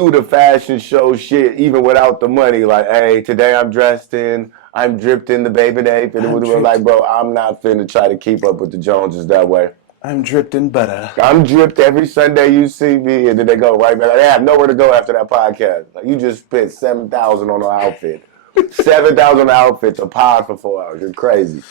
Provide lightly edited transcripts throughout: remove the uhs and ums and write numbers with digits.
do the fashion show shit even without the money. Like, hey, today I'm dripped in the baby nape. And it was like, bro, I'm not finna try to keep up with the Joneses that way. I'm dripped in butter. I'm dripped every Sunday you see me, and then they go right back. They have nowhere to go after that podcast. Like, you just spent $7,000 on an outfit. 7,000 outfits, a pod for 4 hours. You're crazy.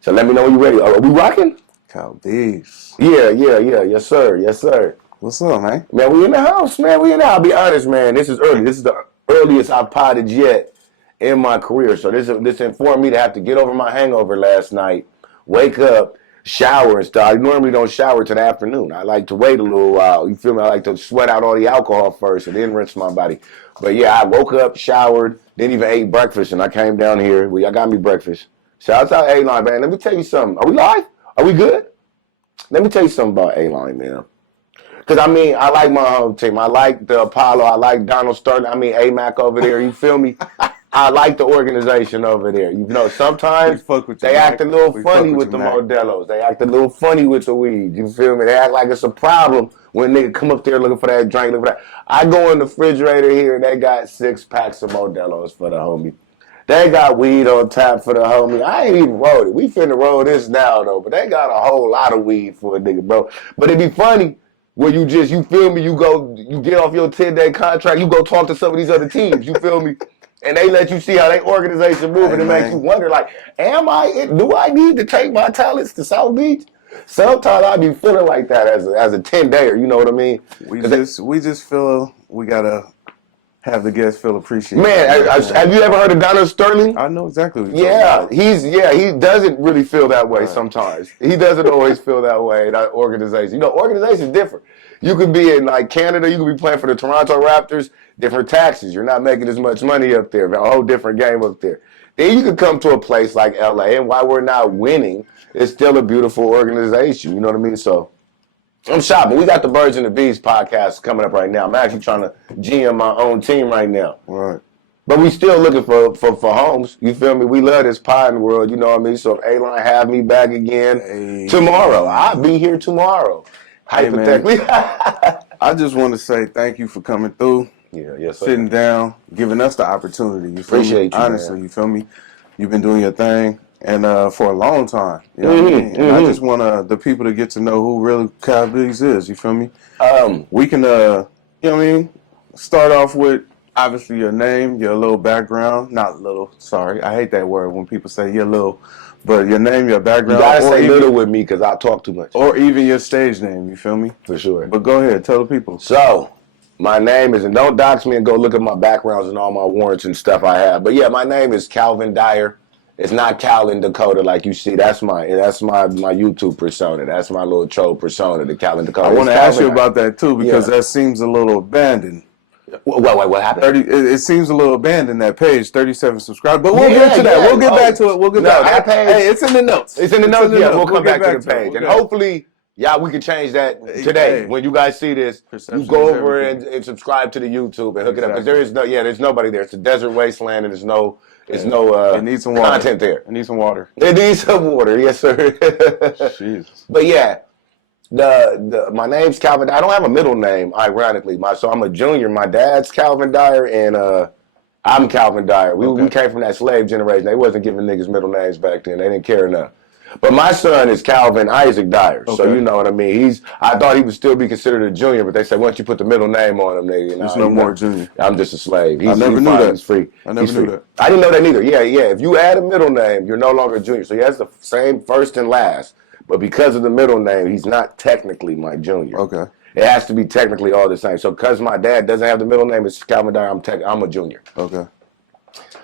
So let me know when you're ready. Are we rocking? Calbeezus. Yeah. Yes, sir. What's up, man? Man, we in the house, man. We in the house. I'll be honest, man. This is early. This is the earliest I've potted yet in my career. So this informed me to have to get over my hangover last night, wake up, shower and stuff. I normally don't shower till the afternoon. I like to wait a little while. You feel me? I like to sweat out all the alcohol first and then rinse my body. But yeah, I woke up, showered, didn't even ate breakfast, and I came down here. Y'all got me breakfast. Shout out to A-Line, man. Let me tell you something. Are we live? Are we good? Let me tell you something about A-Line, man. Because, I mean, I like my home team. I like the Apollo. I like Donald Sterling. I mean, A-Mac over there. You feel me? I like the organization over there. You know, sometimes they act a little funny with the Modelos. They act a little funny with the weed. You feel me? They act like it's a problem when nigga come up there looking for that drink, looking for that. I go in the refrigerator here and they got 6 packs of Modelos for the homie. They got weed on tap for the homie. I ain't even rolled it. We finna roll this now, though. But they got a whole lot of weed for a nigga, bro. But it'd be funny where you feel me, you get off your 10-day contract, you go talk to some of these other teams, you feel me? And they let you see how their organization moving. Hey, it makes you wonder, like, do I need to take my talents to South Beach? Sometimes I be feeling like that as a 10-dayer, you know what I mean? We just feel we gotta have the guests feel appreciated. Man, have you ever heard of Donald Sterling? I know exactly what you're talking about. He doesn't really feel that way sometimes. He doesn't always feel that way, that organization. You know, organization is different. You could be in like Canada, you could be playing for the Toronto Raptors, different taxes. You're not making as much money up there, a whole different game up there. Then you could come to a place like LA, and while we're not winning, it's still a beautiful organization. You know what I mean? So I'm shopping. We got the Birds and the Bees podcast coming up right now. I'm actually trying to GM my own team right now. Right. But we still looking for homes. You feel me? We love this pie in the world. You know what I mean? So if A-Line have me back again tomorrow, I'll be here tomorrow. Hypothetically. I just want to say thank you for coming through. Yeah, yes, sir. Sitting down, giving us the opportunity. You feel Appreciate me? you, honestly, man. You feel me? You've been doing your thing, and for a long time. You know what I mean? And I just want the people to get to know who really Calbeezus is. You feel me? We can, you know what I mean? Start off with obviously your name, your little background. Not little. Sorry, I hate that word when people say your little. But your name, your background. You gotta say little with me because I talk too much. Or even your stage name, you feel me? For sure. But go ahead, tell the people. So, my name is, and don't dox me and go look at my backgrounds and all my warrants and stuff I have. But yeah, my name is Calvin Dyer. It's not Cal in Dakota like you see. That's my YouTube persona. That's my little troll persona, the Cal in Dakota. I want to ask you about that too because that seems a little abandoned. What happened? It seems a little abandoned, that page, 37 subscribers. But we'll get to that. We'll get back to it. We'll get back. That page, hey, it's in the notes. It's in the notes. Yeah, we'll come back to the page. And hopefully, we can change that today. When you guys see this, you go over and subscribe to the YouTube and hook it up. Because there's nobody there. It's a desert wasteland and there's no it needs some water. Content there. It needs some water. It needs some water, yes, sir. Jesus. But yeah. My name's Calvin. I don't have a middle name, ironically. So I'm a junior. My dad's Calvin Dyer, and I'm Calvin Dyer. We came from that slave generation. They wasn't giving niggas middle names back then. They didn't care enough. But my son is Calvin Isaac Dyer, so you know what I mean. I thought he would still be considered a junior, but they said once you put the middle name on him, there's no more junior. I'm just a slave. I never knew that. He's free. I never knew that. I didn't know that neither. Yeah. If you add a middle name, you're no longer a junior. So he has the same first and last. But because of the middle name, he's not technically my junior. Okay. It has to be technically all the same. So because my dad doesn't have the middle name, it's Calvin Dyer, I'm a junior. Okay.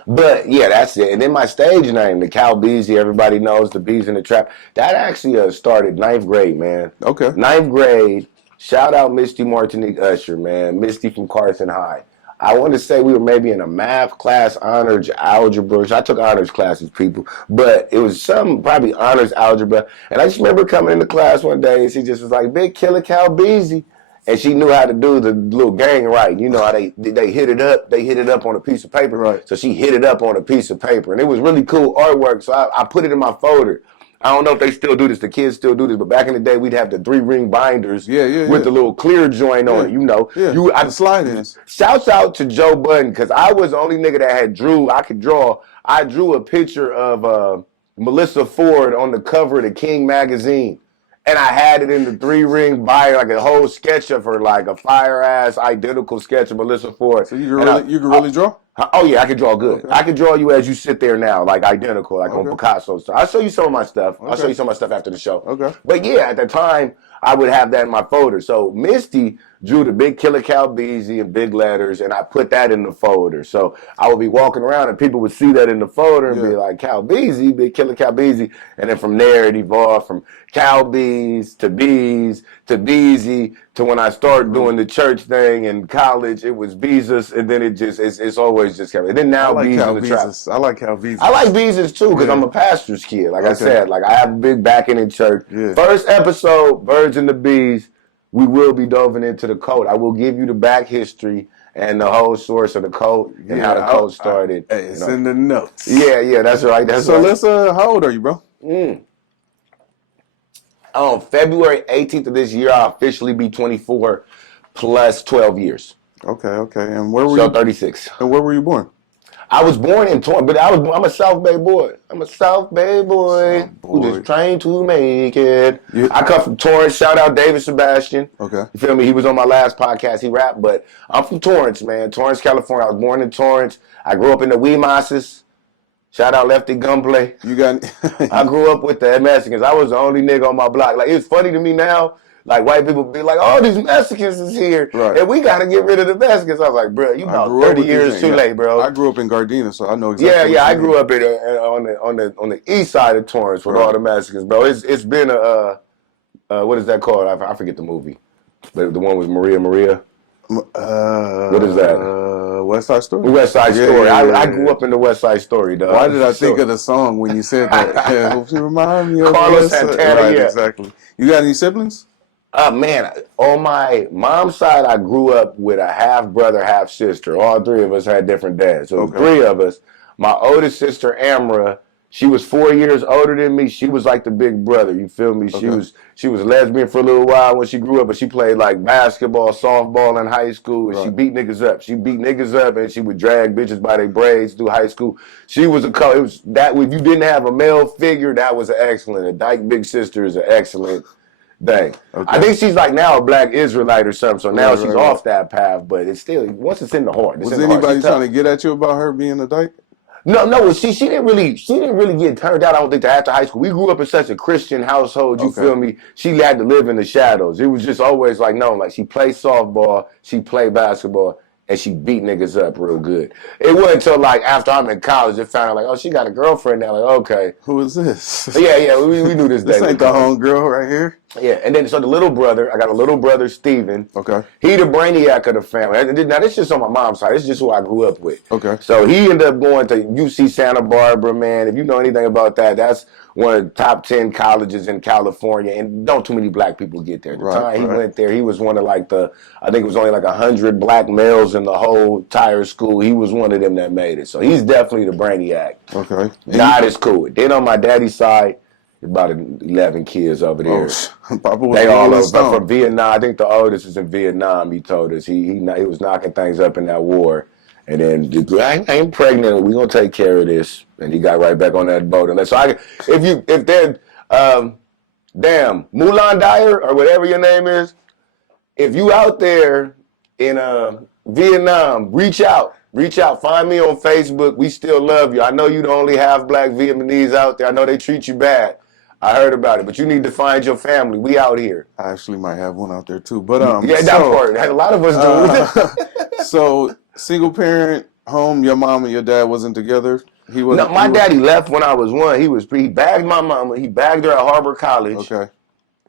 But yeah, that's it. And then my stage name, the Calbeezus, everybody knows, the Bees in the Trap, that actually started 9th grade, man. Okay. 9th grade. Shout out Misty Martinique Usher, man. Misty from Carson High. I want to say we were maybe in a math class, honors algebra. I took honors classes, people, but it was probably honors algebra. And I just remember coming into class one day and she just was like, "Big Killer Calbeezus." And she knew how to do the little gang right. You know how they hit it up. They hit it up on a piece of paper. Right. So she hit it up on a piece of paper. And it was really cool artwork. So I put it in my folder. I don't know if they still do this. The kids still do this, but back in the day, we'd have the 3-ring binders with the little clear joint on it. You know, the slide-ins. Shouts out to Joe Budden because I was the only nigga that had drew. I could draw. I drew a picture of Melissa Ford on the cover of the King magazine. And I had it in the 3-ring binder, like a whole sketch of her, like a fire-ass identical sketch of Melissa Ford. So you can really draw? Oh, yeah, I can draw good. Okay. I can draw you as you sit there now, like identical, like on Picasso stuff. I'll show you some of my stuff. I'll show you some of my stuff after the show. Okay. But yeah, at the time, I would have that in my folder. So Misty drew the big Killer Calbeezus in big letters, and I put that in the folder. So I would be walking around, and people would see that in the folder and be like, Calbeezus, big Killer Calbeezus. And then from there, it evolved from Calbeez to Bees to Beezy to when I started doing the church thing in college, it was Beezus, and then it's always just kept. And then now Bees in the trap. I like Calbeezus. I like Beezus too because I'm a pastor's kid. Like I said, like I have a big backing in church. Yeah. First episode, Birds and the Bees, we will be diving into the code. I will give you the back history and the whole source of the code and how the code started. It's in the notes. Yeah, that's right. So let's how old are you, bro? On February 18th of this year, I'll officially be 24 plus 12 years. Okay. And where were you? 36. And where were you born? I was born in Torrance, but I'm a South Bay boy. I'm a South Bay boy who just trying to make it. I come from Torrance. Shout out David Sebastian. Okay. You feel me? He was on my last podcast. He rapped, but I'm from Torrance, man. Torrance, California. I was born in Torrance. I grew up in the Weemosses. Shout out Lefty Gunplay. You got. I grew up with the Mexicans. I was the only nigga on my block. Like, it's funny to me now. Like, white people be like, oh, these Mexicans is here. Right. And we got to get rid of the Mexicans. I was like, bro, you about 30 years too late, bro. I grew up in Gardena, so I know exactly. Yeah, I grew up on the east side of Torrance with all the Mexicans, bro. It's been what is that called? I forget the movie. The one with Maria. What is that? West Side Story? West Side Story. I grew up in the West Side Story, dog. Why did I think of the song when you said that? Remind me of Carlos Santana, right, exactly. You got any siblings? Man, on my mom's side, I grew up with a half brother, half sister. All three of us had different dads. So three of us. My oldest sister, Amra, she was 4 years older than me. She was like the big brother. You feel me? She was lesbian for a little while when she grew up, but she played like basketball, softball in high school, and she beat niggas up. She beat niggas up, and she would drag bitches by their braids through high school. She was it was that if you didn't have a male figure, that was excellent. A dyke big sister is an excellent thing. I think she's like now a black Israelite or something, so now she's off that path, but it's still, once it's in the heart. Was anybody trying to get at you about her being a dyke? No, she didn't really get turned out, I don't think, to after high school. We grew up in such a Christian household, you feel me? She had to live in the shadows. It was just always like, no, like she played softball, she played basketball, and she beat niggas up real good. It wasn't until like after I'm in college, it found out like, oh, she got a girlfriend now. Like, okay. Who is this? Yeah, we knew this day. This ain't the home girl right here. Yeah, and then so the little brother, I got a little brother, Steven. Okay. He the brainiac of the family. Now, this is just on my mom's side. This is just who I grew up with. Okay. So he ended up going to UC Santa Barbara, man. If you know anything about that, that's one of the top 10 colleges in California, and don't too many black people get there. At the time he went there, he was one of like I think it was only like 100 black males in the whole entire school. He was one of them that made it. So he's definitely the brainiac. Okay. God is cool. Then on my daddy's side, about 11 kids over there. Papa was they all over from Vietnam. I think the oldest is in Vietnam. He told us he was knocking things up in that war, and then I ain't pregnant. We gonna take care of this. And he got right back on that boat. And so if they're Mulan Dyer or whatever your name is, if you out there in Vietnam, reach out. Find me on Facebook. We still love you. I know you the only half black Vietnamese out there. I know they treat you bad. I heard about it, but you need to find your family. We out here. I actually might have one out there too. But that part. A lot of us do. So single parent home. Your mom and your dad wasn't together. He was. No, my daddy left when I was 1. He bagged my mama. He bagged her at Harbor College. Okay.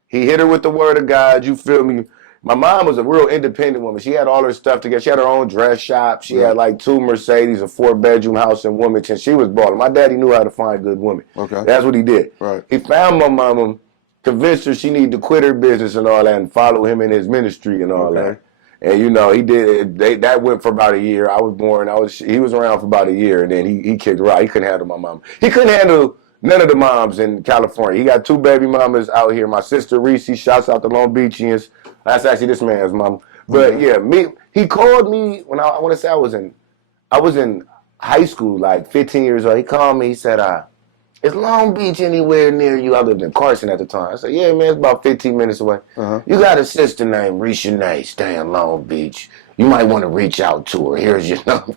He hit her with the word of God. You feel me? My mom was a real independent woman. She had all her stuff together. She had her own dress shop. She had like 2 Mercedes, a 4-bedroom house in Wilmington. She was balling. My daddy knew how to find good women. Okay. That's what he did. Right. He found my mama, convinced her she needed to quit her business and all that and follow him in his ministry and all that. And you know, he did it. That went for about a year. I was born. He was around for about a year, and then he kicked her out. He couldn't handle my mama. He couldn't handle None of the moms in California. He got 2 baby mamas out here. My sister Reese, shouts out to Long Beachians. That's actually this man's mom. But yeah, he called me when I want to say I was in high school, like 15 years old. He called me. He said, "Is Long Beach anywhere near you?" I lived in Carson at the time. I said, "Yeah, man, it's about 15 minutes away." You got a sister named Rishanae stay in Long Beach. You might want to reach out to her. Here's your number.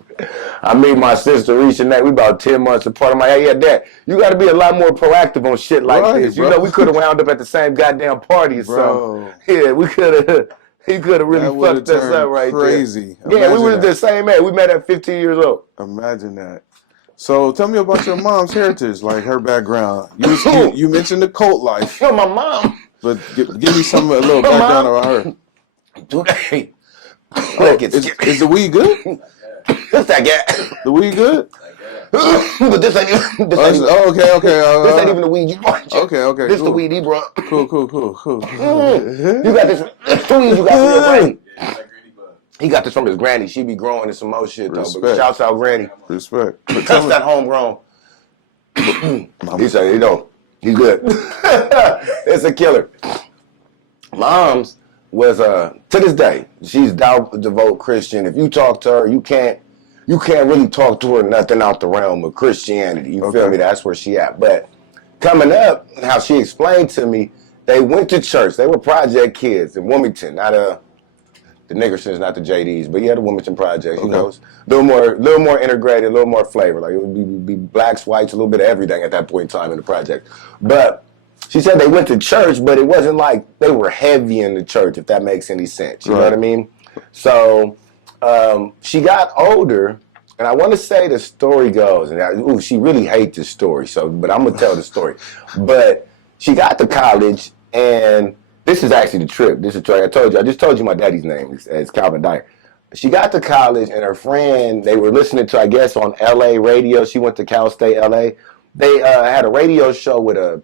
I meet my sister Rishanae. We about 10 months apart. I'm like, "Hey, yeah, Dad, you got to be a lot more proactive on shit like this. Bro. You know, we could have wound up at the same goddamn party or something. Yeah, we could have." He could have really fucked us up right crazy. there. Yeah, we were the same age. We met at 15 years old. Imagine that. So tell me about your mom's heritage, like her background. You mentioned the cult life. Yo, my mom. But give me a little background about her. Dude, hey. Is the weed good? What's that guy? The weed good? But this ain't even. Okay. This ain't even the weed you brought. Okay. This the weed he brought. Cool. You got this. This the weed you got from your granny. He got this from his granny. She be growing in some more shit though. But shouts out granny. Respect. That's that homegrown. He said, he's good. It's a killer. Mom's was to this day, she's devout Christian. If you talk to her, you can't really talk to her nothing out the realm of Christianity. You feel me? That's where she at. But coming up, how she explained to me, they went to church. They were project kids in Wilmington, not the Nickersons, not the JDs, but yeah, the Wilmington projects. You know, a little more integrated, a little more flavor. Like it would be blacks, whites, a little bit of everything at that point in time in the project. But she said they went to church, but it wasn't like they were heavy in the church, if that makes any sense. You know what I mean? So she got older, and I want to say the story goes, and she really hates this story, but I'm going to tell the story. But she got to college, and this is actually the trip. This is I just told you my daddy's name is Calvin Dyer. She got to college, and her friend, they were listening to, I guess, on LA radio. She went to Cal State LA. They had a radio show with a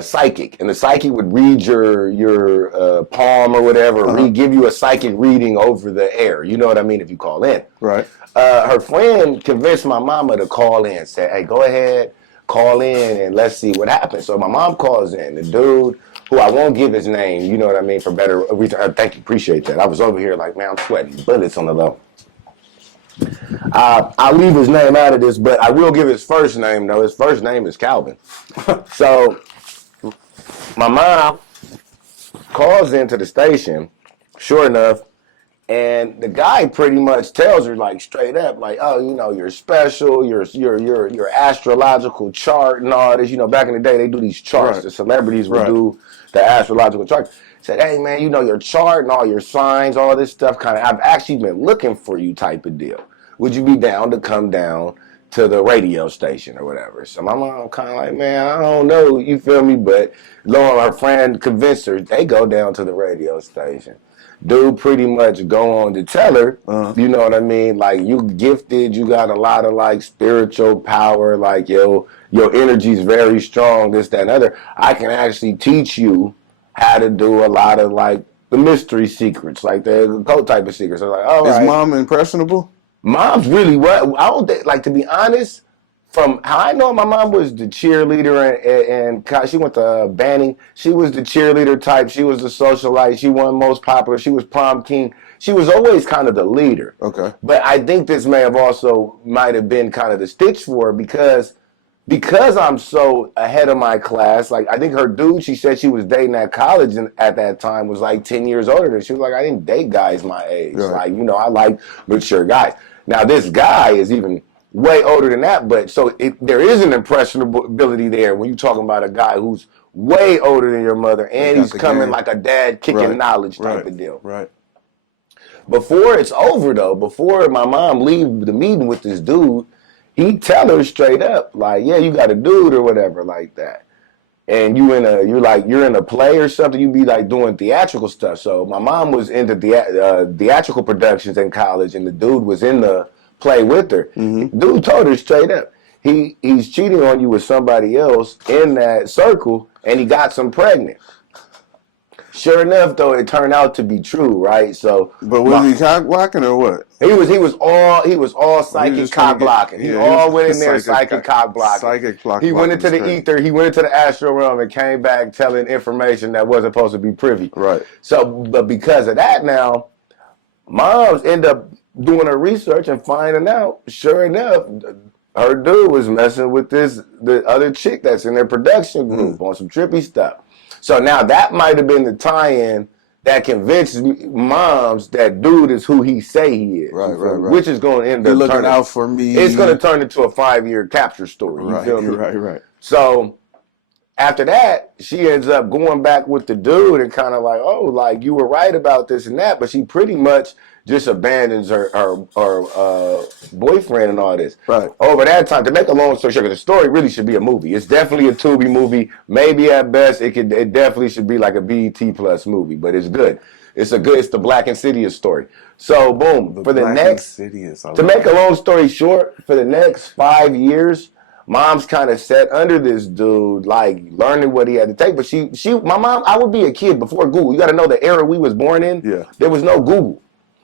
psychic, and the psychic would read your palm or whatever, give you a psychic reading over the air. You know what I mean? If you call in. Right. Her friend convinced my mama to call in. Said, "Hey, go ahead, call in, and let's see what happens." So my mom calls in. The dude, who I won't give his name, you know what I mean, for better reason. Thank you, appreciate that. I was over here like, man, I'm sweating bullets on the low. I'll leave his name out of this, but I will give his first name, though. His first name is Calvin. So my mom calls into the station, sure enough, and the guy pretty much tells her, like, straight up, like, "Oh, you're special, your astrological chart and all this." You know, back in the day, they do these charts. Right. The celebrities would do the astrological chart. Said, "Hey, man, your chart and all your signs, all this stuff, I've actually been looking for you type of deal. Would you be down to come down to the radio station or whatever?" So my mom kind of like, "Man, I don't know, you feel me?" But her friend convinced her. They go down to the radio station. Dude pretty much go on to tell her, you know what I mean? Like, you gifted, you got a lot of, like, spiritual power, like, your energy's very strong, this, that, and other. I can actually teach you how to do a lot of, like, the mystery secrets, like the code type of secrets. I was like, all right. Is mom impressionable? Mom's really what? I don't think, like, to be honest, from how I know, my mom was the cheerleader, and she went to Banning. She was the cheerleader type. She was the socialite. She won most popular. She was prom king. She was always kind of the leader. Okay. But I think this might have been kind of the stitch for her because I'm so ahead of my class. Like, I think her dude she said she was dating at college at that time was like 10 years older than she was like, I didn't date guys my age. Right. Like, I like mature guys. Now, this guy is even way older than that, but so there is an impressionability there when you're talking about a guy who's way older than your mother, and he's coming like a dad kicking knowledge type of deal. Right. Before it's over, though, before my mom leave the meeting with this dude, he tell her straight up, like, yeah, you got a dude or whatever like that. And you're in a play or something, you be like doing theatrical stuff. So my mom was into theatrical productions in college, and the dude was in the play with her. Mm-hmm. Dude told her straight up, he's cheating on you with somebody else in that circle, and he got some pregnant. Sure enough, though, it turned out to be true, right? So, But was he cock blocking or what? he was all psychic cock blocking. He all went in there psychic cock blocking. Psychic cock He went blocking into is the crazy. ether. He went into the astral realm and came back telling information that wasn't supposed to be privy. Right. So, but because of that, now moms end up doing her research and finding out. Sure enough, her dude was messing with the other chick that's in their production group on some trippy stuff. So now that might have been the tie-in that convinced moms that dude is who he say he is. Right. Which is going to end He up looking turning out for me. It's going to turn into a 5-year capture story. You feel me? Right. So after that, she ends up going back with the dude and kind of like, oh, like you were right about this and that, but she pretty much just abandons her boyfriend and all this. Right. Over that time, to make a long story short, because the story really should be a movie. It's definitely a Tubi movie. Maybe at best, it definitely should be like a BET Plus movie, but it's good. It's the Black Insidious story. So boom, to make a long story short, for the next 5 years, mom's kind of set under this dude, like learning what he had to take. But my mom, I would be a kid before Google. You got to know the era we was born in. Yeah. There was no Google.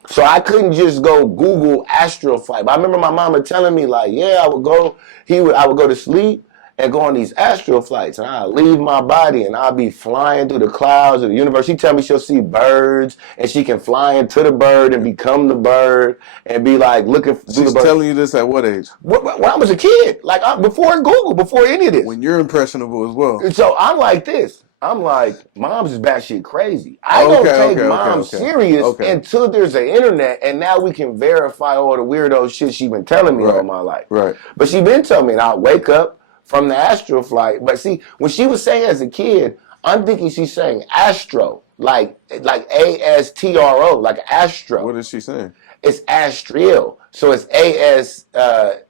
So I couldn't just go Google astral flight. But I remember my mama telling me like, yeah, I would go to sleep and go on these astral flights, and I'll leave my body and I'll be flying through the clouds of the universe. She tell me she'll see birds and she can fly into the bird and become the bird and be like looking through the bird. She's telling you this at what age? When I was a kid, like before Google, before any of this. When you're impressionable as well. So I'm like this. I'm like, mom's is batshit crazy. I don't take mom serious until there's an internet, and now we can verify all the weirdo shit she been telling me all my life. Right. But she been telling me, and I'll wake up from the astral flight. But see, when she was saying as a kid, I'm thinking she's saying astro, like ASTRO, like astro. What is she saying? It's astral. So it's ASTREL?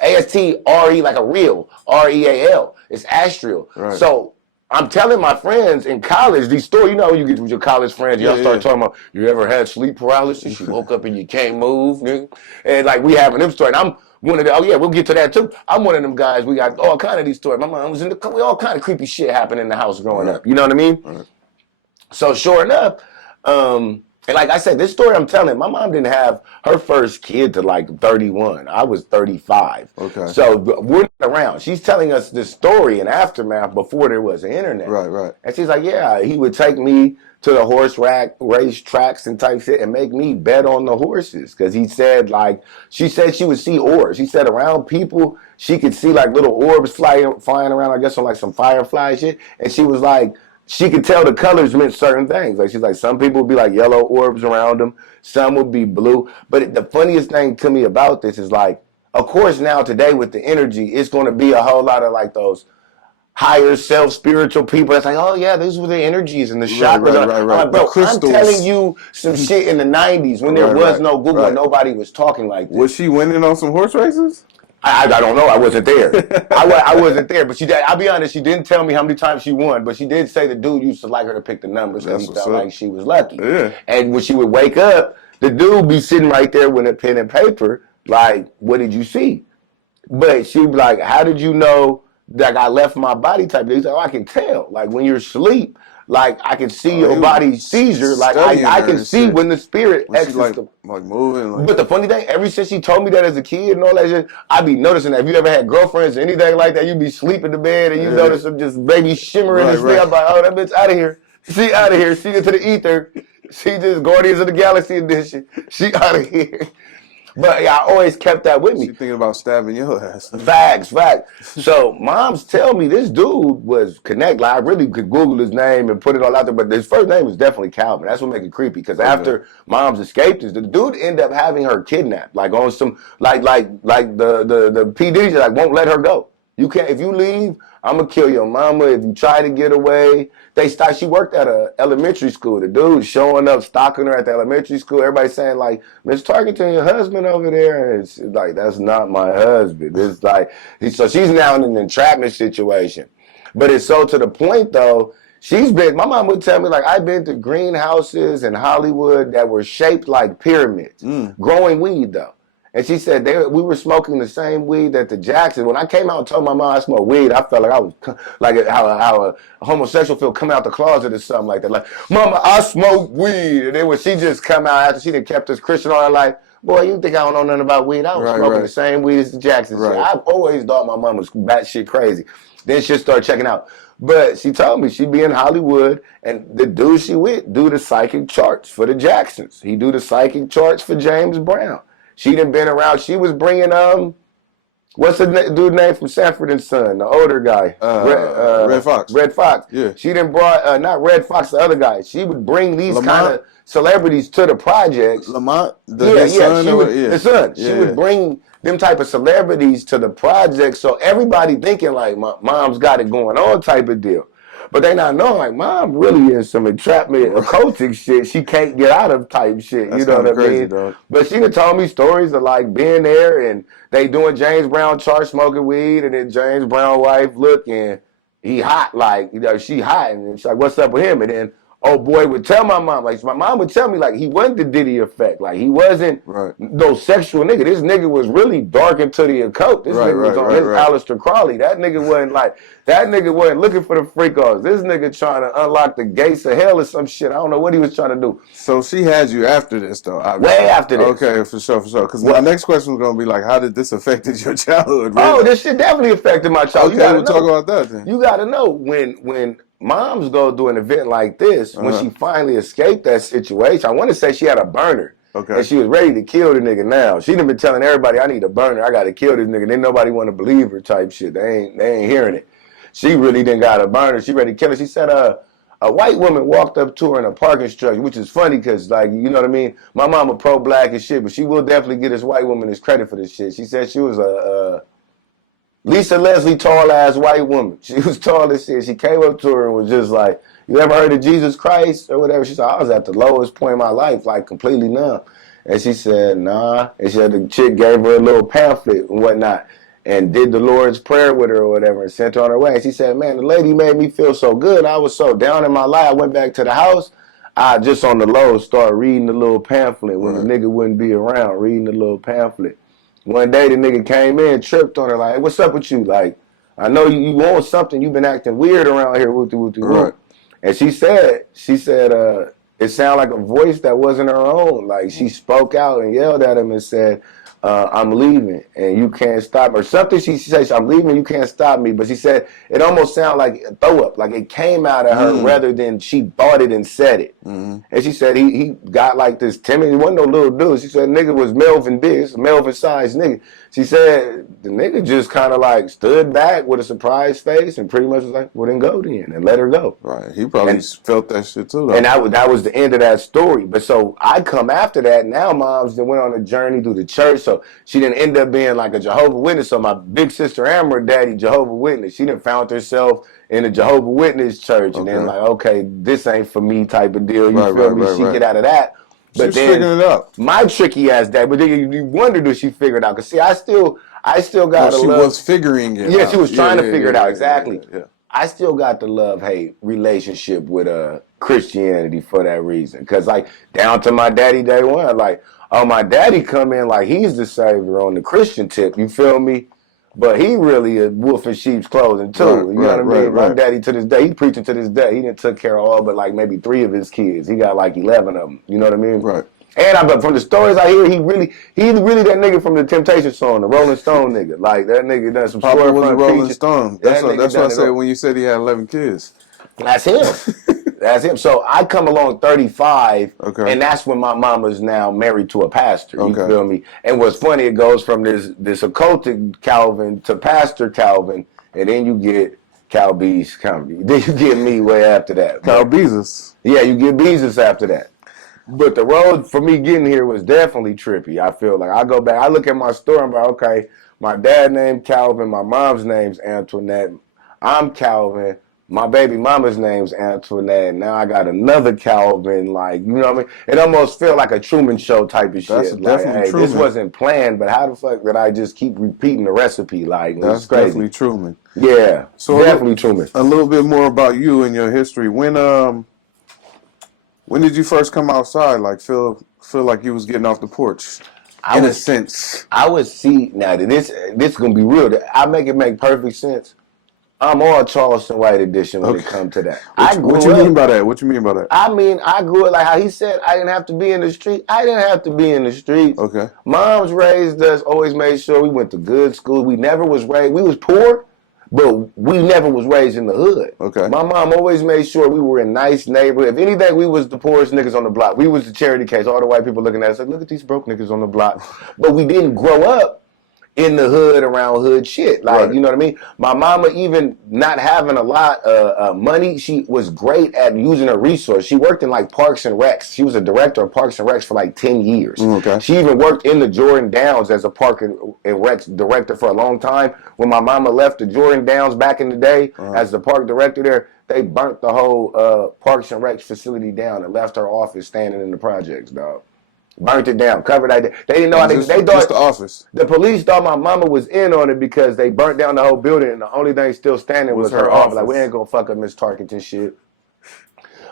ASTRE, like a real, REAL. It's astral. Right. So I'm telling my friends in college these stories. You know, you get with your college friends, y'all start talking about, you ever had sleep paralysis? You woke up and you can't move, nigga. And like we having them stories. And I'm one of the, oh yeah, we'll get to that too. I'm one of them guys, we got all kind of these stories. My mom was all kind of creepy shit happened in the house growing up. You know what I mean? Right. So sure enough, and like I said, this story I'm telling, my mom didn't have her first kid till like 31. I was 35. Okay. So we're not around. She's telling us this story in aftermath before there was the internet. Right. And she's like, yeah, he would take me to the horse race tracks and type shit and make me bet on the horses. Because he said, like, she said she would see orbs. He said around people, she could see like little orbs flying around, I guess on like some firefly shit. And she was like, she could tell the colors meant certain things. Like she's like, some people would be like yellow orbs around them, some would be blue. But the funniest thing to me about this is like, of course now today with the energy, it's going to be a whole lot of like those higher self spiritual people that's like, oh yeah, these were the energies and the chakras. Right. I'm like, bro, I'm telling you some shit in the 90s when there was no Google and nobody was talking like this. Was she winning on some horse races? I don't know. I wasn't there. I wasn't there. But I'll be honest, she didn't tell me how many times she won, but she did say the dude used to like her to pick the numbers because he felt like she was lucky. Yeah. And when she would wake up, the dude be sitting right there with a pen and paper, like, what did you see? But she'd be like, how did you know that I left my body type? He's like, oh, I can tell. Like, when you're asleep, like, I can see your body seizure. Like, I can see when the spirit exits. Like moving. Like, but the funny thing, ever since she told me that as a kid and all that shit, I be noticing that. If you ever had girlfriends or anything like that, you be sleeping in the bed and you notice them just baby shimmering and shit. I'm like, oh, that bitch out of here. She out of here. She into the ether. She just Guardians of the Galaxy edition. She out of here. But yeah, I always kept that with me. She thinking about stabbing your ass. Facts. So moms tell me this dude was connected. Like, I really could Google his name and put it all out there, but his first name was definitely Calvin. That's what makes it creepy. Because after moms escaped this, the dude ended up having her kidnapped. Like on some like the PD like won't let her go. You can't, if you leave, I'm gonna kill your mama. If you try to get away, she worked at a elementary school. The dude showing up, stalking her at the elementary school. Everybody saying like, Miss Tarkenton, your husband over there. And it's like, that's not my husband. It's like, so she's now in an entrapment situation. But it's so to the point though, my mom would tell me like, I've been to greenhouses in Hollywood that were shaped like pyramids, growing weed though. And she said we were smoking the same weed that the Jacksons. When I came out and told my mom I smoked weed, I felt like I was like how a homosexual feel coming out the closet or something like that. Like, Mama, I smoke weed. And then when she just come out after she done kept us Christian all her life, boy, you think I don't know nothing about weed? I was smoking the same weed as the Jacksons. Right. I've always thought my mom was batshit crazy. Then she'll start checking out. But she told me she be in Hollywood, and the dude she with do the psychic charts for the Jacksons. He do the psychic charts for James Brown. She done been around. She was bringing, what's the dude name from Sanford and Son, the older guy? Red Fox. Red Fox. Yeah. She done brought, not Red Fox, the other guy. She would bring these kind of celebrities to the projects. Lamont? The son. She would bring them type of celebrities to the project, so everybody thinking like mom's got it going on type of deal. But they not knowing like mom really in some entrapment occultic shit she can't get out of type shit. That's, you know what I mean? Dog. But she done told me stories of like being there and they doing James Brown chart smoking weed, and then James Brown wife look and he hot, like, you know, she hot, and she's like, what's up with him? And then old boy would tell my mom, like, my mom would tell me, like, he wasn't the Diddy effect. Like, he wasn't no sexual nigga. This nigga was really dark into the occult. This nigga was on his Aleister Crowley. That nigga wasn't looking for the freak-offs. This nigga trying to unlock the gates of hell or some shit. I don't know what he was trying to do. So she had you after this, though? Obviously. Way after this. Okay, for sure. Because my next question was going to be, like, how did this affect your childhood? Really? Oh, this shit definitely affected my childhood. Okay, we'll talk about that then. You got to know when moms go do an event like this, when she finally escaped that situation, I want to say she had a burner. Okay. And she was ready to kill the nigga now. She done been telling everybody, I need a burner. I got to kill this nigga. Then nobody want to believe her type shit. They ain't hearing it. She really done got a burner. She ready to kill her. She said a white woman walked up to her in a parking structure, which is funny because, like, you know what I mean? My mama pro-black and shit, but she will definitely get this white woman this credit for this shit. She said she was a Lisa Leslie tall-ass white woman. She was tall as shit. She came up to her and was just like, you ever heard of Jesus Christ or whatever? She said, I was at the lowest point in my life, like completely numb. And she said, nah. And she said the chick gave her a little pamphlet and whatnot and did the Lord's Prayer with her or whatever and sent her on her way. And she said, man, the lady made me feel so good. I was so down in my life. I went back to the house. I just on the low started reading the little pamphlet when the nigga wouldn't be around, reading the little pamphlet. One day the nigga came in, tripped on her, like, hey, what's up with you? Like, I know you want something. You've been acting weird around here. Right. And she said, it sounded like a voice that wasn't her own. Like, she spoke out and yelled at him and said, I'm leaving and you can't stop me. Or something she said, I'm leaving, you can't stop me. But she said it almost sounded like a throw up, like it came out of her rather than she thought it and said it. And she said he got like this timid, he wasn't no little dude. She said nigga was Melvin big, Melvin size nigga. She said the nigga just kind of like stood back with a surprised face and pretty much was like, well then go then, and let her go. Right. He probably felt that shit too, though. And that was the end of that story. But so I come after that. Now moms that went on a journey through the church. So she didn't end up being like a Jehovah's Witness. So my big sister Amber, daddy, Jehovah's Witness. She done found herself in a Jehovah's Witness church. And then like, okay, this ain't for me type of deal. You feel me? She get out of that. But she's figuring it out. My tricky ass dad. But then you wonder, does she figure it out? Because see, I still got she was figuring it out. Yeah, she was trying to figure it out. Exactly. Yeah. I still got the love-hate relationship with Christianity for that reason. Because, like, down to my daddy day one, like, oh, my daddy come in like he's the savior on the Christian tip. You feel me? But he really a wolf in sheep's clothing, too. You know what I mean? My daddy, to this day, he preaching to this day. He didn't took care of all but, like, maybe 3 of his kids. He got, like, 11 of them. You know what I mean? Right. And from the stories I hear, he really that nigga from the Temptation song, the Rolling Stone nigga. Like, that nigga done some Papa was a Rolling preaching. Stone. That's what I said when you said he had 11 kids. That's him. That's him. So I come along 35, and that's when my mama's now married to a pastor. You feel me? And what's funny, it goes from this occultic Calvin to Pastor Calvin, and then you get Calbeezus comedy. Then you get me way after that. Calbeezus. Yeah, you get Beezus after that. But the road for me getting here was definitely trippy. I feel like I go back, I look at my story and I'm like, okay, my dad named Calvin, my mom's name's Antoinette, I'm Calvin, my baby mama's name's Antoinette, now I got another Calvin, like, you know what I mean? It almost felt like a Truman Show type of That's shit. Definitely like, hey, Truman. This wasn't planned, but how the fuck did I just keep repeating the recipe? Like, that's crazy. Definitely Truman. Yeah, so definitely Truman. A little bit more about you and your history. When did you first come outside? Like feel like you was getting off the porch? in a sense. I would see now that this is gonna be real. I make perfect sense. I'm all Charleston White edition when it comes to that. What you mean by that? What you mean by that? I mean, I grew up like how he said I didn't have to be in the street. I didn't have to be in the streets. Okay. Moms raised us, always made sure we went to good schools. We never was raised. We was poor, but we never was raised in the hood. Okay. My mom always made sure we were in nice neighborhood. If anything, we was the poorest niggas on the block. We was the charity case. All the white people looking at us like, look at these broke niggas on the block. But we didn't grow up in the hood around hood shit. Like, right. You know what I mean? My mama, even not having a lot of money, she was great at using her resource. She worked in like Parks and Recs. She was a director of Parks and Recs for like 10 years. Okay. She even worked in the Jordan Downs as a Park and Recs director for a long time. When my mama left the Jordan Downs back in the day as the park director there, they burnt the whole Parks and Recs facility down and left her office standing in the projects, dog. Burnt it down, covered it. They didn't know. They thought just the office. The police thought my mama was in on it because they burnt down the whole building, and the only thing still standing was her office. Like, we ain't gonna fuck up Miss Tarkington shit.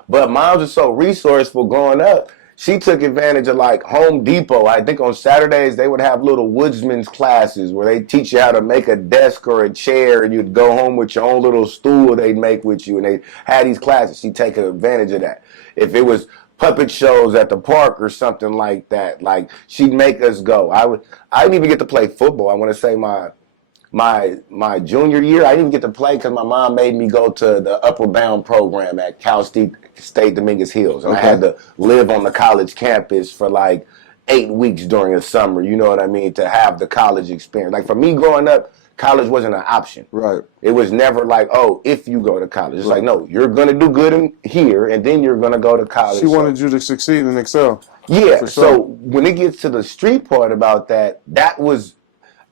But moms are so resourceful growing up. She took advantage of like Home Depot. I think on Saturdays they would have little woodsman's classes where they teach you how to make a desk or a chair, and you'd go home with your own little stool they'd make with you, and they had these classes. She'd take advantage of that. If it was puppet shows at the park or something like that, like she'd make us go. I didn't even get to play football. I want to say my junior year, I didn't even get to play because my mom made me go to the Upper Bound program at Cal State Dominguez Hills, and I had to live on the college campus for like 8 weeks during the summer. You know what I mean? To have the college experience. Like for me growing up, college wasn't an option. Right. It was never like, oh, if you go to college. It's like, no, you're going to do good in here, and then you're going to go to college. She wanted you to succeed and excel. Yeah. Sure. So when it gets to the street part about that, that was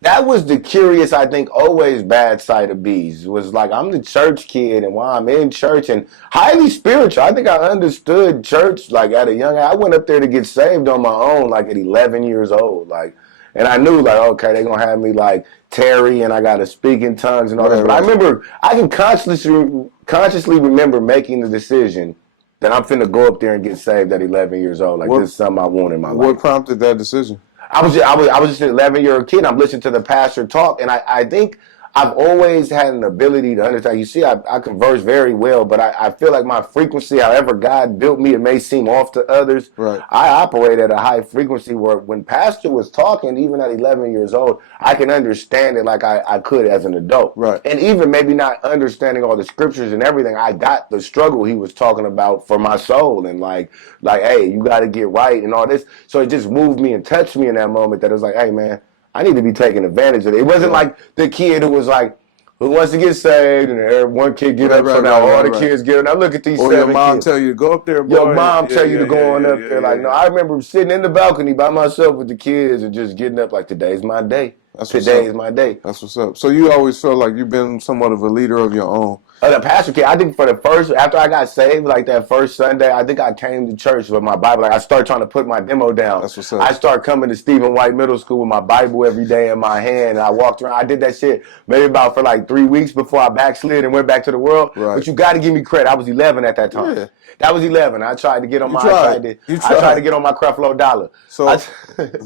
the curious, I think, always bad side of Bees. Was like, I'm the church kid, and while I'm in church and highly spiritual, I think I understood church like at a young age. I went up there to get saved on my own, like at 11 years old. Like, and I knew, like, okay, they're going to have me, like, Terry, and I got to speak in tongues and all that. But I remember, I can consciously remember making the decision that I'm finna go up there and get saved at 11 years old. Like, this is something I want in my life. What prompted that decision? I was just an 11-year-old kid. I'm listening to the pastor talk, and I think I've always had an ability to understand. You see, I converse very well, but I feel like my frequency, however God built me, it may seem off to others. Right. I operate at a high frequency where when pastor was talking, even at 11 years old, I can understand it like I could as an adult. Right. And even maybe not understanding all the scriptures and everything, I got the struggle he was talking about for my soul and like, hey, you got to get right and all this. So it just moved me and touched me in that moment that it was like, hey, man, I need to be taking advantage of it. It wasn't like the kid who was like, who wants to get saved, and one kid get up, so now all the kids get up. Now look at these 7 kids. Your mom tell you to go up there, boy. Your mom tell you to go on up there. Like, no, I remember sitting in the balcony by myself with the kids and just getting up like, today's my day. Today is my day. That's what's up. So you always felt like you've been somewhat of a leader of your own. The pastor kid, I think after I got saved, like that first Sunday, I think I came to church with my Bible. Like I started trying to put my demo down. That's what's up. I started coming to Stephen White Middle School with my Bible every day in my hand. And I walked around. I did that shit maybe about for like 3 weeks before I backslid and went back to the world. Right. But you got to give me credit. I was 11 at that time. Yeah. That was 11. I tried to get on I tried to get on my Creflo Dollar. So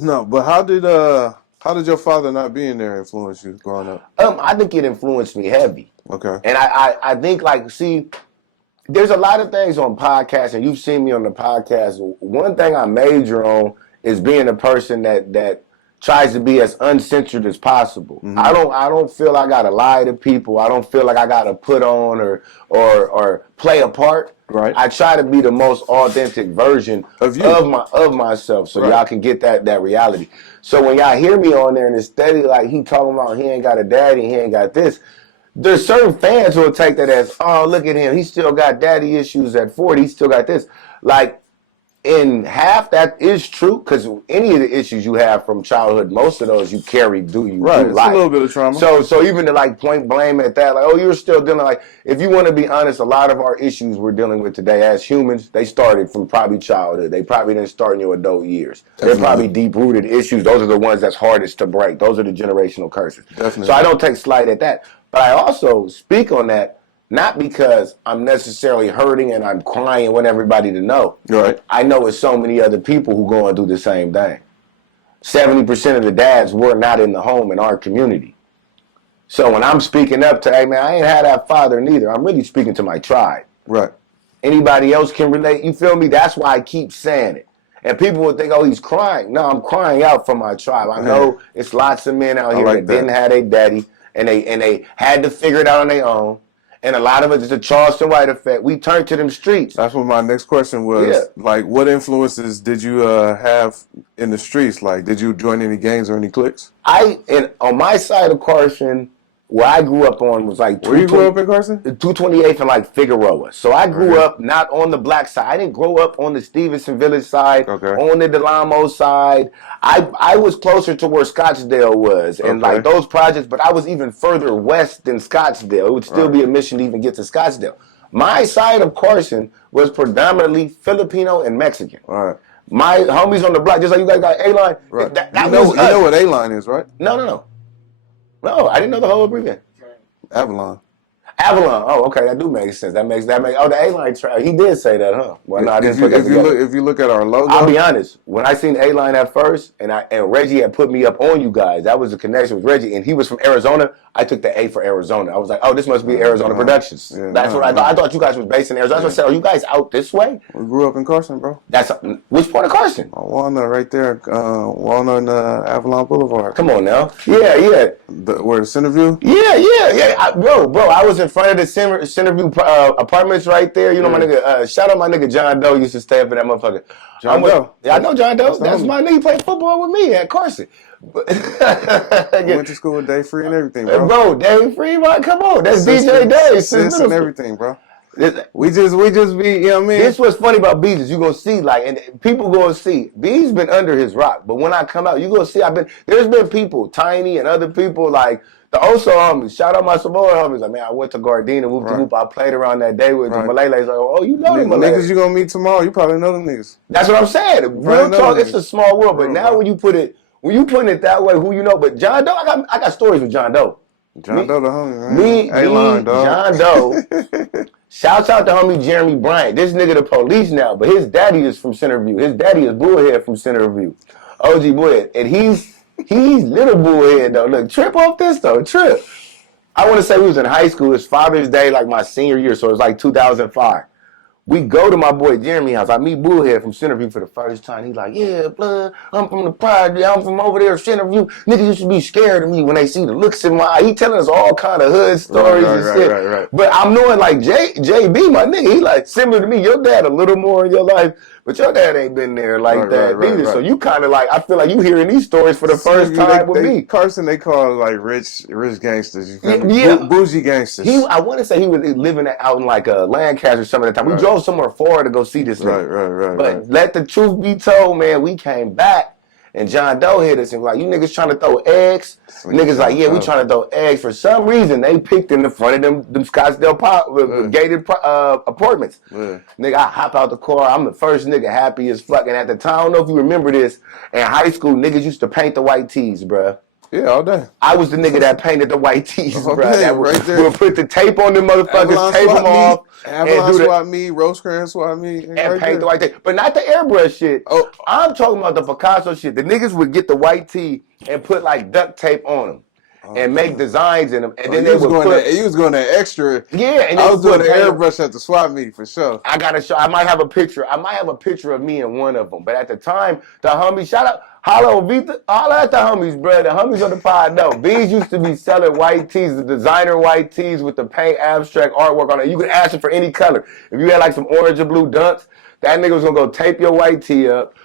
no, but how did your father not being there influence you growing up? I think it influenced me heavy. Okay. And I think, like, see, there's a lot of things on podcasts, and you've seen me on the podcast. One thing I major on is being a person that tries to be as uncensored as possible. Mm-hmm. I don't feel I gotta lie to people. I don't feel like I gotta put on or play a part. Right. I try to be the most authentic version of myself, so y'all can get that reality. So when y'all hear me on there and it's steady, like he talking about he ain't got a daddy, he ain't got this. There's certain fans who will take that as, oh, look at him. He still got daddy issues at 40. He still got this. Like, in half, that is true, because any of the issues you have from childhood, most of those you carry through you. Right, it's a little bit of trauma. So even to, like, point blame at that, like, oh, you're still dealing, like, if you want to be honest, a lot of our issues we're dealing with today as humans, they started from probably childhood. They probably didn't start in your adult years. Definitely. They're probably deep-rooted issues. Those are the ones that's hardest to break. Those are the generational curses. Definitely. So I don't take slight at that. But I also speak on that not because I'm necessarily hurting and I'm crying and want everybody to know. Right. I know it's so many other people who going through the same thing. 70% of the dads were not in the home in our community. So when I'm speaking up to, hey man, I ain't had that father neither. I'm really speaking to my tribe. Right. Anybody else can relate. You feel me? That's why I keep saying it. And people will think, oh, he's crying. No, I'm crying out for my tribe. I know it's lots of men out here that didn't have their daddy, and they had to figure it out on their own. And a lot of it is the Charleston White effect. We turned to them streets. That's what my next question was. Yeah. Like, what influences did you have in the streets? Like, did you join any gangs or any cliques? On my side of Carson, where I grew up on was like... Where you grew up in Carson? 228th and like Figueroa. So I grew up not on the black side. I didn't grow up on the Stevenson Village side, on the Delamo side. I was closer to where Scottsdale was and like those projects, but I was even further west than Scottsdale. It would still be a mission to even get to Scottsdale. My side of Carson was predominantly Filipino and Mexican. All right. My homies on the block, just like you guys got A-Line. Right. You know what A-Line is, right? No, I didn't know the whole abbreviation. Avalon. Oh, okay, that do make sense. That makes. Oh, the A-Line. He did say that, huh? Well, no, I didn't put that together. If you look at our logo, I'll be honest. When I seen A-Line at first, and Reggie had put me up on you guys, that was the connection with Reggie, and he was from Arizona. I took the A for Arizona. I was like, oh, this must be Arizona Productions. Yeah, That's what I thought. I thought you guys was based in Arizona. That's what I said. Are you guys out this way? We grew up in Carson, bro. Which part of Carson? Walnut, right there. Walnut and Avalon Boulevard. Come on now. Yeah. Where the Centerview? Yeah. Bro, I was in front of the Centerview apartments right there. You know my nigga. Shout out my nigga John Doe used to stay up in that motherfucker. John Doe. Yeah, I know John Doe. That's my nigga. He played football with me at Carson. I went to school with Dave Free and everything, bro. Bro, Dave Free, man, come on. That's DJ Dave. Sis and everything, bro. We just be, you know what I mean? This what's funny about Beezus. You gonna see, like, and people gonna see. Bee's been under his rock, but when I come out, you gonna see. There's been people, Tiny and other people, like the Oso homies. Shout out my Samoa homies. Like, man, I went to Gardena, whoop to whoop. I played around that day with the Malays. Like, oh, you know them Malays. Niggas you gonna meet tomorrow, you probably know them niggas. That's what I'm saying. Real talk, it's a small world, but now when you putting it that way, who you know? But John Doe, I got stories with John Doe. John Doe the homie, man. John Doe. Shouts out to homie Jeremy Bryant. This nigga the police now, but his daddy is from Centerview. His daddy is Bullhead from Centerview. OG Bullhead. And he's little Bullhead though. Look, trip off this though. Trip. I want to say we was in high school. It's Father's Day, like my senior year, so it was like 2005. We go to my boy Jeremy's house. I meet Bullhead from Centerview for the first time. He's like, yeah, blood, I'm from the project. I'm from over there, Centerview. Niggas used to be scared of me when they see the looks in my eye. He telling us all kind of hood stories and shit. Right. But I'm knowing like JB, my nigga, he like similar to me. Your dad a little more in your life, but your dad ain't been there like that either. So you kind of like, I feel like you hearing these stories for the first time with me. Carson, they call it like rich gangsters. Yeah. Bougie gangsters. I want to say he was living out in like Lancaster some of the time. We drove somewhere far to go see this nigga. But let the truth be told, man, we came back and John Doe hit us and was like, you niggas trying to throw eggs? Niggas like, yeah, we trying to throw eggs. For some reason, they picked in the front of them Scottsdale gated apartments. Nigga, I hop out the car. I'm the first nigga happy as fuck. And at the time, I don't know if you remember this, in high school, niggas used to paint the white tees, bruh. Yeah, all day. I was the nigga that painted the white tees, bro. That right there. We'll put the tape on them motherfuckers, tape them off. Avalon swap me, Rosecrans swap me. And paint the white tee. But not the airbrush shit. Oh, I'm talking about the Picasso shit. The niggas would get the white tee and put like duct tape on them. And make designs in them, and then they would put. He was going that extra. Yeah, and I was doing the airbrush at the swap meet for sure. I gotta show. I might have a picture. Of me in one of them. But at the time, the homies, shout out, holla at the homies, bro. The homies on the pod know. Bees used to be selling white tees, the designer white tees with the paint abstract artwork on it. You could ask it for any color. If you had like some orange or blue dunks, that nigga was gonna go tape your white tee up.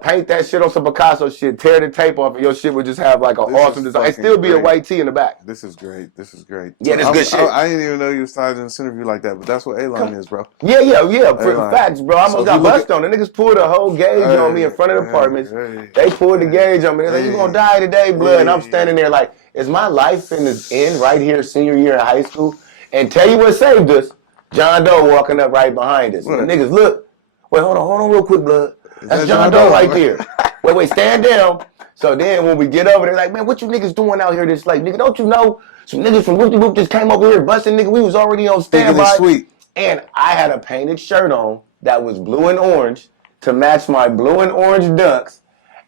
Paint that shit on some Picasso shit, tear the tape off, and your shit would just have like an awesome design. It'd still be a white tee in the back. This is great. Yeah, this good shit. I didn't even know you was tied in this interview like that, but that's what A-Line is, bro. Yeah. For facts, bro. I almost got busted on. The niggas pulled a whole gauge on me in front of the apartments. They pulled the gauge on me. They're like, you gonna die today, blood. And I'm standing there like, is my life in this end right here, senior year in high school? And tell you what saved us, John Doe walking up right behind us. And the niggas look, wait, hold on real quick, blood. That's John Doe right there. Wait, stand down. So then when we get over there, like, man, what you niggas doing out here this late? Nigga, don't you know some niggas from Whoop De Whoop just came over here busting, nigga. We was already on standby. Sweet. And I had a painted shirt on that was blue and orange to match my blue and orange dunks.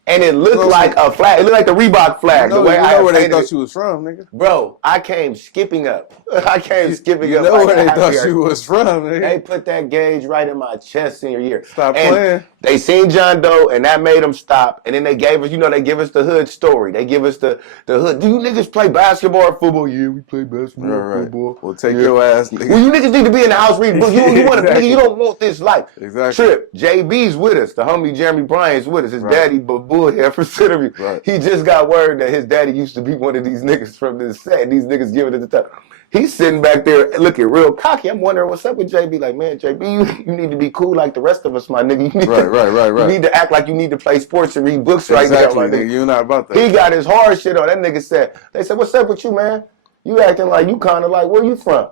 And it looked like a flag. It looked like the Reebok flag. You the way know where they thought you was from, nigga. Bro, I came skipping up. I came skipping up. You know where they thought you was from, nigga. They put that gauge right in my chest senior year. Stop playing. They seen John Doe, and that made them stop. And then they gave us, they give us the hood story. They give us the hood. Do you niggas play basketball or football? Yeah, we play basketball or football. Well, take your ass, nigga. Well, you niggas need to be in the house reading books. You want to, nigga, you don't want this life. Exactly. Trip. JB's with us. The homie Jeremy Bryant's with us. His daddy, Babu here for Centerview. Right. He just got word that his daddy used to be one of these niggas from this set. These niggas giving it the time. He's sitting back there looking real cocky. I'm wondering what's up with JB. Like, man, JB, you need to be cool like the rest of us, my nigga. You need right. You need to act like you need to play sports and read books right now, my nigga. You're not about that. He got his hard shit on. That nigga said, they said, what's up with you, man? You acting like you kind of like, where you from?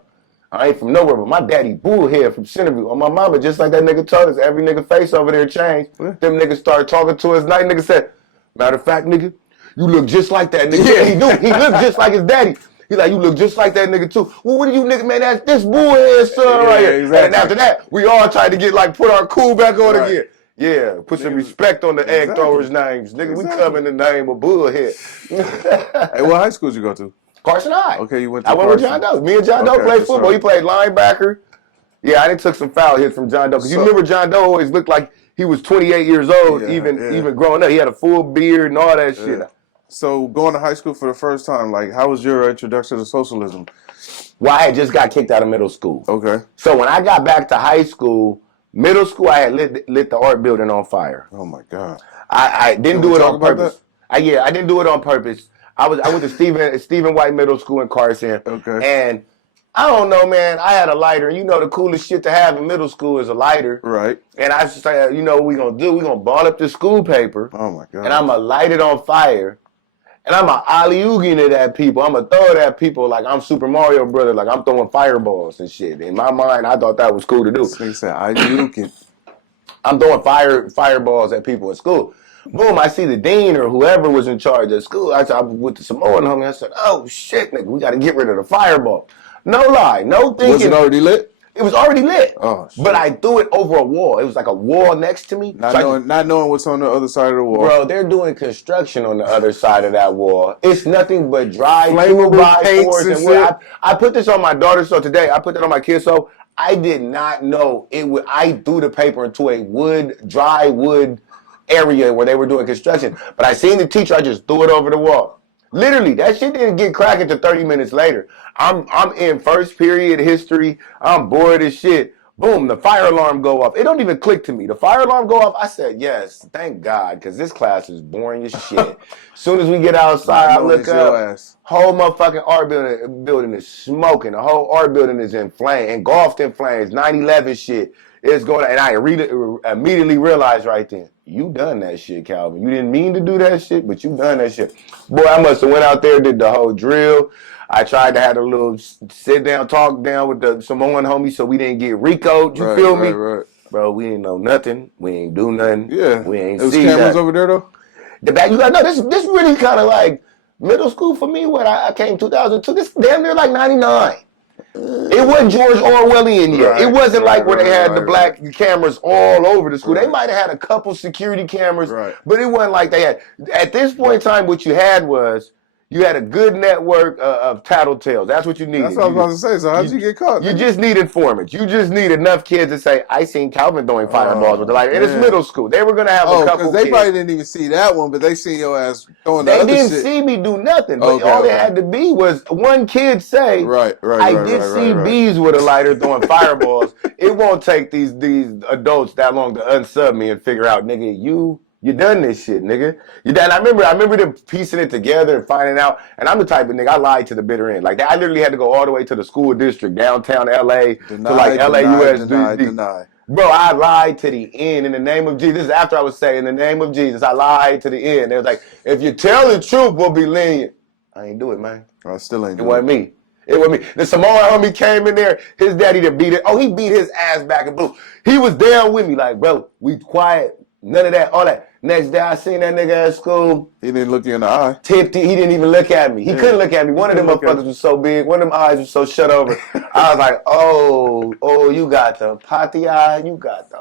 I ain't from nowhere, but my daddy bullhead from Centerview. On my mama, just like that nigga told us, every nigga face over there changed. Them niggas started talking to us. Night nigga said, matter of fact, nigga, you look just like that nigga. Yeah, he do. He look just like his daddy. He like, you look just like that nigga too. Well, what do you nigga, man? That's this bullhead son right here. Exactly. And after that, we all tried to get put our cool back on again. Yeah, put some respect on the egg throwers' names. Nigga, we come in the name of bullhead. Hey, what high school did you go to? Carson High. Okay, you went to I went with John Doe. Me and John Doe played football. He played linebacker. Yeah, I done took some foul hits from John Doe. Because you remember John Doe always looked like he was 28 years old, even growing up. He had a full beard and all that shit. So going to high school for the first time, like, how was your introduction to socialism? Well, I had just got kicked out of middle school. Okay. So when I got back to high school, middle school, I had lit the art building on fire. Oh my God. I didn't do it on purpose. I didn't do it on purpose. I went to Stephen White Middle School in Carson. Okay. And I don't know, man. I had a lighter. You know, the coolest shit to have in middle school is a lighter. Right. And I just said, you know what we gonna do? We gonna ball up the school paper. Oh my God. And I'm gonna light it on fire. And I'm a alley-ooging it at people. I'm gonna throw it at people like I'm Super Mario Brother, like I'm throwing fireballs and shit. In my mind, I thought that was cool to do. So he said, alley-ooging. I'm throwing fireballs at people at school. Boom, I see the dean or whoever was in charge of school. I went to Samoan homie. I said, oh, shit, nigga, we got to get rid of the fireball. No lie, no thinking. Was it already lit? It was already lit. Oh, shit. But I threw it over a wall. It was like a wall next to me. Not knowing what's on the other side of the wall. Bro, they're doing construction on the other side of that wall. It's nothing but dry flammable paints and shit. I put this on my daughter, so today I put that on my kids, so I did not know it would. I threw the paper into a dry wood area where they were doing construction. But I seen the teacher, I just threw it over the wall. Literally, that shit didn't get cracking until 30 minutes later. I'm in first period history. I'm bored as shit. Boom, the fire alarm go off. It don't even click to me. The fire alarm go off. I said, yes, thank God, because this class is boring as shit. As soon as we get outside, I look up. Whole motherfucking art building is smoking. The whole art building is in flames, engulfed in flames. 9/11 shit is going on. And I immediately realized right then, you done that shit, Calvin. You didn't mean to do that shit, but you done that shit. Boy, I must have went out there, did the whole drill. I tried to have a little sit down, talk down with the Samoan homies so we didn't get Rico'd. You feel me? Right. Bro, we ain't know nothing. We ain't do nothing. Yeah. We ain't see that. Cameras over there, though? The back, you got to know, this really kind of like middle school for me when I came 2002. This damn near like 99. It wasn't George Orwellian yet. Right, it wasn't like where they had the black cameras all over the school. They might have had a couple security cameras, but it wasn't like they had. At this point in time, what you had was you had a good network of tattletales. That's what you needed. That's what I was about to say. So how'd you get caught? You just need informants. You just need enough kids to say, I seen Calvin throwing fireballs with the light. And it's middle school. They were going to have a couple because they probably didn't even see that one, but they seen your ass throwing the other shit. They didn't see me do nothing. But all they had to be was one kid say, I did see bees with a lighter throwing fireballs. It won't take these adults that long to unsub me and figure out, nigga, you done this shit, nigga. You done. I remember them piecing it together and finding out. And I'm the type of nigga, I lied to the bitter end. Like, I literally had to go all the way to the school district, downtown LA, to like LAUSD. Deny. Bro, I lied to the end in the name of Jesus. This is after I was saying, in the name of Jesus, I lied to the end. They was like, if you tell the truth, we'll be lenient. I ain't do it, man. I still ain't do it. It wasn't me. It wasn't me. The Samoan homie came in there. His daddy done beat it. Oh, he beat his ass back in blue. He was down with me like, bro, we quiet. None of that, all that. Next day, I seen that nigga at school. He didn't look you in the eye. Tipped it. He didn't even look at me. He couldn't look at me. One of them motherfuckers was so big. One of them eyes was so shut over. I was like, oh, you got the potty eye. You got the,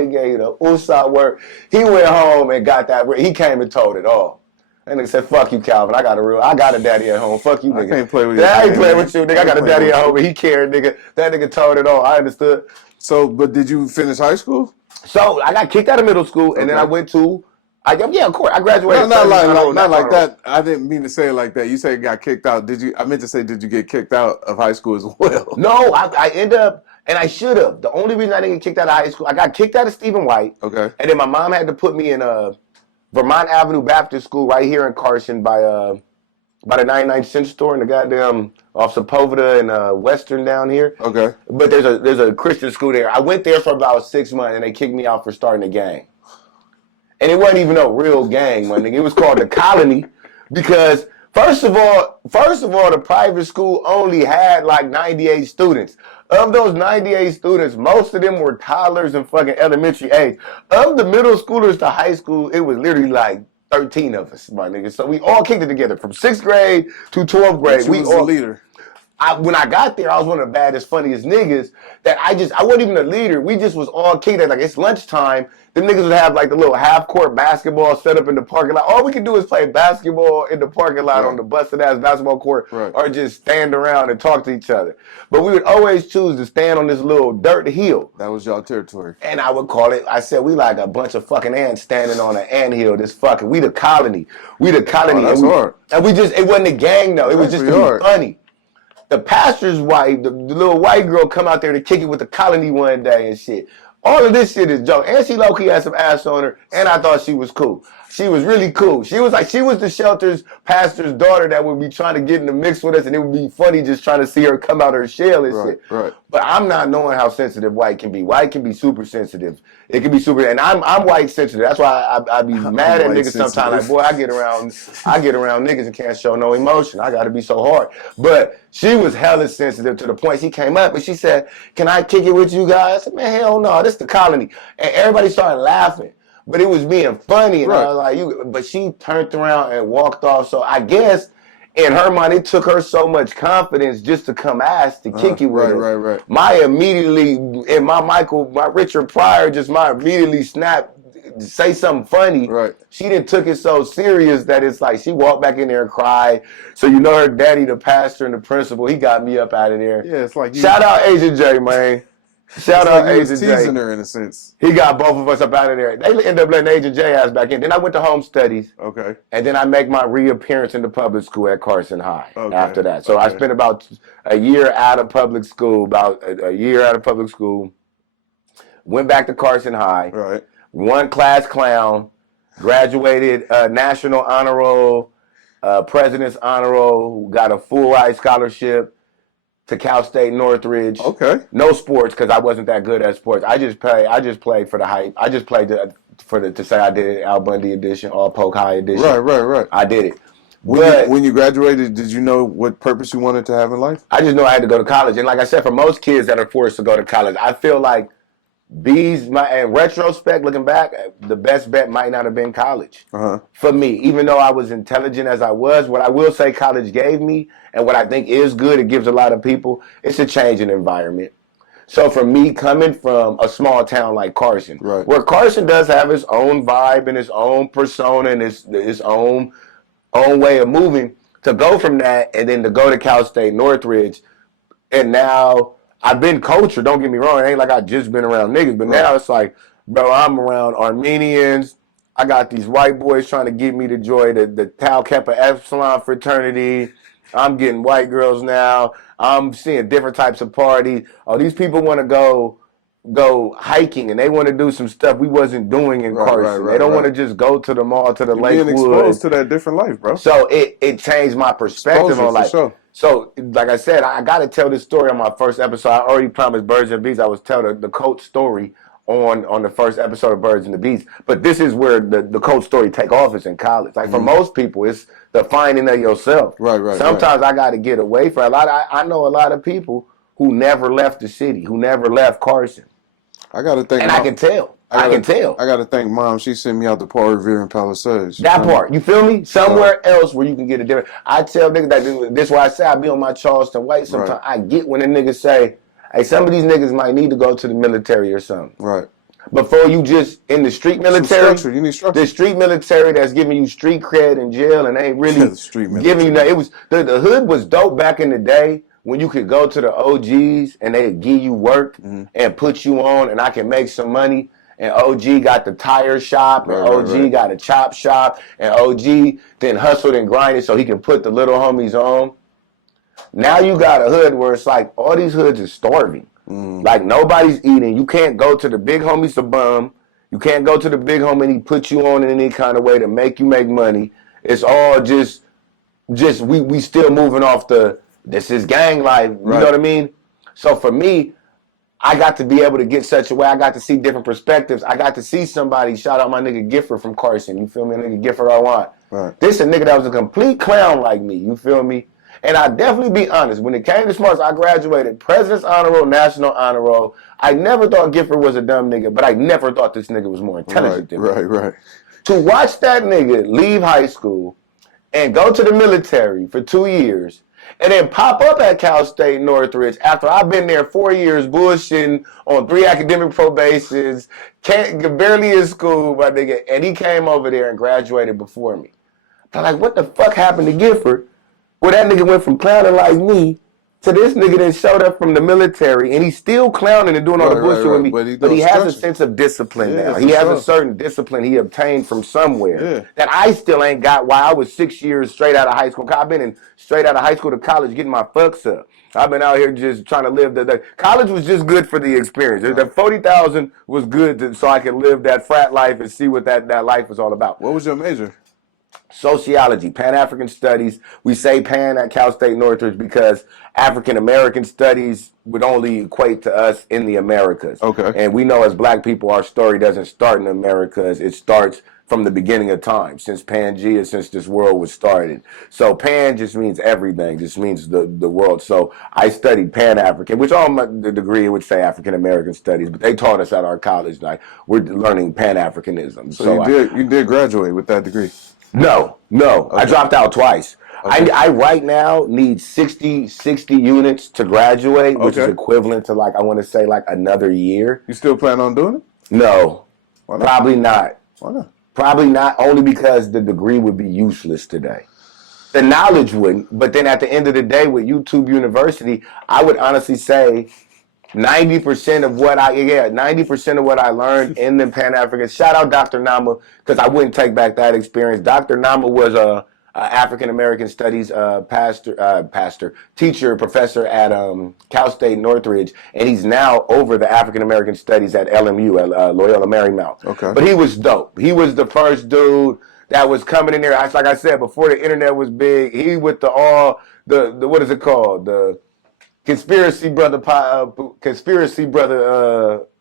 he gave you the USA word. He went home and got that. He came and told it all. And nigga said, fuck you, Calvin. I got a daddy at home. Fuck you, nigga. I can't play with you. I ain't playing with you, nigga. I got a daddy at home, and he cared, nigga. That nigga told it all. I understood. So, but did you finish high school? So, I got kicked out of middle school, and then I went to, yeah, of course. I graduated. Not like that. I didn't mean to say it like that. You said you got kicked out. I meant to say, did you get kicked out of high school as well? No, I ended up, and I should have. The only reason I didn't get kicked out of high school, I got kicked out of Stephen White. Okay. And then my mom had to put me in Vermont Avenue Baptist School right here in Carson by the 99 cent store in the goddamn off Sepulveda and Western down here. Okay. But there's a Christian school there. I went there for about 6 months and they kicked me out for starting a gang. And it wasn't even a real gang, my nigga. It was called the Colony because first of all, the private school only had like 98 students. Of those 98 students, most of them were toddlers and fucking elementary age. Of the middle schoolers to high school, it was literally like 13 of us, my nigga. So we all kicked it together from 6th grade to 12th grade. We was the leader. When I got there, I was one of the baddest, funniest niggas that I wasn't even a leader. We just was all kicked. Like, it's lunchtime. Them niggas would have like the little half-court basketball set up in the parking lot. All we could do is play basketball in the parking lot on the busted-ass basketball court or just stand around and talk to each other. But we would always choose to stand on this little dirt hill. That was y'all territory. And I would call it, I said, we like a bunch of fucking ants standing on an anthill. We the colony. We the colony. Oh, that's hard. And it wasn't a gang, though. It was just to be funny. The pastor's wife, the little white girl, come out there to kick it with the colony one day and shit. All of this shit is joke. And she low-key had some ass on her, and I thought she was cool. She was really cool. She was the shelter's pastor's daughter that would be trying to get in the mix with us, and it would be funny just trying to see her come out her shell and shit. Right. But I'm not knowing how sensitive white can be. White can be super sensitive. It can be super, and I'm white sensitive. That's why I be mad at niggas sometimes. Like, boy, I get around niggas and can't show no emotion. I got to be so hard. But she was hella sensitive to the point she came up and she said, "Can I kick it with you guys?" I said, "Man, hell no, this the colony." And everybody started laughing. But it was being funny, and I was like, but she turned around and walked off. So I guess in her mind, it took her so much confidence just to come ask to kick it with her. Right. My Richard Pryor, my immediately snap, say something funny. Right. She didn't took it so serious that it's like she walked back in there and cried. So you know her daddy, the pastor and the principal, he got me up out of there. Yeah, it's like shout out Agent J, man. Shout out Agent J. Teasing her in a sense. He got both of us up out of there. They ended up letting Agent J ass back in. Then I went to home studies. Okay. And then I make my reappearance in the public school at Carson High after that. So I spent about a year out of public school, went back to Carson High. Right. One class clown, graduated National Honor Roll, President's Honor Roll, got a full ride scholarship to Cal State Northridge. Okay. No sports because I wasn't that good at sports. I just played for the hype. I just played to say I did it, Al Bundy edition, All Polk High edition. Right. I did it. When you graduated, did you know what purpose you wanted to have in life? I just know I had to go to college. And like I said, for most kids that are forced to go to college, I feel like in retrospect, looking back, the best bet might not have been college for me. Even though I was intelligent as I was, what I will say college gave me, and what I think is good, it gives a lot of people, it's a change in environment. So for me, coming from a small town like Carson, where Carson does have its own vibe and its own persona and its own way of moving, to go from that and then to go to Cal State Northridge, and now I've been cultured, don't get me wrong. It ain't like I just been around niggas, but now it's like, bro, I'm around Armenians. I got these white boys trying to get me to join the Tau Kappa Epsilon fraternity. I'm getting white girls now. I'm seeing different types of parties. Oh, these people want to go hiking and they want to do some stuff we wasn't doing in Carson. They don't want to just go to the mall, to the Lakewood. Being exposed to that different life, bro. So it changed my perspective on life. Sure. So, like I said, I got to tell this story on my first episode. I already promised Birds and Bees I was tell the coach story on the first episode of Birds and the Bees. But this is where the coach story take off is in college. Like for most people, it's the finding of yourself. Right. Sometimes I got to get away from I know a lot of people who never left the city, who never left Carson. I got to think. And I can tell. I can tell. I got to thank Mom. She sent me out to Paul Revere and Palisades. That part. You feel me? Somewhere else where you can get a different. I tell niggas that this is why I say I be on my Charleston White sometimes. Right. I get when a nigga say, hey, some of these niggas might need to go to the military or something. Right. Before you just in the street military, you need structure. The street military that's giving you street cred in jail and ain't really giving you that. It was the hood was dope back in the day when you could go to the OGs and they'd give you work and put you on, and I can make some money. And OG got the tire shop, and OG got a chop shop, and OG then hustled and grinded so he can put the little homies on. Now you got a hood where it's like all these hoods is starving. Like nobody's eating. You can't go to the big homie's a bum. You can't go to the big homie and he put you on in any kind of way to make you make money. It's all just we still moving off this is gang life. You know what I mean? So for me, I got to be able to get such a way. I got to see different perspectives. I got to see somebody, shout out my nigga Gifford from Carson. You feel me? Nigga Gifford I want. Right. This a nigga that was a complete clown like me. You feel me? And I definitely be honest, when it came to smarts, I graduated President's Honor Roll, National Honor Roll. I never thought Gifford was a dumb nigga, but I never thought this nigga was more intelligent than me. Right. To watch that nigga leave high school and go to the military for 2 years and then pop up at Cal State Northridge after I've been there 4 years bullshitting on 3 academic probations, barely in school, my nigga, and he came over there and graduated before me. I'm like, what the fuck happened to Gifford? Well, that nigga went from clowning like me to this nigga that showed up from the military, and he's still clowning and doing all the bullshit with me. But he has a sense of discipline now. He has a certain discipline he obtained from somewhere that I still ain't got while I was 6 years straight out of high school. I've been straight out of high school to college getting my fucks up. I've been out here just trying to live the college was just good for the experience. The 40,000 was good so I could live that frat life and see what that life was all about. What was your major? Sociology, Pan-African Studies. We say Pan at Cal State Northridge because African-American studies would only equate to us in the Americas. Okay. And we know as black people, our story doesn't start in the Americas. It starts from the beginning of time, since Pangea, since this world was started. So Pan just means everything, just means the world. So I studied Pan-African, which on the degree it would say African-American studies, but they taught us at our college, like, we're learning Pan-Africanism. So you did graduate with that degree? No. Okay. I dropped out twice. Okay. I right now need 60 units to graduate, which is equivalent to I want to say another year. You still plan on doing it? No. Why not? Probably not. Why not? Probably not, only because the degree would be useless today. The knowledge wouldn't, but then at the end of the day with YouTube University, I would honestly say 90% of what I learned in the Pan-African, shout out Dr. Nama, because I wouldn't take back that experience. Dr. Nama was a African-American studies teacher, professor at Cal State Northridge, and he's now over the African-American studies at LMU, at Loyola Marymount. Okay. But he was dope. He was the first dude that was coming in there. Like I said, before the internet was big, he with the what is it called? The conspiracy brother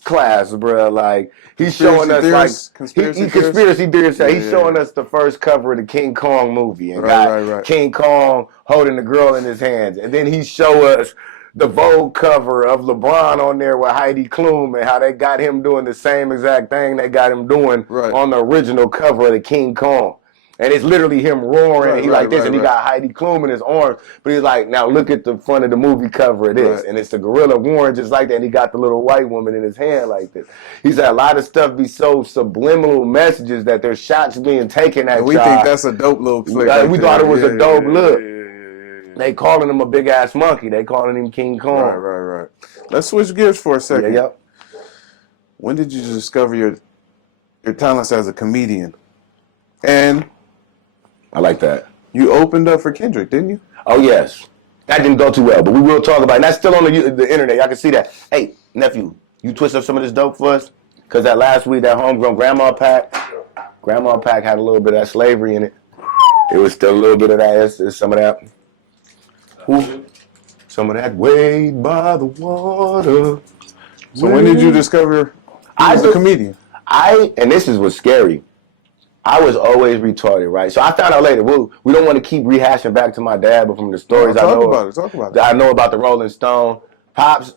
class, bro. Like he's showing us conspiracy theories. He's showing us the first cover of the King Kong movie and got King Kong holding the girl in his hands, and then he show us the Vogue cover of LeBron on there with Heidi Klum and how they got him doing the same exact thing they got him doing on the original cover of the King Kong. And it's literally him roaring. And he got Heidi Klum in his arms. But he's like, now look at the front of the movie cover of this. And it's the gorilla roaring just like that. And he got the little white woman in his hand like this. He said a lot of stuff be so subliminal messages that there's shots being taken at we think that's a dope little flick. We thought it was a dope look. They calling him a big ass monkey. They calling him King Kong. Right. Let's switch gears for a second. Yep. When did you discover your talents as a comedian? And I like that. You opened up for Kendrick, didn't you? Oh, yes. That didn't go too well, but we will talk about it. And that's still on the internet. Y'all can see that. Hey, nephew, you twist up some of this dope for us? Because that last week, that homegrown Grandma Pack had a little bit of that slavery in it. It was still a little bit of that. Some of that. Some of that Wade by the water. So when did you discover I was a comedian? And this is what's scary. I was always retarded, right? So I found out later. We don't want to keep rehashing back to my dad, but from the stories talk about it. I know about the Rolling Stone, Pops,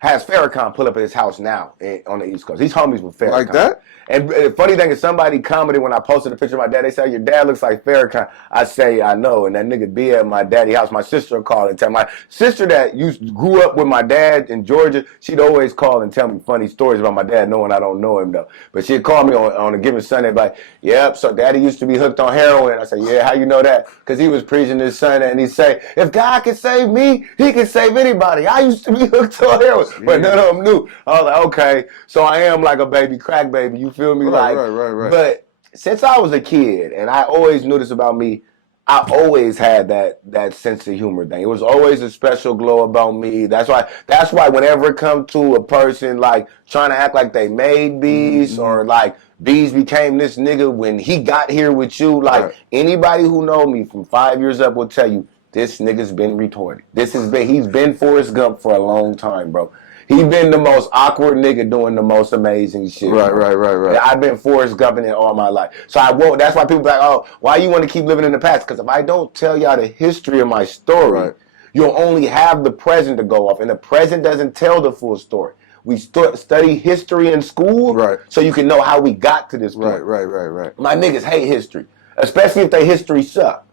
has Farrakhan pull up at his house now on the East Coast. He's homies with Farrakhan. Like that? And the funny thing is, somebody commented when I posted a picture of my dad. They said, your dad looks like Farrakhan. I say, I know. And that nigga be at my daddy's house. My sister called and tell my sister that grew up with my dad in Georgia. She'd always call and tell me funny stories about my dad, knowing I don't know him, though. But she'd call me on a given Sunday, like, yep, so daddy used to be hooked on heroin. I said, yeah, how you know that? Because he was preaching this Sunday, and he'd say, if God can save me, he can save anybody. I used to be hooked on heroin. Yeah. But none of them knew. I was like, okay, so I am like a baby crack baby. You feel me? Right. But since I was a kid, and I always knew this about me, I always had that sense of humor thing. It was always a special glow about me. That's why whenever it comes to a person like trying to act like they made bees or like bees became this nigga when he got here with you, like anybody who know me from 5 years up will tell you, this nigga's been retarded. He's been Forrest Gump for a long time, bro. He been the most awkward nigga doing the most amazing shit. Right. I've been Forrest Gumping it all my life. So I won't. That's why people be like, oh, why you want to keep living in the past? Because if I don't tell y'all the history of my story, you'll only have the present to go off. And the present doesn't tell the full story. We study history in school so you can know how we got to this point. Right. My niggas hate history, especially if their history suck.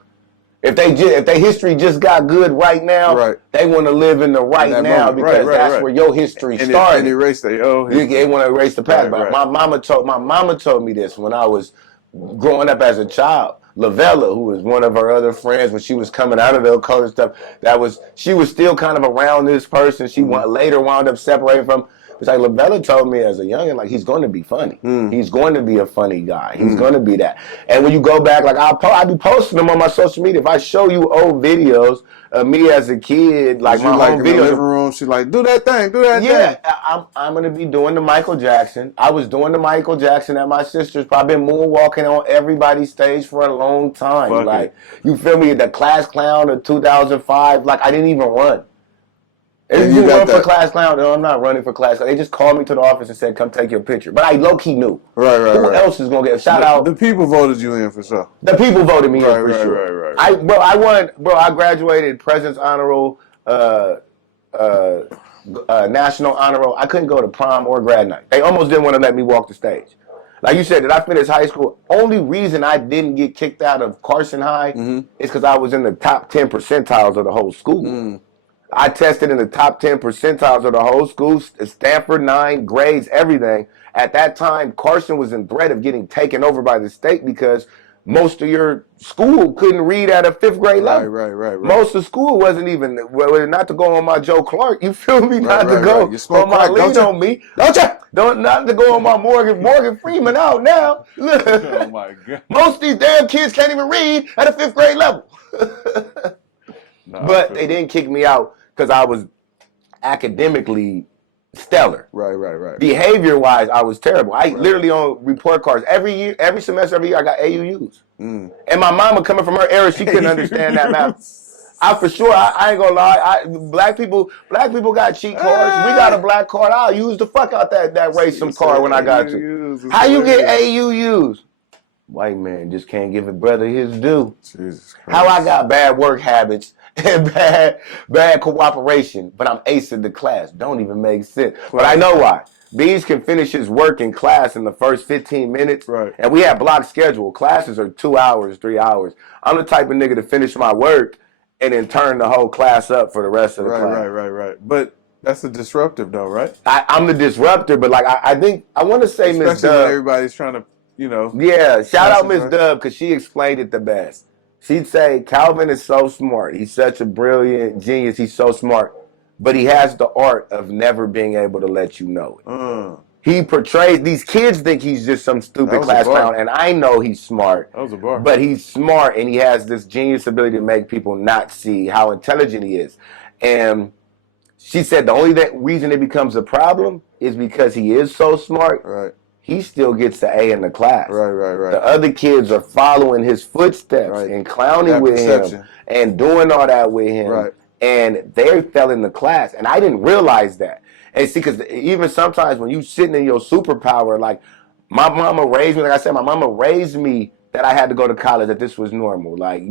If they history just got good right now, they want to live in the right now moment. Because that's where your history started. And erase their own history. They want to erase the past. But my mama told me this when I was growing up as a child. Lavella, who was one of her other friends when she was coming out of the occult and stuff, she was still kind of around this person. She later wound up separating from. It's like Lavella told me as a youngin', like he's going to be funny. He's going to be a funny guy. He's going to be that. And when you go back, like I be posting them on my social media. If I show you old videos of me as a kid, like my home videos, in the living room, she like do that thing. Yeah, I'm going to be doing the Michael Jackson. I was doing the Michael Jackson at my sister's. Probably been moonwalking on everybody's stage for a long time. You feel me? The Class Clown of 2005. Like I didn't even run. If you run for Class Clown, no, I'm not running for Class Clown. They just called me to the office and said, come take your picture. But I low-key knew. Who else is going to get a shout out? The people voted you in for sure. The people voted me in for sure. Right. I won, I graduated President's Honor Roll, National Honor Roll. I couldn't go to prom or grad night. They almost didn't want to let me walk the stage. Like you said, did I finish high school? Only reason I didn't get kicked out of Carson High is because I was in the top 10 percentiles of the whole school. I tested in the top 10 percentiles of the whole school, Stanford 9, grades, everything. At that time, Carson was in threat of getting taken over by the state because most of your school couldn't read at a 5th grade level. Right. Most of school wasn't even, not to go on my Joe Clark, you feel me? Not to go on my lean on me. Not to go on my Morgan Freeman out now. Oh my God. Most of these damn kids can't even read at a 5th grade level. But they didn't kick me out because I was academically stellar. Right. Behavior-wise, I was terrible. I literally on report cards every semester, every year, I got AUUs. And my mama, coming from her era, she couldn't understand that math. I ain't gonna lie. Black people got cheat cards. We got a black card. I'll use the fuck out that racing card when I got to. How you get AUUs? White man just can't give a brother his due. Jesus Christ. How I got bad work habits and bad cooperation, but I'm ace in the class. Don't even make sense. But I know why. Bees can finish his work in class in the first 15 minutes. And we have block schedule. Classes are 2 hours, 3 hours. I'm the type of nigga to finish my work and then turn the whole class up for the rest of the class. Right. But that's a disruptive though, right? I'm the disruptor, but like I think I want to say Miss Especially when everybody's trying to, Yeah, shout out Miss Dub because she explained it the best. She'd say, Calvin is so smart. He's such a brilliant genius. He's so smart. But he has the art of never being able to let you know it. He portrays, these kids think he's just some stupid class clown, and I know he's smart. That was a bar. But he's smart, and he has this genius ability to make people not see how intelligent he is. And she said the only reason it becomes a problem is because he is so smart. He still gets the A in the class. Right. The other kids are following his footsteps and clowning with him and doing all that with him. And they fell in the class. And I didn't realize that. And see, because even sometimes when you sitting in your superpower, like my mama raised me, like I said, my mama raised me that I had to go to college, that this was normal. Like,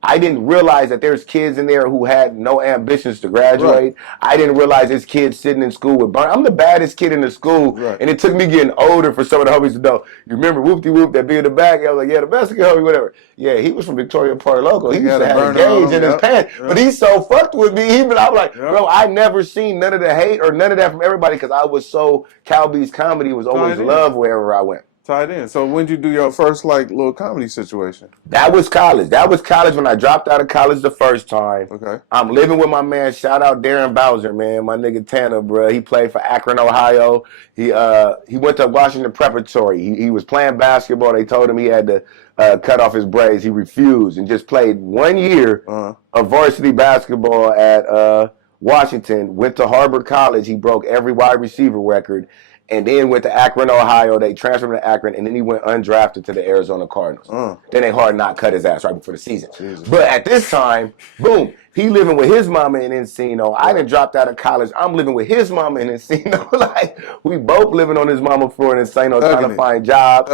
I didn't realize that there's kids in there who had no ambitions to graduate. Right. I didn't realize there's kids sitting in school with burn. I'm the baddest kid in the school, Right. and it took me getting older for some of the homies to know. You remember Whoopty Whoop that be in the back? I was like, yeah, the Mexican homie, whatever. Yeah, he was from Victoria Park Local. He used to have a gauge in his pants, but he so fucked with me. Even I was like, bro, I never seen none of the hate or none of that from everybody because I was so Calbeezus comedy was always love wherever I went. Tied in. So when did you do your first like little comedy situation? That was college. That was college when I dropped out of college the first time. Okay. I'm living with my man. Shout out Darren Bowser, man. My nigga Tanner, bro. He played for Akron, Ohio. He went to Washington Preparatory. He was playing basketball. They told him he had to cut off his braids. He refused and just played 1 year of varsity basketball at Washington. Went to Harvard College. He broke every wide receiver record. And then went to Akron, Ohio. They transferred him to Akron, and then he went undrafted to the Arizona Cardinals. Then they hard not cut his ass right before the season. Jesus. But at this time, boom, he living with his mama in Encino. I done dropped out of college. I'm living with his mama in Encino. Like, we both living on his mama floor in Encino trying to find jobs.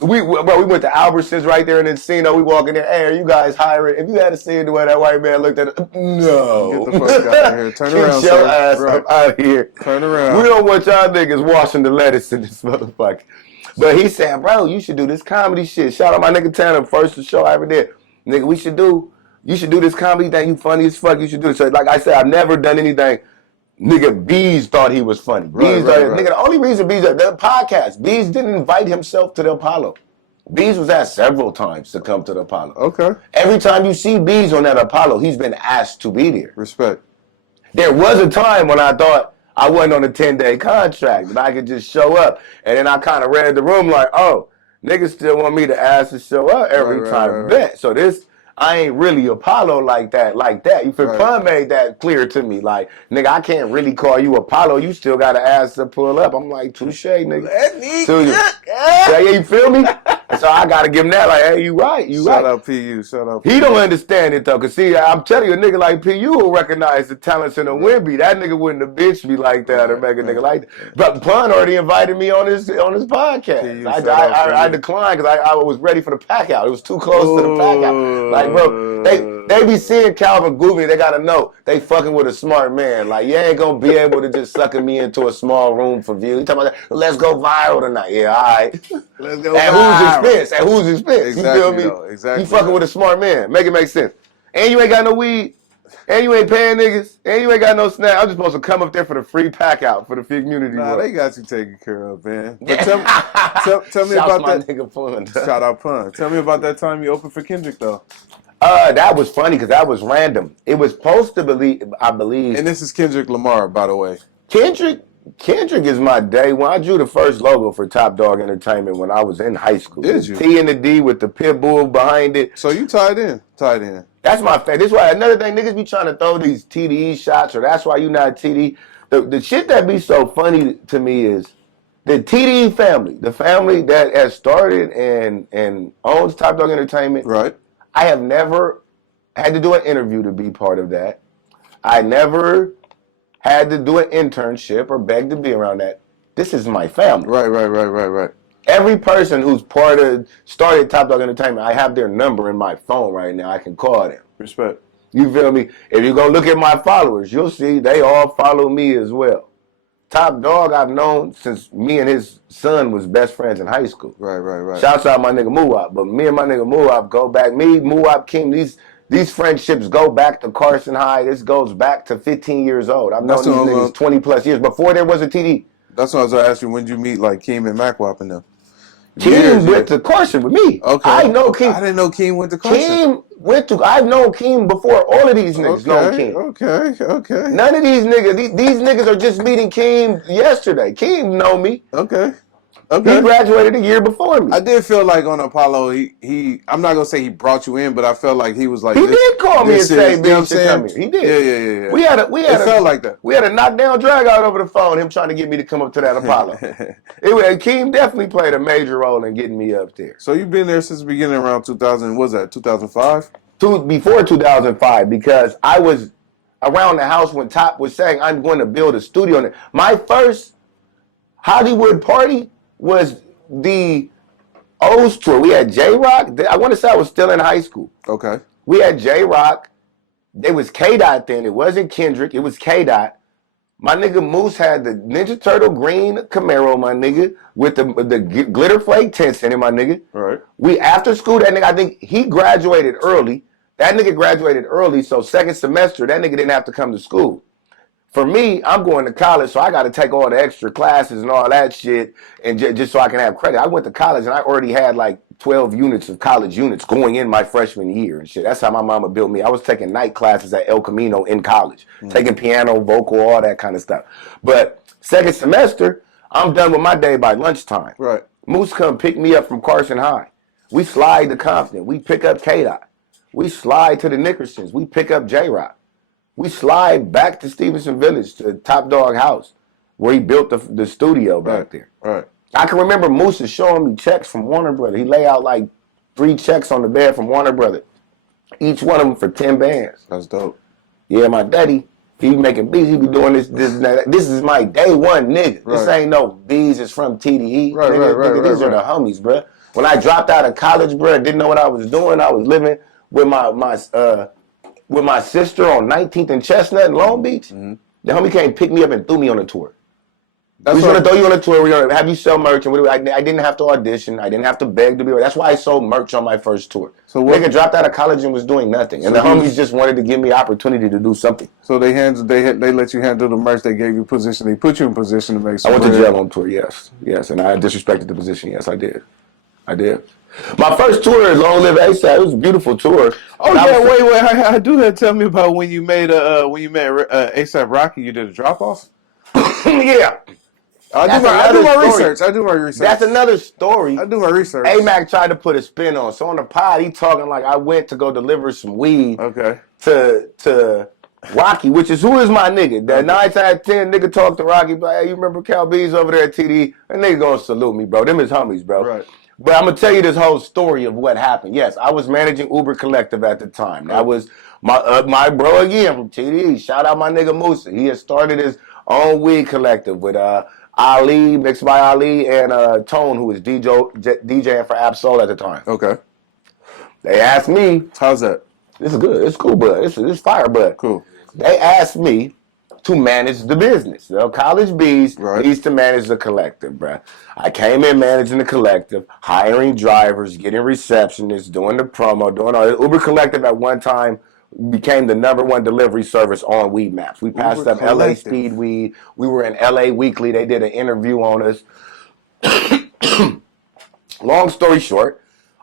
We went to Albertsons right there in Encino. We walk in there, hey, are you guys hiring? If you had to see the way that white man looked at it, no. Get the fuck out of here. Turn around, Get your ass up out of here. Turn around. We don't want y'all niggas washing the lettuce in this motherfucker. But he said, bro, you should do this comedy shit. Shout out my nigga Tanner, first show I ever did. Nigga, you should do this comedy thing. You funny as fuck. You should do it. So like I said, I've never done anything. Nigga, Bees thought he was funny. Nigga, the only reason Bees, the podcast, Bees didn't invite himself to the Apollo. Bees was asked several times to come to the Apollo. Okay. Every time you see Bees on that Apollo, he's been asked to be there. Respect. There was a time when I thought I wasn't on a 10-day contract, and I could just show up. And then I kind of read the room like, oh, niggas still want me to ask to show up every time. Bet. So this, I ain't really Apollo like that. You feel? Pun made that clear to me. Like, nigga, I can't really call you Apollo. You still got to ask to pull up. I'm like, touche, nigga. Yeah, you feel me? And so I got to give him that. Like, hey, you right. Shout out PU. Shout out PU. He don't understand it, though. Because, see, I'm telling you, a nigga like PU will recognize the talents in a Wimby. That nigga wouldn't have bitched me like that or make a nigga like that. But Pun already invited me on his podcast. I declined because I was ready for the pack out. It was too close to the pack out. Like, bro, they be seeing Calvin Goovy. They got to know they fucking with a smart man. Like, you ain't going to be able to just sucking me into a small room for views. You talking about, let's go viral tonight. Yeah, all right. Let's go At viral. whose expense? Exactly, you feel me? though. Exactly. You fucking with a smart man. Make it make sense. And you ain't got no weed. And you ain't paying niggas. And you ain't got no snack. I'm just supposed to come up there for the free pack out for the community. Nah, they got you taken care of, man. But tell me about that. Nigga Pun. Shout out Pun. Tell me about that time you opened for Kendrick, though. That was funny because that was random. It was supposed to I believe. And this is Kendrick Lamar, by the way. Kendrick is my day one. I drew the first logo for Top Dog Entertainment when I was in high school. Did you? T and the D with the pit bull behind it. So you tied in. That's my favorite. This is why another thing niggas be trying to throw these TDE shots, or that's why you not TDE. The shit that be so funny to me is the TDE family, the family that has started and owns Top Dog Entertainment. Right. I have never had to do an interview to be part of that. I never had to do an internship or beg to be around that. This is my family. Right. Every person who's started Top Dog Entertainment, I have their number in my phone right now. I can call them. Respect. You feel me? If you go look at my followers, you'll see they all follow me as well. Top Dog I've known since me and his son was best friends in high school. Right. Shouts out my nigga Muwap. But me and my nigga Muwap go back. Me, Muwap, King, these friendships go back to Carson High. This goes back to 15 years old. I've known these niggas 20 plus years before there was a TD. That's what I was going to ask you. When did you meet like Keem and Macwap and them? Keem went to Carson with me. Okay. I know Keem. I didn't know Keem went to Carson. I've known Keem before all of these niggas know Keem. Okay. None of these niggas, these niggas are just meeting Keem yesterday. Keem know me. Okay. He graduated a year before me. I did feel like on Apollo, he I'm not gonna say he brought you in, but I felt like he was like he did call me and say, "Bitch, to come here." He did. Yeah. It felt like that. We had a knockdown drag out over the phone. Him trying to get me to come up to that Apollo. Keem definitely played a major role in getting me up there. So you've been there since the beginning, around 2000. What was that 2005? Before 2005, because I was around the house when Top was saying, "I'm going to build a studio." In it. My first Hollywood party was the O's tour. We had J-Rock. I want to say I was still in high school. Okay. We had J-Rock. It was K-Dot then. It wasn't Kendrick. It was K-Dot. My nigga Moose had the Ninja Turtle green Camaro, my nigga, with the glitter flake tints in it, my nigga. Right. We, after school, that nigga, I think he graduated early. That nigga graduated early, so second semester, that nigga didn't have to come to school. For me, I'm going to college, so I got to take all the extra classes and all that shit, and just so I can have credit. I went to college, and I already had like 12 units of college units going in my freshman year and shit. That's how my mama built me. I was taking night classes at El Camino in college, taking piano, vocal, all that kind of stuff. But second semester, I'm done with my day by lunchtime. Right. Moose come pick me up from Carson High. We slide to Compton. We pick up K-Dot. We slide to the Nickersons. We pick up J-Rock. We slide back to Stevenson Village to Top Dog House where he built the studio back there. Right. I can remember Moose is showing me checks from Warner Brothers. He lay out like 3 checks on the bed from Warner Brothers. Each one of them for 10 bands. That's dope. Yeah, my daddy, he making beats. He be doing this and that. This is my day one nigga. Right. This ain't no bees. It's from TDE. Right, nigga, right, these are the homies, bro. When I dropped out of college, bro, didn't know what I was doing. I was living with my sister on 19th and Chestnut in Long Beach. Mm-hmm. The homie came pick me up and threw me on a tour. We're going to throw you on a tour. We're going to have you sell merch. And I didn't have to audition. I didn't have to beg to be. That's why I sold merch on my first tour. So nigga dropped out of college and was doing nothing. And the homies just wanted to give me opportunity to do something. So they let you handle the merch. They gave you position. They put you in position to make some I went to jail on tour, yes. And I disrespected the position. Yes, I did. My first tour is Long Live ASAP. It was a beautiful tour. Oh yeah, wait. I do that. Tell me about when you met ASAP Rocky. You did a drop off. Yeah, I do my research. That's another story. I do my research. A-Mac tried to put a spin on. So on the pod, he talking like I went to go deliver some weed. Okay. To Rocky, which is who is my nigga. That 9 times out of 10 nigga talk to Rocky, but hey, you remember Calbeezus over there at TD? That nigga gonna salute me, bro. Them is homies, bro. Right. But I'm going to tell you this whole story of what happened. Yes, I was managing Uber Collective at the time. That was my bro again from TDE. Shout out my nigga Musa. He had started his own weed collective with Ali, mixed by Ali, and Tone, who was DJing for Absol at the time. Okay. They asked me. How's that? This is good. It's cool, bud. It's fire, bud. Cool. They asked me to manage the business. College Bees needs to manage the collective, bruh. I came in managing the collective, hiring drivers, getting receptionists, doing the promo, doing all. Uber Collective at one time became the #1 delivery service on Weed Maps. We passed up LA Speed Weed. We were in LA Weekly. They did an interview on us. Long story short,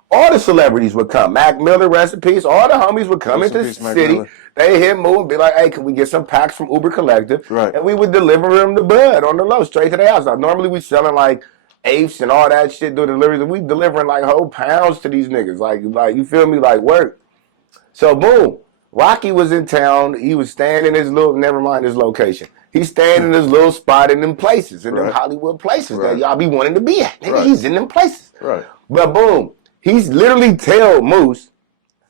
all the celebrities would come. Mac Miller, rest in peace. All the homies would come into the city. They hit Moo and be like, hey, can we get some packs from Uber Collective? Right. And we would deliver them the bud on the low, straight to their house. Now, normally we selling like eighths and all that shit, doing deliveries. And we delivering like whole pounds to these niggas. Like you feel me? Like work. So, boom. Rocky was in town. He was staying in his little, never mind his location. He's staying in this little spot in them places, in them Hollywood places that y'all be wanting to be at. Nigga, he's in them places. Right. But boom. He's literally tell Moose,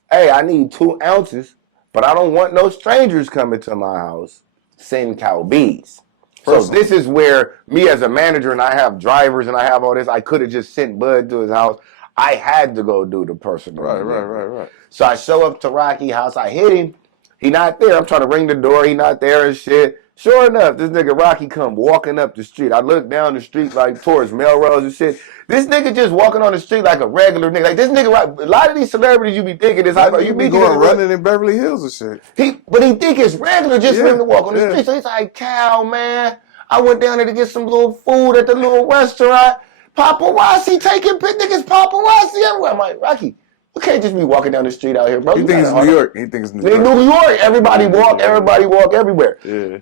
hey, I need 2 ounces, but I don't want no strangers coming to my house. Send Calbeezus. So this is where me as a manager, and I have drivers and I have all this, I could have just sent Bud to his house. I had to go do the personal. Right. So I show up to Rocky's house. I hit him. He not there. I'm trying to ring the door. He not there and shit. Sure enough, this nigga Rocky come walking up the street. I look down the street like towards Melrose and shit. This nigga just walking on the street like a regular nigga. Like this nigga, a lot of these celebrities you be thinking is like, you be going running in Beverly Hills and shit. But he think it's regular just for him to walk on the street. So he's like, Cal, man, I went down there to get some little food at the little restaurant. Paparazzi taking niggas paparazzi everywhere. I'm like, Rocky, you can't just be walking down the street out here, bro. He thinks it's New York. He thinks it's New York. In New York, everybody walk everywhere. Yeah.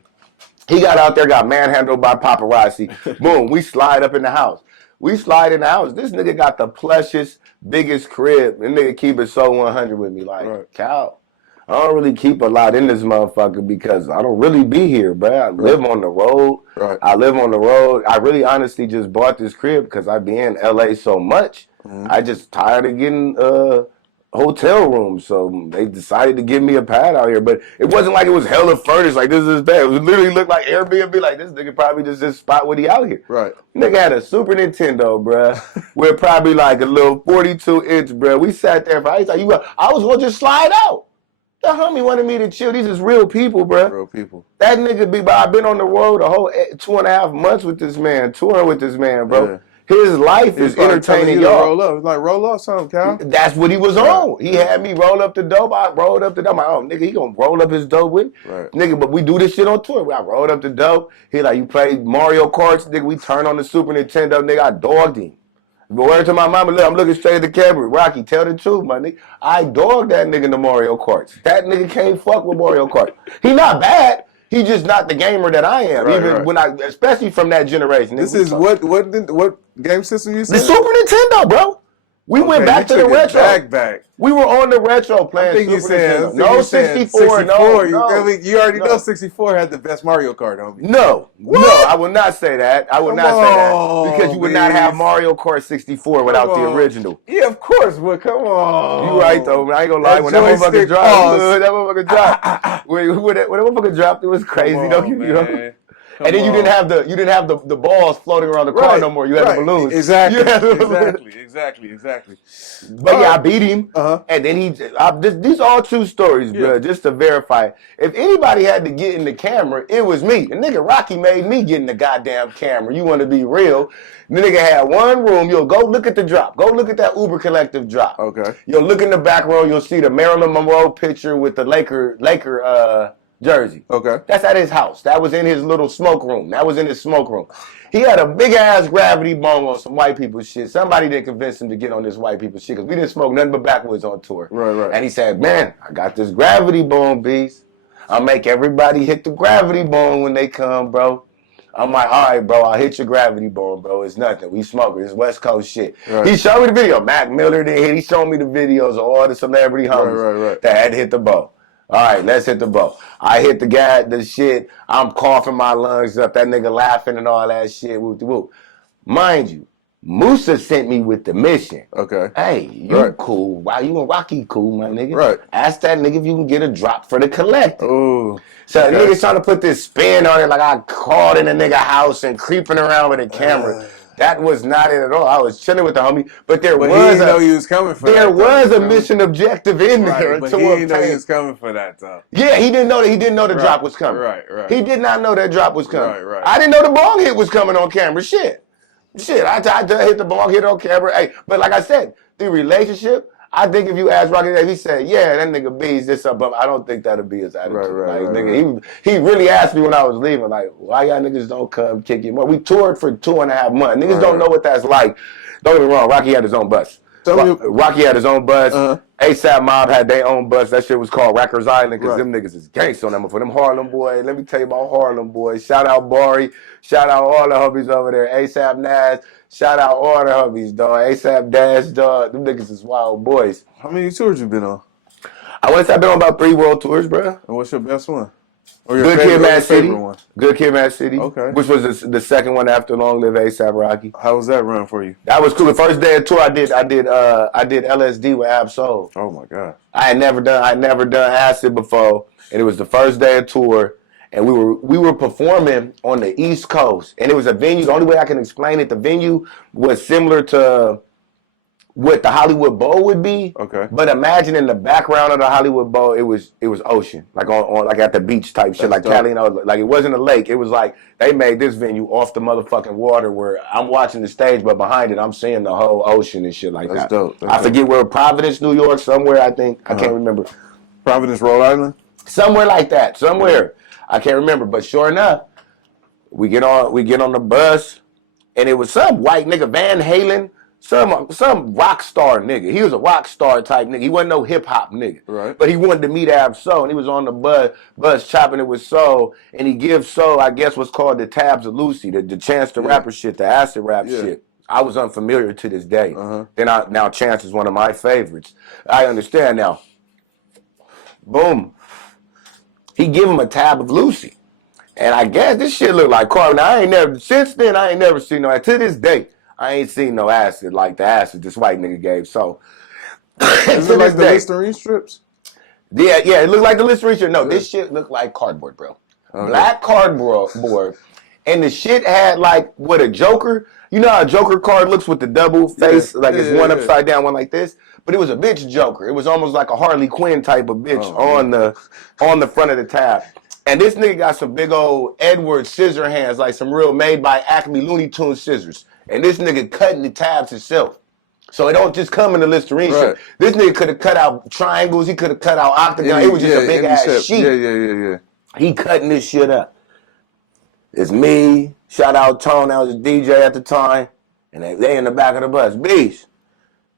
He got out there, got manhandled by paparazzi. Boom, we slide up in the house. This nigga got the plushest, biggest crib. This nigga keep it so 100 with me. Like, Cal, I don't really keep a lot in this motherfucker because I don't really be here, bro. I live on the road. Right. I live on the road. I really honestly just bought this crib because I be in LA so much. Mm-hmm. I just tired of getting hotel room. So they decided to give me a pad out here. But it wasn't like it was hella furnished, like this is bad. It was literally looked like Airbnb, like this nigga probably just this spot when he out here. Right. Nigga had a Super Nintendo, bruh, with probably like a little 42-inch, bruh. We sat there for, I was going to just slide out. The homie wanted me to chill. These is real people, bruh. Real people. That nigga but I've been on the road a whole 2.5 months with this man, touring with this man, bro. Yeah. His life is entertaining y'all. Roll up. It's like, roll up something, Cal. That's what he was on. He had me roll up the dope. I rolled up the dope. I'm like, oh, nigga, he gonna roll up his dope with me. Right. Nigga, but we do this shit on tour. I rolled up the dope. He like, you played Mario Kart, nigga. We turned on the Super Nintendo, nigga. I dogged him. But word to my mama, look, I'm looking straight at the camera. Rocky, tell the truth, my nigga. I dogged that nigga in the Mario Karts. That nigga can't fuck with Mario Kart. He not bad. He just not the gamer that I am. Right, even when especially from that generation. This is what game system you said? The Super Nintendo, bro. We went back to the retro. Back. We were on the retro playing Super Nintendo. No 64, no. You already know 64 had the best Mario Kart, homie. No, I will not say that. I will not say that because you would not have Mario Kart 64 without the original. Yeah, of course, but come on. You right though. I ain't gonna lie. When that motherfucker dropped, when that motherfucker dropped, it was crazy. Don't you know? And then you didn't have the balls floating around the car no more. You had the balloons. Exactly. But yeah, I beat him. And then these are all true stories, bro. Just to verify. If anybody had to get in the camera, it was me. The nigga Rocky made me get in the goddamn camera. You want to be real? The nigga had one room. You'll go look at the drop. Go look at that Uber Collective drop. Okay. You'll look in the back row. You'll see the Marilyn Monroe picture with the Laker jersey. Okay. That's at his house. That was in his little smoke room. He had a big ass gravity bong on some white people shit. Somebody didn't convince him to get on this white people shit because we didn't smoke nothing but backwoods on tour. Right. And he said, man, I got this gravity bong, beast. I'll make everybody hit the gravity bong when they come, bro. I'm like, all right, bro, I'll hit your gravity bong, bro. It's nothing. We smoking. It's West Coast shit. Right. He showed me the video. Mac Miller did hit. He showed me the videos of all the celebrity homies that had hit the bow. All right, let's hit the bow. I hit the shit. I'm coughing my lungs up. That nigga laughing and all that shit. Whoop, whoop. Mind you, Musa sent me with the mission. Okay. Hey, you cool. Wow, you and Rocky cool, my nigga. Right. Ask that nigga if you can get a drop for the collective. Ooh. So the nigga's trying to put this spin on it like I called in a nigga house and creeping around with a camera. That was not it at all. I was chilling with the homie, but there was a mission objective in there. But he didn't know he was coming for that, though. Yeah, he didn't know the drop was coming. Right. He did not know that drop was coming. Right. I didn't know the bong hit was coming on camera. Shit, I hit the bong hit on camera. Hey, but like I said, the relationship. I think if you ask Rocky that, he said, yeah, that nigga B's this up, but I don't think that'll be his attitude. Nigga, he really asked me when I was leaving, like, why y'all niggas don't come kick you more? We toured for 2.5 months. Niggas don't know what that's like. Don't get me wrong, Rocky had his own bus. Rocky had his own bus. ASAP Mob had their own bus. That shit was called Rikers Island because them niggas is gangsta on them. For them Harlem boys, let me tell you about Harlem boys. Shout out Bari. Shout out all the hubbies over there. ASAP Nas. Shout out all the hubbies, dog. ASAP Dash, dog. Them niggas is wild boys. How many tours you been on? I want to say I've been on about 3 world tours, bro. And what's your best one? Good Kid, Mad City. Good Kid, Mad City. Okay. Which was the second one after Long Live ASAP Rocky. How was that run for you? That was cool. The first day of tour, I did LSD with Ab Soul. Oh my God. I had never done acid before, and it was the first day of tour. And we were performing on the East Coast, and it was a venue. The only way I can explain it, the venue was similar to what the Hollywood Bowl would be. Okay. But imagine in the background of the Hollywood Bowl, it was ocean, like on like at the beach type shit, like Cali. Like it wasn't a lake. It was like they made this venue off the motherfucking water, where I'm watching the stage, but behind it, I'm seeing the whole ocean and shit like that. Dope. I forget where, Providence, New York, somewhere. I think I can't remember. Providence, Rhode Island. Somewhere like that. Somewhere. I can't remember, but sure enough, we get on the bus, and it was some white nigga, Van Halen, some rock star nigga. He was a rock star type nigga. He wasn't no hip hop nigga. Right. But he wanted to meet Ab Soul, and he was on the bus chopping it with Soul, and he gives Soul, I guess, what's called the tabs of Lucy, the Chance the Rapper shit, the acid rap shit. I was unfamiliar to this day. Now Chance is one of my favorites. I understand now. Boom. He give him a tab of Lucy. And I guess this shit look like Carl. Now, since then, I ain't never seen no, to this day, I ain't seen no acid like the acid this white nigga gave. So, Is it like the Listerine strips? Yeah, it looked like the Listerine strip. No, this shit looked like cardboard, bro. Okay. Black cardboard. And the shit had like what a Joker. You know how a Joker card looks with the double face, it's one upside down, one like this. But it was a bitch Joker. It was almost like a Harley Quinn type of bitch on the front of the tab. And this nigga got some big old Edward scissor hands, like some real made by Acme Looney Tunes scissors. And this nigga cutting the tabs himself. So it don't just come in the Listerine strip. This nigga could have cut out triangles. He could have cut out octagon. It was just a big ass sheet. Yeah. He cutting this shit up. It's me. Shout out Tone. That was a DJ at the time. And they in the back of the bus. Beast,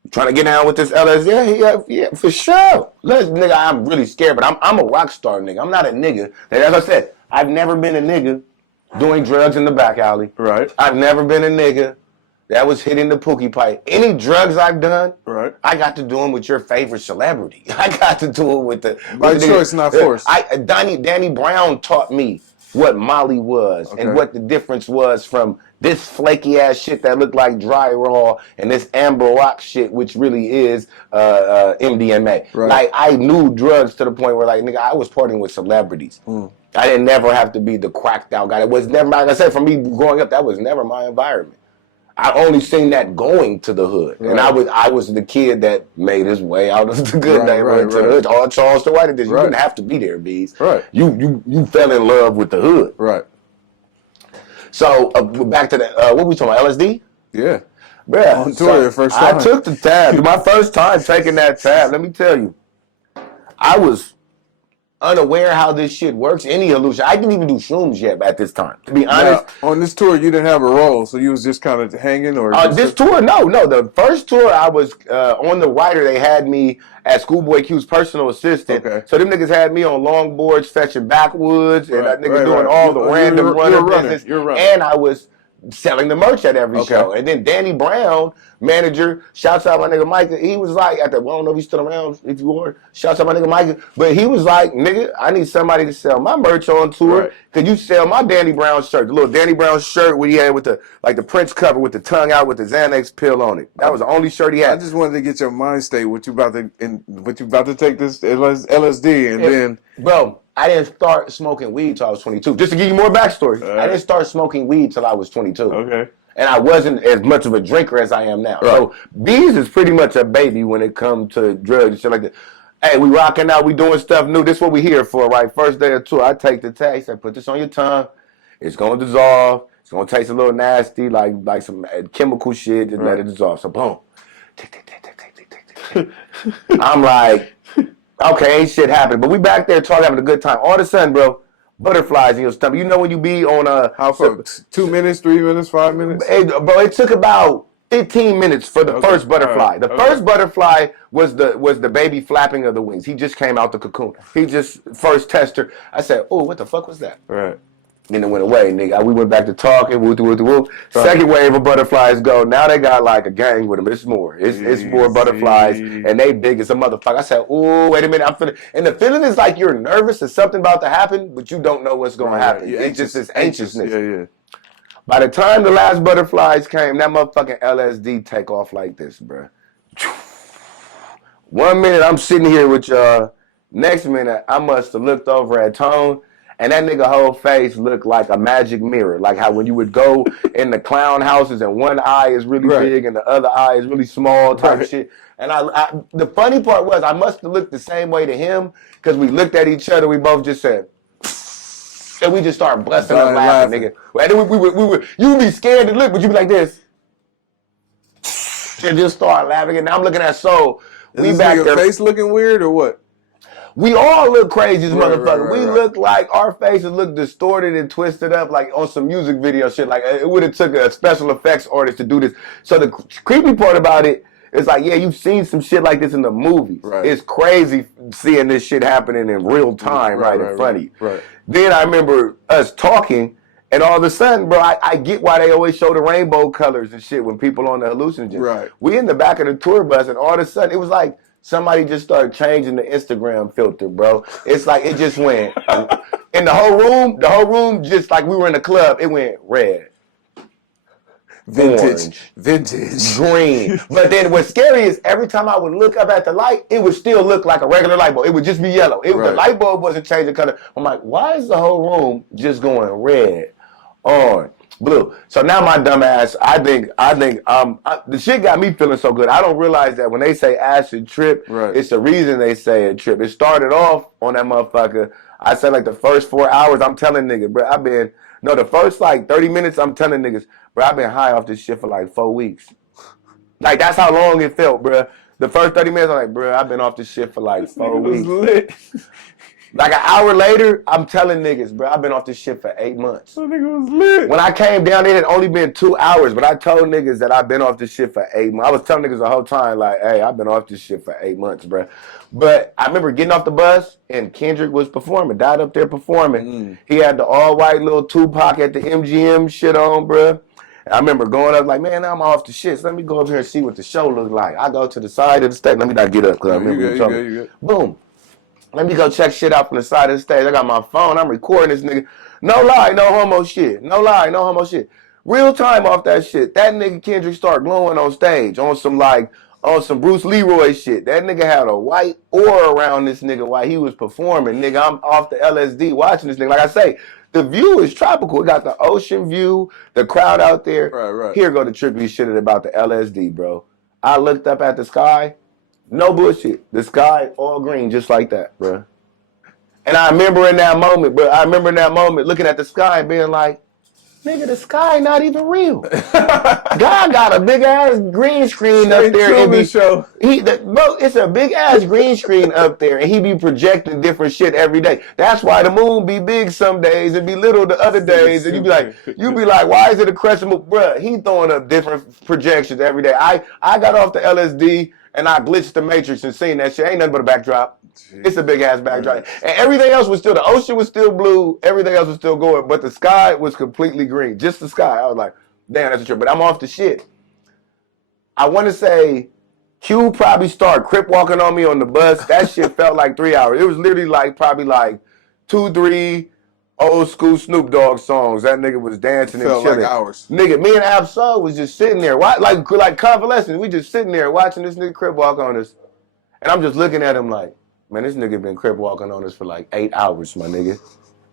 you trying to get down with this LSD? Yeah, for sure. Nigga, I'm really scared, but I'm a rock star nigga. I'm not a nigga. As I said, I've never been a nigga doing drugs in the back alley. Right. I've never been a nigga that was hitting the pookie pipe. Any drugs I've done, I got to do them with your favorite celebrity. I got to do it with the... By choice, not forced. Danny Brown taught me what Molly was and what the difference was from this flaky ass shit that looked like dry raw and this amber rock shit, which really is MDMA. Right. Like, I knew drugs to the point where, like, nigga, I was partying with celebrities. I didn't never have to be the cracked out guy. It was never, like I said, for me growing up, that was never my environment. I only seen that going to the hood, and I was the kid that made his way out of the good neighborhood to the hood. All Charles to White edition. You didn't have to be there, Bees. Right. You fell in love with the hood. Right. So back to the what we talking about? LSD? Yeah. Bruh, on tour your first time. I took the tab. My first time taking that tab. Let me tell you, I was unaware how this shit works. Any illusion. I didn't even do shrooms yet at this time. To be honest. Now, on this tour, you didn't have a role, so you was just kind of hanging, or this tour? No. The first tour, I was on the Rider. They had me as Schoolboy Q's personal assistant. Okay. So them niggas had me on longboards fetching backwoods, and niggas doing all the random running business. And I was selling the merch at every show. And then Danny Brown, manager, shouts out my nigga Mike. He was like, I don't know if he's still around, if you are. Shouts out my nigga Mike. But he was like, nigga, I need somebody to sell my merch on tour. Could you sell my Danny Brown shirt? The little Danny Brown shirt where he had with the Prince cover with the tongue out with the Xanax pill on it. That was the only shirt he had. I just wanted to get your mind state, what you about to take this LSD and then. Bro, I didn't start smoking weed till I was 22. Just to give you more backstory, I didn't start smoking weed till I was 22. Okay. And I wasn't as much of a drinker as I am now. Right. So Bees is pretty much a baby when it comes to drugs and shit like that. Hey, we rocking out, we doing stuff new. This is what we here for, right? First day of tour, I take the tag, say, put this on your tongue. It's going to dissolve. It's going to taste a little nasty, like some chemical shit. Just let it dissolve. So boom. I'm like, okay, ain't shit happening. But we back there talking, having a good time. All of a sudden, bro, butterflies in your stomach. You know when you be on how far? 2 minutes, 3 minutes, 5 minutes? Bro, it took about 15 minutes for the first butterfly. The first butterfly was the baby flapping of the wings. He just came out the cocoon. He just first tester. I said, oh, what the fuck was that? Right. Then it went away, nigga. We went back to talking. Woo. Second wave of butterflies go. Now they got like a gang with them. It's more. It's more butterflies, and they big as a motherfucker. I said, oh, wait a minute. I'm feeling, and the feeling is like you're nervous. There's something about to happen, but you don't know what's going to happen. It's just this anxiousness. Yeah. By the time the last butterflies came, that motherfucking LSD take off like this, bro. 1 minute I'm sitting here with y'all. Next minute I must have looked over at Tone. And that nigga whole face looked like a magic mirror. Like how when you would go in the clown houses and one eye is really big and the other eye is really small type shit. And I the funny part was I must have looked the same way to him because we looked at each other. We both just said, and we just started busting up laughing, nigga. And then we would, you would be scared to look, but you'd be like this. And just start laughing. And I'm looking at Soul. We back there. Your face looking weird or what? We all look crazy as motherfuckers. We look like our faces look distorted and twisted up like on some music video shit. Like it would have took a special effects artist to do this. So the creepy part about it is like, yeah, you've seen some shit like this in the movies. Right. It's crazy seeing this shit happening in real time right in front of you. Right. Then I remember us talking, and all of a sudden, bro, I get why they always show the rainbow colors and shit when people on the hallucinogens. Right. We in the back of the tour bus, and all of a sudden, it was like somebody just started changing the Instagram filter, bro. It's like it just went, and the whole room just like we were in the club, it went red. orange, green. But then what's scary is every time I would look up at the light, it would still look like a regular light bulb. It would just be yellow. The light bulb wasn't changing color. I'm like, why is the whole room just going red, orange, blue? So now my dumb ass, I think the shit got me feeling so good. I don't realize that when they say acid trip, it's the reason they say a trip. It started off on that motherfucker. I said like the first 4 hours, I'm telling niggas, bro, the first like 30 minutes, I'm telling niggas, bro, I've been high off this shit for like 4 weeks. Like, that's how long it felt, bro. The first 30 minutes, I'm like, bro, I've been off this shit for like 4 weeks. Lit. Like an hour later, I'm telling niggas, bro, I've been off this shit for 8 months. That nigga was lit. When I came down, it had only been 2 hours, but I told niggas that I've been off this shit for 8 months. I was telling niggas the whole time, like, hey, I've been off this shit for 8 months, bro. But I remember getting off the bus, and Kendrick was performing, died up there performing. He had the all-white little Tupac at the MGM shit on, bro. I remember going up like, man, I'm off the shit. So let me go up here and see what the show looked like. I go to the side of the stage. Let me not get up because I remember you good. Boom. Let me go check shit out from the side of the stage. I got my phone. I'm recording this nigga. No lie, no homo shit. No lie, no homo shit. Real time off that shit. That nigga Kendrick start glowing on stage on some Bruce Leroy shit. That nigga had a white aura around this nigga while he was performing. Nigga, I'm off the LSD watching this nigga. Like I say, the view is tropical. It got the ocean view, the crowd out there. Right. Here go the trippy shit about the LSD, bro. I looked up at the sky. No bullshit. The sky all green just like that, bro. And I remember in that moment, looking at the sky and being like, nigga, the sky not even real. God got a big ass green screen up there. Bro, it's a big ass green screen up there, and he be projecting different shit every day. That's why the moon be big some days and be little the other days, and you be like, why is it a crescent moon? Bruh, he throwing up different projections every day. I got off the LSD and I glitched the Matrix and seen that shit. Ain't nothing but a backdrop. Jeez. It's a big ass backdrop. And everything else was still, the ocean was still blue, everything else was still going, but the sky was completely green. Just the sky. I was like, damn, that's a trip. But I'm off the shit. I want to say Q probably started crip walking on me on the bus. That shit felt like 3 hours. It was literally probably 2, 3 old school Snoop Dogg songs. That nigga was dancing and chilling. Felt like hours. Nigga, me and Absol was just sitting there, like convalescing. We just sitting there watching this nigga crip walk on us. And I'm just looking at him like, man, this nigga been crip walking on us for like 8 hours, my nigga.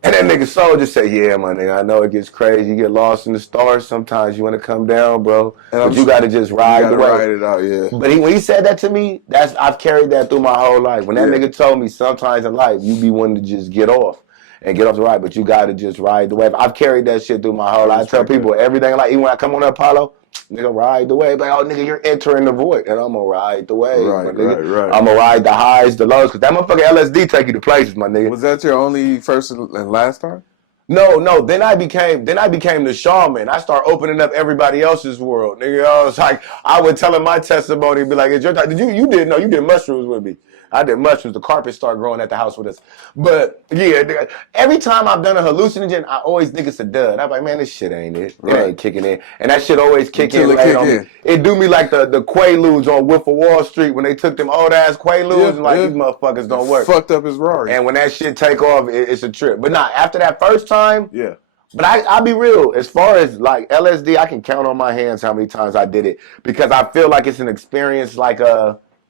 And that nigga Soul just said, yeah, my nigga, I know it gets crazy. You get lost in the stars sometimes. You want to come down, bro. But you got to just ride the way. Ride it out, yeah. But when he said that to me, I've carried that through my whole life. When that nigga told me sometimes in life, you be wanting to just get off and get off the ride, but you got to just ride the wave. I've carried that shit through my whole life. I tell people everything, like even when I come on Apollo, nigga, ride the wave. Like, oh, nigga, you're entering the void, and I'm going to ride the wave, my nigga. I'm going to ride the highs, the lows, because that motherfucking LSD take you to places, my nigga. Was that your only first and last time? No. Then I became the shaman. I started opening up everybody else's world, nigga. I was like, I would tell him my testimony and be like, it's your time. You did mushrooms with me. I did mushrooms. The carpet started growing at the house with us. But yeah, every time I've done a hallucinogen, I always think it's a dud. I'm like, man, this shit ain't it. It ain't kicking in. And that shit always kick in late on me. It do me like the Quaaludes on Wolf of Wall Street when they took them old ass Quaaludes and like, these motherfuckers don't work. Fucked up his Rari. And when that shit take off, it's a trip. But nah, after that first time, yeah. But I'll be real. As far as like LSD, I can count on my hands how many times I did it because I feel like it's an experience like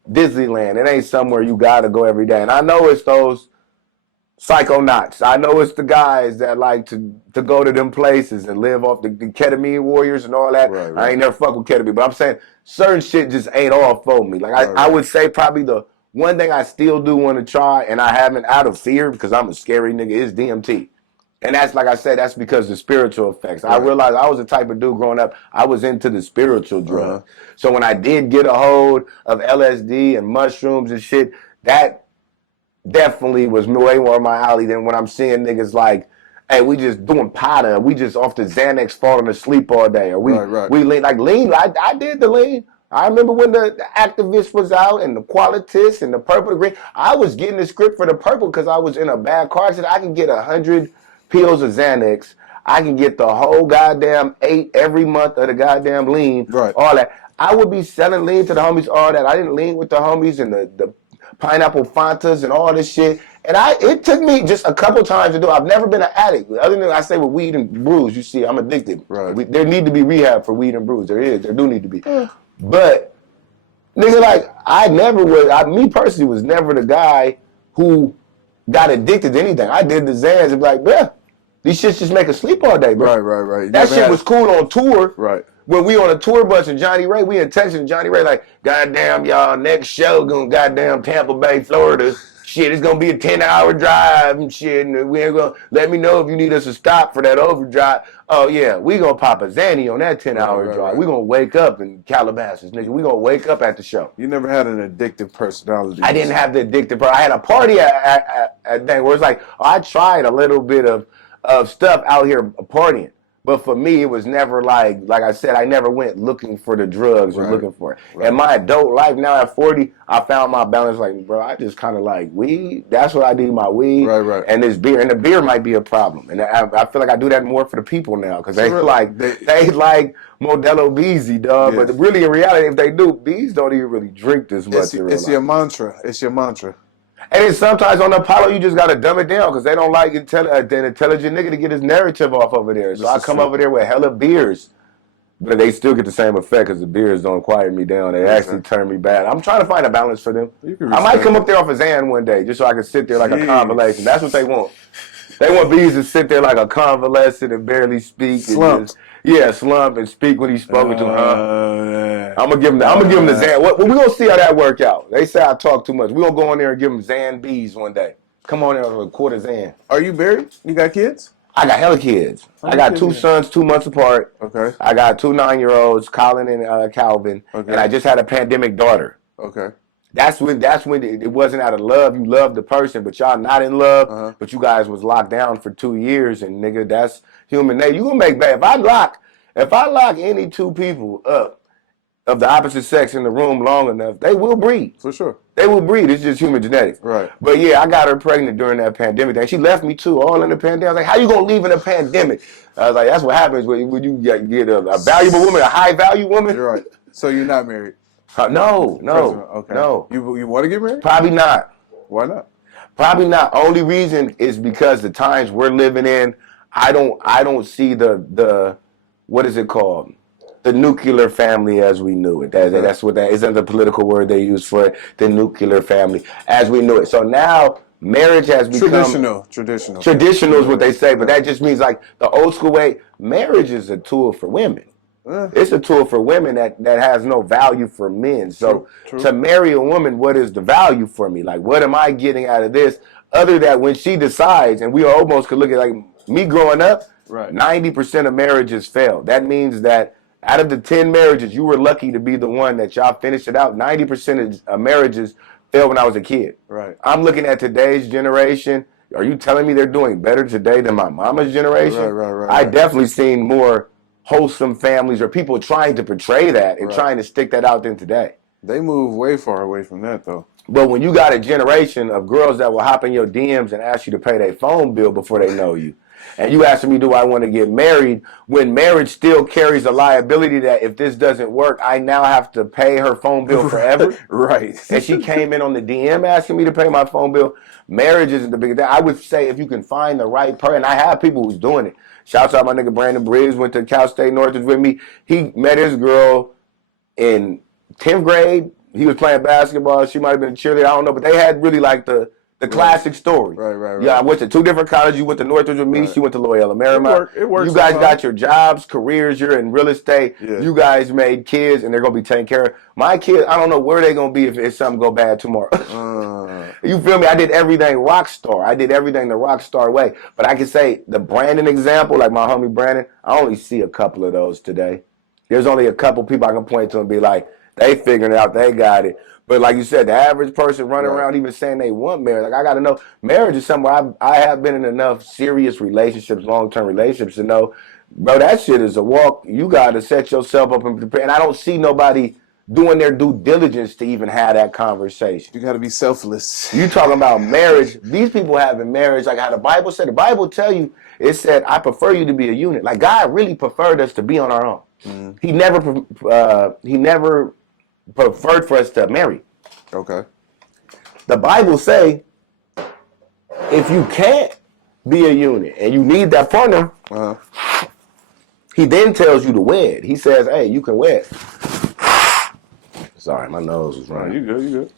Disneyland. It ain't somewhere you gotta go every day. And I know it's those psychonauts. I know it's the guys that like to go to them places and live off the ketamine warriors and all that. Right. I ain't never fuck with ketamine, but I'm saying certain shit just ain't all for me. Like I would say probably the one thing I still do want to try, and I haven't out of fear because I'm a scary nigga, is DMT. And that's, like I said, that's because the spiritual effects. Right. I realized I was the type of dude growing up, I was into the spiritual drugs. So when I did get a hold of LSD and mushrooms and shit, that definitely was way more my alley than when I'm seeing niggas like, hey, we just doing powder, we just off the Xanax falling asleep all day. Or we lean, like lean, I did the lean. I remember when the Activist was out and the Qualitis and the Purple, the Green. I was getting the script for the Purple because I was in a bad car accident. I can get 100 pills of Xanax. I can get the whole goddamn 8 every month of the goddamn lean, all that. I would be selling lean to the homies, all that. I didn't lean with the homies and the pineapple Fantas and all this shit. And it took me just a couple times to do it. I've never been an addict. Other than I say with weed and brews, you see, I'm addicted. Right. There need to be rehab for weed and brews. There do need to be. But nigga, like I never was. Me personally was never the guy who got addicted to anything. I did the Zans and be like, bruh, these shits just make us sleep all day, bro. Right. That shit was cool on tour. Right. When we on a tour bus and Johnny Ray, we in Texas and Johnny Ray like, goddamn y'all, next show going goddamn Tampa Bay, Florida. Shit, it's gonna be a 10-hour drive and shit, and we ain't gonna let me know if you need us to stop for that overdrive. Oh yeah, we gonna pop a Zanny on that 10-hour drive. Right. We gonna wake up in Calbeezus, nigga. We gonna wake up at the show. You never had an addictive personality. I didn't have the addictive. I had a party at thing where it's like, I tried a little bit of stuff out here partying. But for me, it was never like I said, I never went looking for the drugs or looking for it. Right. In my adult life, now at 40, I found my balance. Like, bro, I just kind of like weed. That's what I do, my weed. Right. And this beer. And the beer might be a problem. And I feel like I do that more for the people now because they like Modelo Beezy, dog. Yeah. But really, in reality, if they do, bees don't even really drink this much. It's your mantra. It's your mantra. And then sometimes on Apollo, you just got to dumb it down because they don't like an intelligent nigga to get his narrative off over there. So I come over there with hella beers, but they still get the same effect because the beers don't quiet me down. They actually turn me bad. I'm trying to find a balance for them. I might come up there off a Xan one day just so I can sit there like a convalescent. That's what they want. They want bees to sit there like a convalescent and barely speak. Slump. Slump and speak when he's spoken to. I'm gonna give him the Xan. We're gonna see how that work out. They say I talk too much. We're gonna go in there and give him Xan bees one day. Come on there with a quarter Xan. Are you married? You got kids? I got hella kids. I got two sons, 2 months apart. Okay. I got 2 9-year-olds, Colin and Calvin. Okay. And I just had a pandemic daughter. Okay. That's when it wasn't out of love. You loved the person, but y'all not in love. But you guys was locked down for 2 years, and nigga, that's human nature. You gonna make bad. If I lock any 2 people up of the opposite sex in the room long enough, they will breed. For sure. They will breed. It's just human genetics. Right. But yeah, I got her pregnant during that pandemic thing. She left me too, all in the pandemic. I was like, how you gonna leave in a pandemic? I was like, that's what happens when you get a valuable woman, a high value woman. You're right. So you're not married? No. Okay. No. You want to get married? Probably not. Why not? Probably not. Only reason is because the times we're living in, I don't see the what is it called? The nuclear family as we knew it. That's what that isn't the political word they use for it. The nuclear family as we knew it. So now marriage has become traditional. Traditional is what they say, but that just means like the old school way. Marriage is a tool for women. It's a tool for women that has no value for men. So True. To marry a woman, what is the value for me? Like, what am I getting out of this? Other than when she decides, and we almost could look at like me growing up, 90% of marriages fail. That means that out of the 10 marriages, you were lucky to be the one that y'all finished it out. 90% of marriages failed when I was a kid. Right. I'm looking at today's generation. Are you telling me they're doing better today than my mama's generation? Right. I definitely seen more wholesome families or people trying to portray that and trying to stick that out than today. They move way far away from that, though. But when you got a generation of girls that will hop in your DMs and ask you to pay their phone bill before they know you, and you asking me, do I want to get married, when marriage still carries a liability that if this doesn't work, I now have to pay her phone bill forever. Right. And she came in on the DM asking me to pay my phone bill. Marriage isn't the big thing. I would say if you can find the right person, I have people who's doing it. Shouts out my nigga Brandon Briggs, went to Cal State Northridge with me. He met his girl in 10th grade. He was playing basketball. She might have been a cheerleader. I don't know. But they had really like the classic story. Right. Yeah, I went to 2 different colleges. You went to Northridge with me. Right. She went to Loyola Marymount. It works. You guys got your jobs, careers. You're in real estate. Yeah. You guys made kids, and they're going to be taken care of. My kids, I don't know where they're going to be if something go bad tomorrow. You feel me? I did everything rock star. I did everything the rock star way. But I can say the Brandon example, like my homie Brandon, I only see a couple of those today. There's only a couple people I can point to and be like, they figured it out. They got it. But like you said, the average person running around even saying they want marriage. Like I got to know, marriage is somewhere I have been in enough serious relationships, long-term relationships to know, bro, that shit is a walk. You got to set yourself up and prepare. And I don't see nobody doing their due diligence to even have that conversation. You got to be selfless. You talking about marriage. These people having marriage, like how the Bible said. The Bible tell you, it said, I prefer you to be a unit. Like God really preferred us to be on our own. Mm. He never preferred for us to marry. Okay. The Bible say If you can't be a unit and you need that partner, he then tells you to wed. He says, hey, you can wed. Sorry, my nose was running. You good, you good.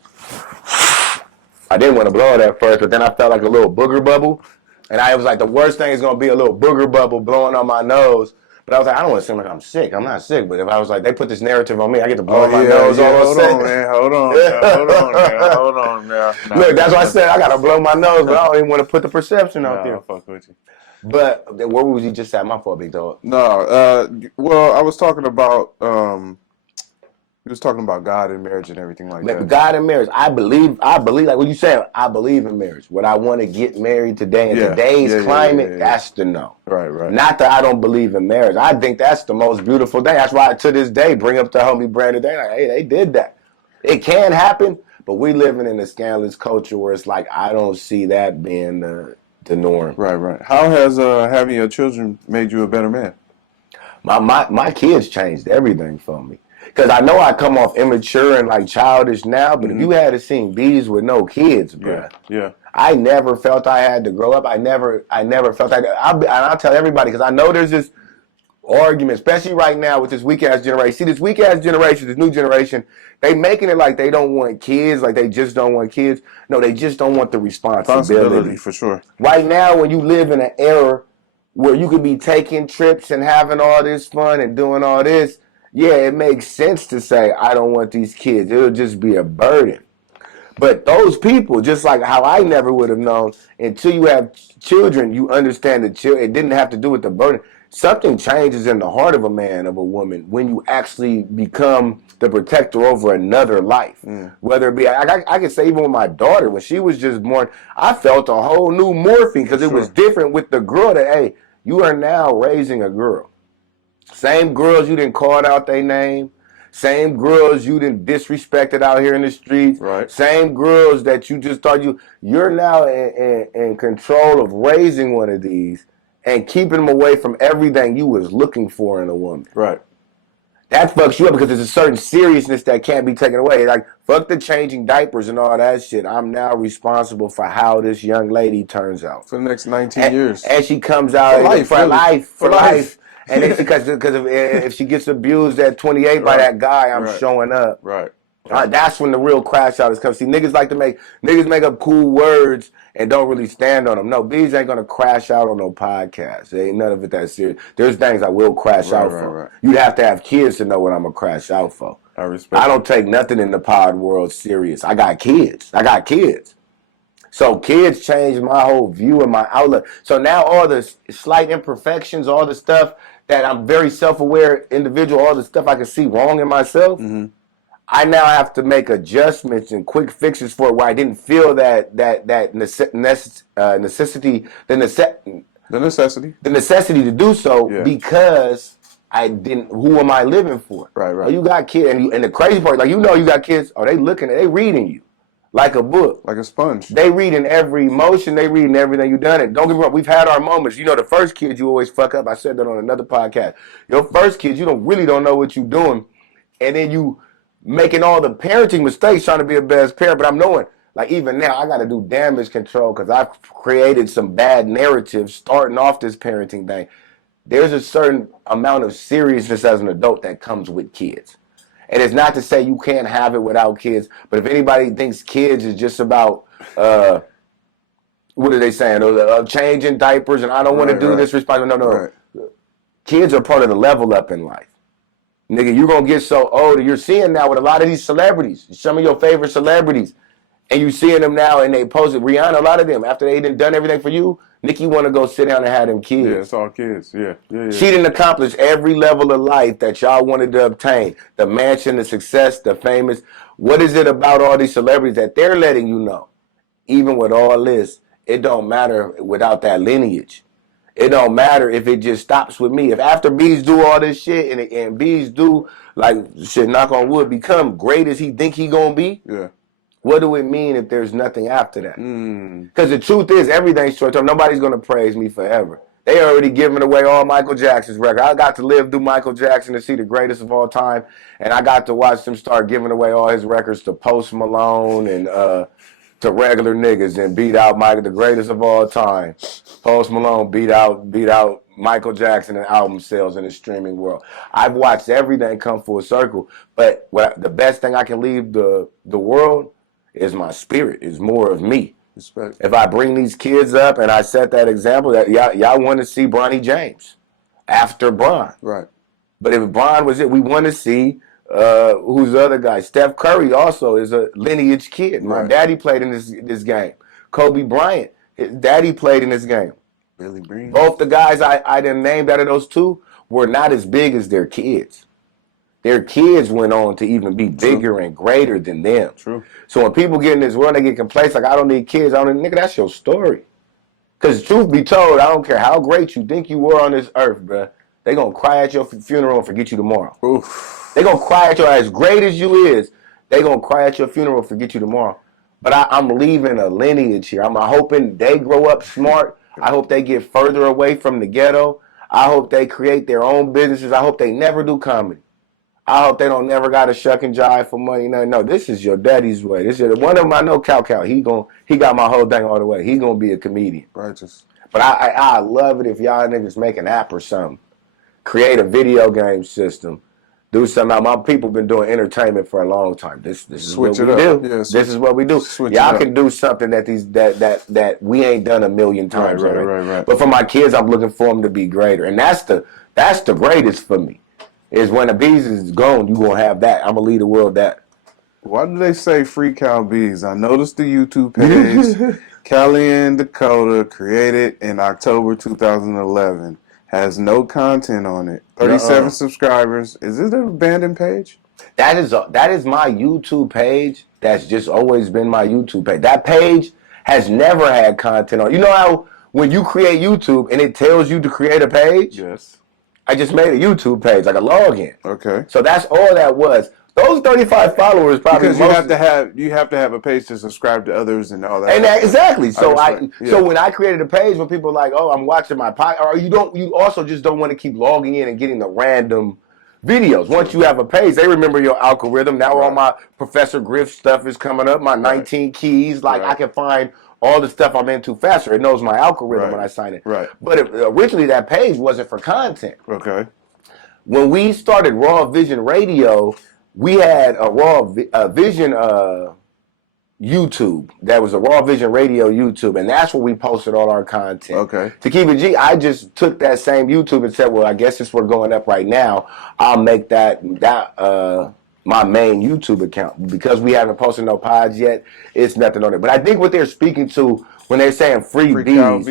I didn't want to blow it at first, but then I felt like a little booger bubble. And I was like, the worst thing is going to be a little booger bubble blowing on my nose. But I was like, I don't want to seem like I'm sick. I'm not sick. But if I was like, they put this narrative on me, I get to blow my nose all of a sudden. Hold on now. Look, that's why I said I got to blow my nose, but I don't even want to put the perception out there. Fuck with you. But where was you just at? My fault, big dog. No, well, I was talking about, he was talking about God and marriage and everything like that. God and marriage. I believe, like what you saying, I believe in marriage. Would I want to get married today in today's climate? That's the no. Right. Not that I don't believe in marriage. I think that's the most beautiful thing. That's why to this day, bring up the homie Brandon Day, like, hey, they did that. It can happen, but we living in a scandalous culture where it's like, I don't see that being the norm. Right. How has having your children made you a better man? My kids changed everything for me. Because I know I come off immature and like childish now, but if you had seen Bees with no kids, bro, I never felt I had to grow up. I never felt that. I'll tell everybody, because I know there's this argument, especially right now with this weak-ass generation. See, this weak-ass generation, this new generation, they making it like they don't want kids, like they just don't want kids. No, they just don't want the responsibility. For sure. Right now, when you live in an era where you could be taking trips and having all this fun and doing all this, yeah, it makes sense to say, I don't want these kids. It'll just be a burden. But those people, just like how I never would have known, until you have children, you understand that it didn't have to do with the burden. Something changes in the heart of a man, of a woman, when you actually become the protector over another life. Whether it be, I can say even with my daughter, when she was just born, I felt a whole new morphine because it was different with the girl that, hey, you are now raising a girl. Same girls you didn't call out their name. Same girls you didn't disrespected out here in the streets. Right. Same girls that you just thought you're now in control of raising one of these and keeping them away from everything you was looking for in a woman. Right. That fucks you up because there's a certain seriousness that can't be taken away. Like, fuck the changing diapers and all that shit. I'm now responsible for how this young lady turns out. For the next 19 years. And she comes out for life. And it's because if she gets abused at 28 by that guy, I'm showing up. Right. That's when the real crash out is coming. See, niggas like to make up cool words and don't really stand on them. No, Bees ain't gonna crash out on no podcast. There ain't none of it that serious. There's things I will crash out for. Right. You'd have to have kids to know what I'm gonna crash out for. I respect. I don't take nothing in the pod world serious. I got kids. So kids changed my whole view and my outlook. So now all the slight imperfections, all the stuff that I'm very self-aware individual, all the stuff I can see wrong in myself, I now have to make adjustments and quick fixes for it where I didn't feel that necessity to do so because I didn't. Who am I living for? Right. Well, you got kids, and the crazy part, like you got kids. Oh, they reading you like a book, like a sponge. They reading every emotion. They reading everything you done. It. Don't get me wrong. We've had our moments. You know, the first kid you always fuck up. I said that on another podcast. Your first kid, you don't know what you're doing, and then you making all the parenting mistakes trying to be a best parent. But I'm knowing, like even now, I got to do damage control because I've created some bad narratives starting off this parenting thing. There's a certain amount of seriousness as an adult that comes with kids. And it's not to say you can't have it without kids, but if anybody thinks kids is just about, what are they saying? Changing diapers and I don't want to do this responsibility. No. Right. Kids are part of the level up in life. Nigga, you're going to get so old. You're seeing now with a lot of these celebrities, some of your favorite celebrities, and you seeing them now and they posted Rihanna, a lot of them, after they done everything for you, Nikki want to go sit down and have them kids. Yeah, it's all kids. Yeah. She didn't accomplish every level of life that y'all wanted to obtain. The mansion, the success, the famous. What is it about all these celebrities that they're letting you know? Even with all this, it don't matter without that lineage. It don't matter if it just stops with me. If after Bees do all this shit and Bees do, like, shit, knock on wood, become great as he think he gonna be, what do it mean if there's nothing after that? Because the truth is, everything's short term. Nobody's going to praise me forever. They already giving away all Michael Jackson's records. I got to live through Michael Jackson to see the greatest of all time, and I got to watch them start giving away all his records to Post Malone and to regular niggas and beat out Michael, the greatest of all time. Post Malone beat out Michael Jackson in album sales in the streaming world. I've watched everything come full circle, but the best thing I can leave the world is my spirit. Is more of me. Respect. If I bring these kids up and I set that example, that y'all want to see Bronny James after Bron. Right. But if Bron was it, we want to see who's the other guy? Steph Curry also is a lineage kid. My daddy played in this game. Kobe Bryant, his daddy played in this game. Billy Green. Both the guys I done named out of those two were not as big as their kids. Their kids went on to even be bigger and greater than them. True. So when people get in this world, they get complacent, like, I don't need kids. I don't need, nigga, that's your story. Because truth be told, I don't care how great you think you were on this earth, bruh. They going to cry at your funeral and forget you tomorrow. Oof. They going to cry at your, as great as you is, they going to cry at your funeral and forget you tomorrow. But I'm leaving a lineage here. I'm hoping they grow up smart. I hope they get further away from the ghetto. I hope they create their own businesses. I hope they never do comedy. I hope they don't never got to shuck and jive for money. No, this is your daddy's way. This is one of them. I know Cal. He got my whole thing all the way. He gonna be a comedian. Righteous. But I love it if y'all niggas make an app or something. Create a video game system. Do something. My people been doing entertainment for a long time. This is what we do. Yeah, this is what we do. Y'all can do something that we ain't done a million times already. Right. But for my kids, I'm looking for them to be greater, and that's the greatest for me. Is when the bees is gone, you gonna have that. I'm gonna lead the world that. Why do they say free Calbeezus? I noticed the YouTube page. Cali and Dakota, created in October 2011, has no content on it. 37 subscribers. Is it an abandoned page? That is my YouTube page. That's just always been my YouTube page. That page has never had content on. You know how when you create YouTube and it tells you to create a page? Yes. I just made a YouTube page, like a login. Okay. So that's all that was. Those 35 followers probably because you have to have a page to subscribe to others and all that. And exactly. So so when I created a page when people are like, oh, I'm watching my podcast, or you also just don't want to keep logging in and getting the random videos. Once you have a page, they remember your algorithm. Now all my Professor Griff stuff is coming up, my 19 keys. Like I can find all the stuff I'm into faster. It knows my algorithm when I sign it. Right. But originally that page wasn't for content. Okay. When we started Raw Vision Radio, we had a Vision YouTube. That was a Raw Vision Radio YouTube, and that's where we posted all our content. Okay. To keep it G, I just took that same YouTube and said, well, I guess since we're going up right now, I'll make that my main YouTube account. Because we haven't posted no pods yet, it's nothing on it. But I think what they're speaking to when they're saying free bees,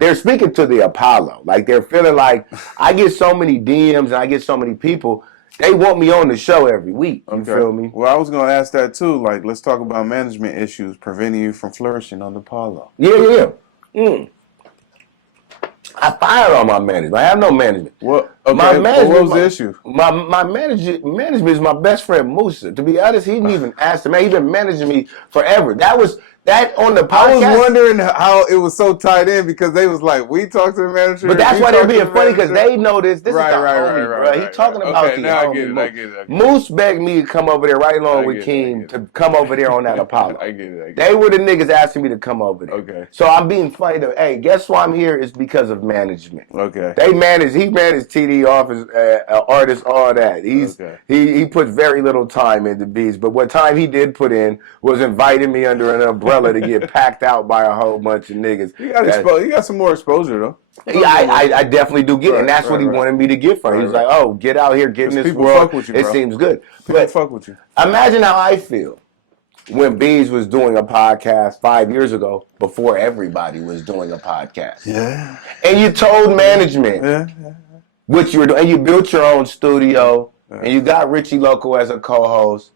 they're speaking to the Apollo. Like they're feeling like I get so many DMs and I get so many people. They want me on the show every week. You feel me? Well, I was going to ask that too. Like, let's talk about management issues preventing you from flourishing on the Apollo. Yeah. I fired all my management. I have no management. What? Okay. My management, what was the issue? My management is my best friend Musa. To be honest, he didn't even ask me. He's been managing me forever. That on the podcast. I was wondering how it was so tied in because they was like, we talked to the manager. But that's why they're being funny because they know this. This is the homie, bro. He's talking about okay, the now homie. I get it. Moose begged me to come over there right along with Keem to come over there on that Apollo. I get it. They were the niggas asking me to come over there. Okay. So I'm being funny though. Hey, guess why I'm here is because of management. Okay. He managed TD office, artists, all that. He puts very little time into beats, but what time he did put in was inviting me under an umbrella to get packed out by a whole bunch of niggas. You got some more exposure though. Yeah, I definitely do get it, and that's what he wanted me to get from. He was like, "Oh, get out here, get in this world. Fuck with you, it seems good." People fuck with you. Imagine how I feel when Bees was doing a podcast 5 years ago, before everybody was doing a podcast. Yeah. And you told management what you were doing, and you built your own studio, and you got Richie Loco as a co-host.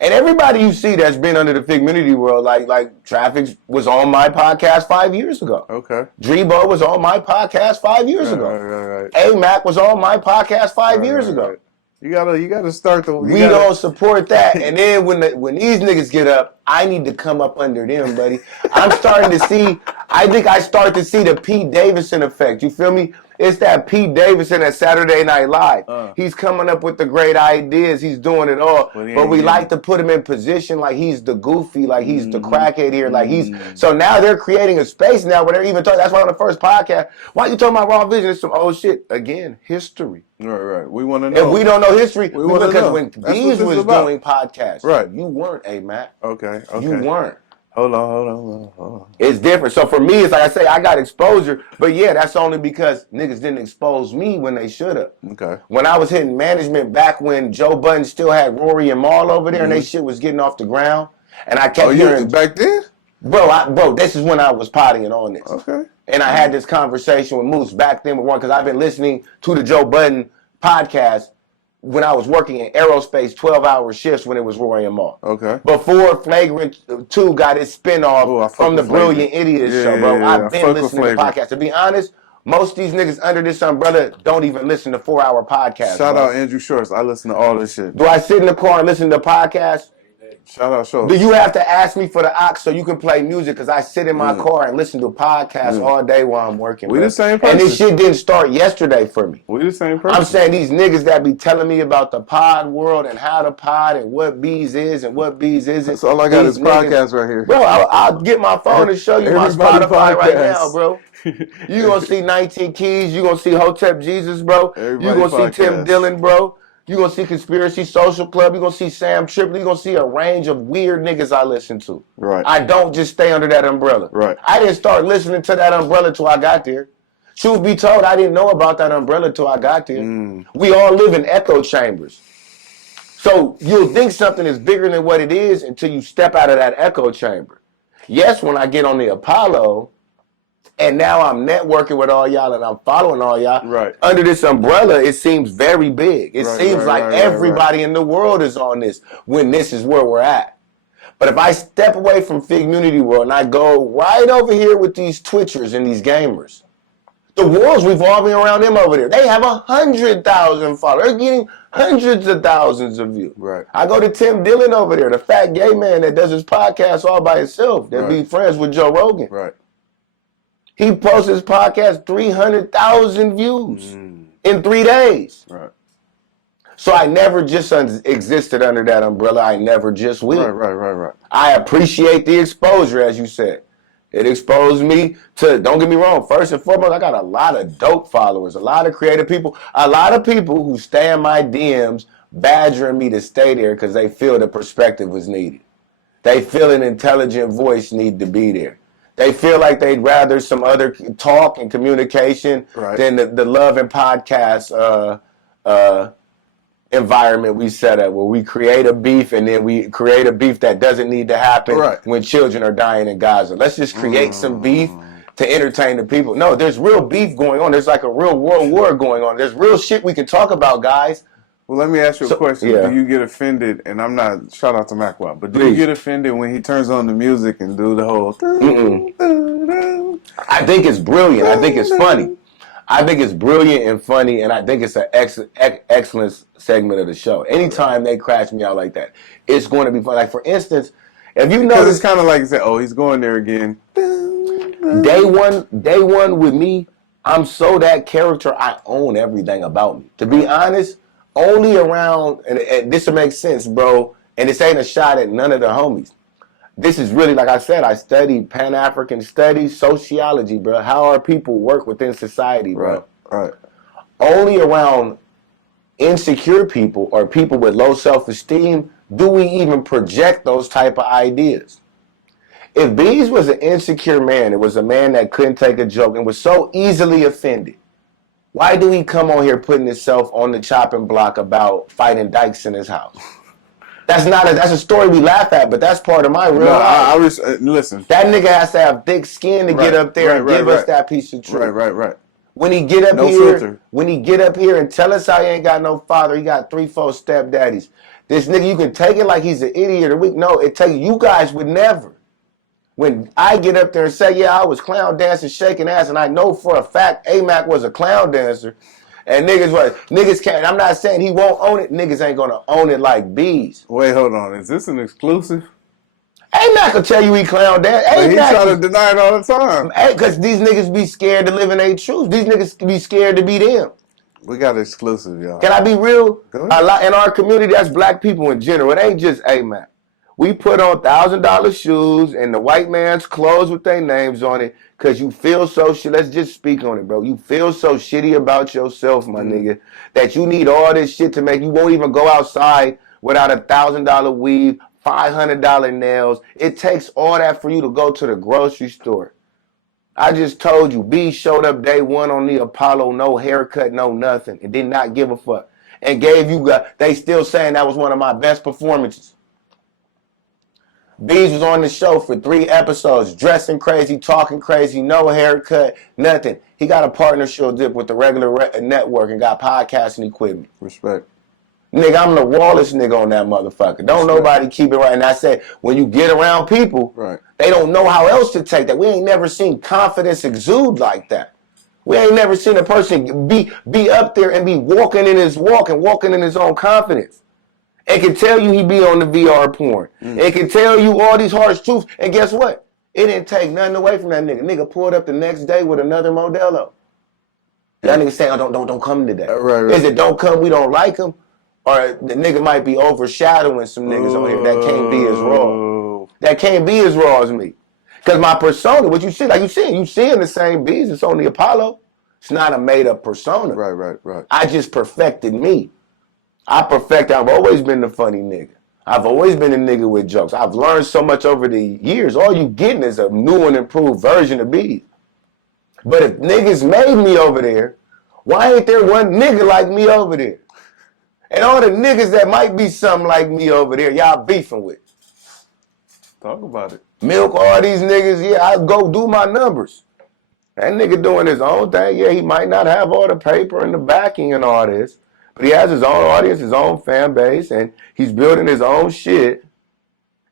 And everybody you see that's been under the Figmunity world, like Traffic was on my podcast 5 years ago. Okay. Drebo was on my podcast 5 years ago. Right. A-Mac was on my podcast 5 years ago. You gotta start the. We don't support that, and then when these niggas get up, I need to come up under them, buddy. I'm starting to see, I think I start to see the Pete Davidson effect. You feel me? It's that Pete Davidson at Saturday Night Live. He's coming up with the great ideas. He's doing it all. But we like to put him in position like he's the goofy, like he's the crackhead here. Like he's so now they're creating a space now where they're even talking. That's why on the first podcast, why you talking about Raw Vision? It's some old shit. Again, history. Right. We want to know. If we don't know history, we want to because know. when Bees was doing podcasts, right, you weren't, Matt. Okay. You weren't. Hold on. It's different. So for me, it's like I say, I got exposure. But yeah, that's only because niggas didn't expose me when they should have. Okay. When I was hitting management back when Joe Budden still had Rory and Maul over there and they shit was getting off the ground. And I kept hearing. Back then? Bro, this is when I was potting on this. Okay. And I had this conversation with Moose back then with one, because I've been listening to the Joe Budden podcast when I was working in aerospace 12-hour shifts when it was Roy and Maul. Okay. Before Flagrant 2 got its spinoff from the Brilliant Idiot show, bro. I've been listening to podcasts. To be honest, most of these niggas under this umbrella don't even listen to 4-hour podcasts. Shout out Andrew Shorts. I listen to all this shit. Do I sit in the car and listen to podcasts? Shout out Shorts. Do you have to ask me for the aux so you can play music? Because I sit in my car and listen to podcasts all day while I'm working. We the same person. And this shit didn't start yesterday for me. We the same person. I'm saying these niggas that be telling me about the pod world and how to pod and what bees is and what bees isn't. That's all I got is podcast right here. Bro, I'll get my phone and show you my Spotify right now, bro. You gonna see 19 Keys. You gonna see Hotep Jesus, bro. You gonna see Tim Dillon, bro. You gonna see Conspiracy Social Club. You gonna see Sam Tripoli. You gonna see a range of weird niggas I listen to. Right. I don't just stay under that umbrella. Right. I didn't start listening to that umbrella till I got there. Truth be told, I didn't know about that umbrella till I got there. We all live in echo chambers. So you'll think something is bigger than what it is until you step out of that echo chamber. Yes, when I get on the Apollo, and now I'm networking with all y'all and I'm following all y'all. Right. Under this umbrella, it seems very big. It seems like everybody in the world is on this when this is where we're at. But if I step away from Figmunity World and I go right over here with these Twitchers and these gamers, the world's revolving around them over there. They have 100,000 followers. They're getting hundreds of thousands of views. Right. I go to Tim Dillon over there, the fat gay man that does his podcast all by himself, that be friends with Joe Rogan. Right. He posts his podcast 300,000 views in 3 days. Right. So I never just existed under that umbrella. I never just will. Right. I appreciate the exposure, as you said. It exposed me to, don't get me wrong, first and foremost, I got a lot of dope followers, a lot of creative people, a lot of people who stay in my DMs badgering me to stay there because they feel the perspective was needed. They feel an intelligent voice need to be there. They feel like they'd rather some other talk and communication than the love and podcast environment we set up, where we create a beef and then we create a beef that doesn't need to happen when children are dying in Gaza. Let's just create some beef to entertain the people. No, there's real beef going on. There's like a real world war going on. There's real shit we can talk about, guys. Well, let me ask you a question. Do you get offended, and I'm not, shout out to Macwell, but do you get offended when he turns on the music and do the whole... I think it's brilliant. I think it's funny. I think it's brilliant and funny, and I think it's an excellent segment of the show. Anytime they crash me out like that, it's going to be fun. Like, for instance, if you notice... it's kind of like you said, oh, he's going there again. Day one with me, I'm so that character, I own everything about me. To be honest... Only around, and this will make sense, bro, and this ain't a shot at none of the homies. This is really, like I said, I studied Pan-African studies, sociology, bro. How our people work within society, bro. Right. Only around insecure people or people with low self-esteem do we even project those type of ideas. If Bees was an insecure man, it was a man that couldn't take a joke and was so easily offended, why do he come on here putting himself on the chopping block about fighting dykes in his house? That's a story we laugh at, but that's part of my real life. Listen. That nigga has to have thick skin to get up there and give us that piece of truth. Right. When he get up when he get up here and tell us how he ain't got no father, he got 3-4 stepdaddies. This nigga, you can take it like he's an idiot or weak. No, you guys would never. When I get up there and say, yeah, I was clown dancing, shaking ass, and I know for a fact AMAC was a clown dancer, and niggas can't, I'm not saying he won't own it, niggas ain't gonna own it like Bees. Wait, hold on. Is this an exclusive? A-Mac will tell you he clowned that. But he try to deny it all the time. Because these niggas be scared to live in their truth. These niggas be scared to be them. We got exclusive, y'all. Can I be real? A lot in our community, that's black people in general. It ain't just A-Mac. We put on $1,000 shoes and the white man's clothes with their names on it because you feel so shit. Let's just speak on it, bro. You feel so shitty about yourself, my nigga, that you need all this shit to make you won't even go outside without $1,000 weave, $500 nails. It takes all that for you to go to the grocery store. I just told you, B showed up day one on the Apollo, no haircut, no nothing, and did not give a fuck. And gave you, they still saying that was one of my best performances. Bees was on the show for 3 episodes, dressing crazy, talking crazy, no haircut, nothing. He got a partnership with the regular network and got podcasting equipment. Respect. Nigga, I'm the wallest nigga on that motherfucker. Don't nobody keep it right. And I said, when you get around people, they don't know how else to take that. We ain't never seen confidence exude like that. We ain't never seen a person be up there and be walking in his walk and walking in his own confidence. It can tell you he be on the VR porn. It can tell you all these harsh truths. And guess what? It didn't take nothing away from that nigga. Nigga pulled up the next day with another Modelo. That nigga say, oh, don't come today. Is it don't come, we don't like him? Or the nigga might be overshadowing some niggas on here that can't be as raw. That can't be as raw as me. Because my persona, what you see, like you seeing the same bees that's on the Apollo. It's not a made-up persona. Right. I just perfected me. I've always been the funny nigga. I've always been a nigga with jokes. I've learned so much over the years. All you getting is a new and improved version of Bees. But if niggas made me over there, why ain't there one nigga like me over there? And all the niggas that might be something like me over there, y'all beefing with. Talk about it. Milk all these niggas, yeah, I go do my numbers. That nigga doing his own thing, yeah, he might not have all the paper and the backing and all this. But he has his own audience, his own fan base, and he's building his own shit.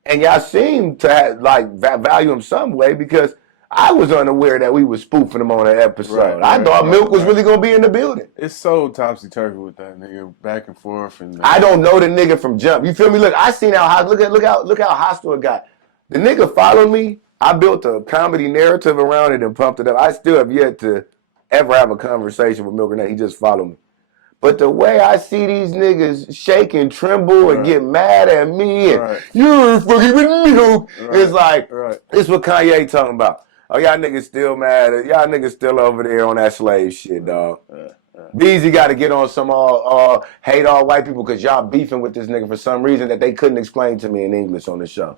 And y'all seem to have, value him some way because I was unaware that we was spoofing him on an episode. I thought Milk was really going to be in the building. It's so topsy-turvy with that nigga, back and forth. And I don't know the nigga from jump. You feel me? Look, I seen how look how hostile it got. The nigga followed me. I built a comedy narrative around it and pumped it up. I still have yet to ever have a conversation with Milk or not. He just followed me. But the way I see these niggas shake and tremble and get mad at me and you're fucking with Milk, it's like, it's what Kanye talking about. Oh, y'all niggas still mad. Y'all niggas still over there on that slave shit, dog. Beezy got to get on some hate all white people because y'all beefing with this nigga for some reason that they couldn't explain to me in English on the show.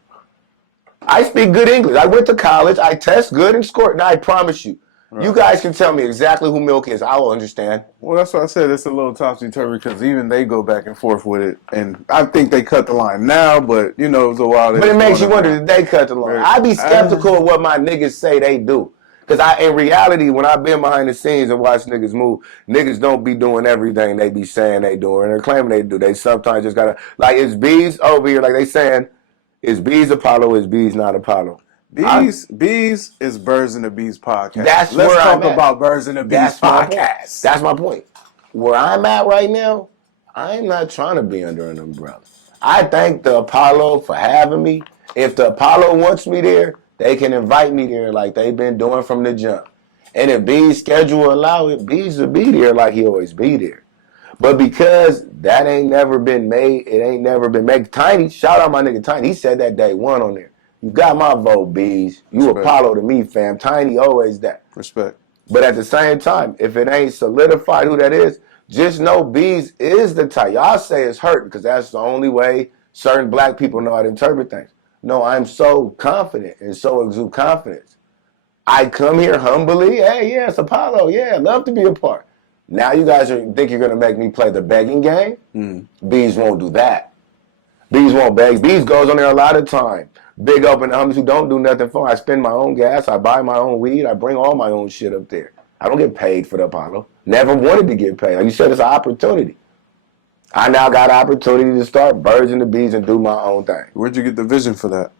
I speak good English. I went to college. I test good and scored. Now, I promise you, you guys can tell me exactly who Milk is. I will understand. Well, that's why I said it's a little topsy-turvy because even they go back and forth with it. And I think they cut the line now, but, it was a while. But it makes you wonder, did they cut the line? I be skeptical of what my niggas say they do. Because in reality, when I've been behind the scenes and watched niggas move, niggas don't be doing everything they be saying they do. And they're claiming they do. They sometimes just got to, like, it's Bees over here, like they saying, is Bees Apollo, is Bees not Apollo? Bees is Birds and the Bees podcast. Let's talk about Birds and the Bees podcast. That's my point. Where I'm at right now, I'm not trying to be under an umbrella. I thank the Apollo for having me. If the Apollo wants me there, they can invite me there like they've been doing from the jump. And if Bees' schedule allow it, Bees will be there like he always be there. But because that ain't never been made, it ain't never been made. Tiny, shout out my nigga Tiny. He said that day one on there. You got my vote, Bees. You Respect. Apollo to me, fam. Tiny always that. Respect. But at the same time, if it ain't solidified who that is, just know Bees is the type. Y'all say it's hurt because that's the only way certain black people know how to interpret things. No, I'm so confident and so exude confidence. I come here humbly. Hey, yeah, it's Apollo. Yeah, love to be a part. Now you guys think you're going to make me play the begging game? Bees won't do that. Bees won't beg. Bees goes on there a lot of time. Big open homies who don't do nothing for. I spend my own gas. I buy my own weed. I bring all my own shit up there. I don't get paid for the Apollo. Never wanted to get paid. Like you said, it's an opportunity. I now got an opportunity to start Birds and the Bees and do my own thing. Where'd you get the vision for that?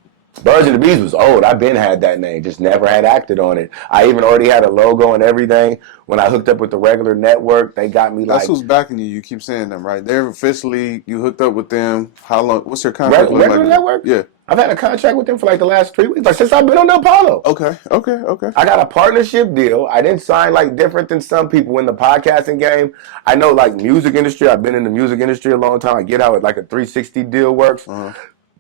Birds and the Bees was old. I've been had that name, just never had acted on it. I even already had a logo and everything. When I hooked up with the regular network, they got me That's who's backing you. You keep saying them, right? They're officially, you hooked up with them. How long? What's your contract? Regular network? Yeah. I've had a contract with them for like the last 3 weeks, like since I've been on the Apollo. Okay. I got a partnership deal. I didn't sign like different than some people in the podcasting game. I know like music industry. I've been in the music industry a long time. I get how it like a 360 deal works.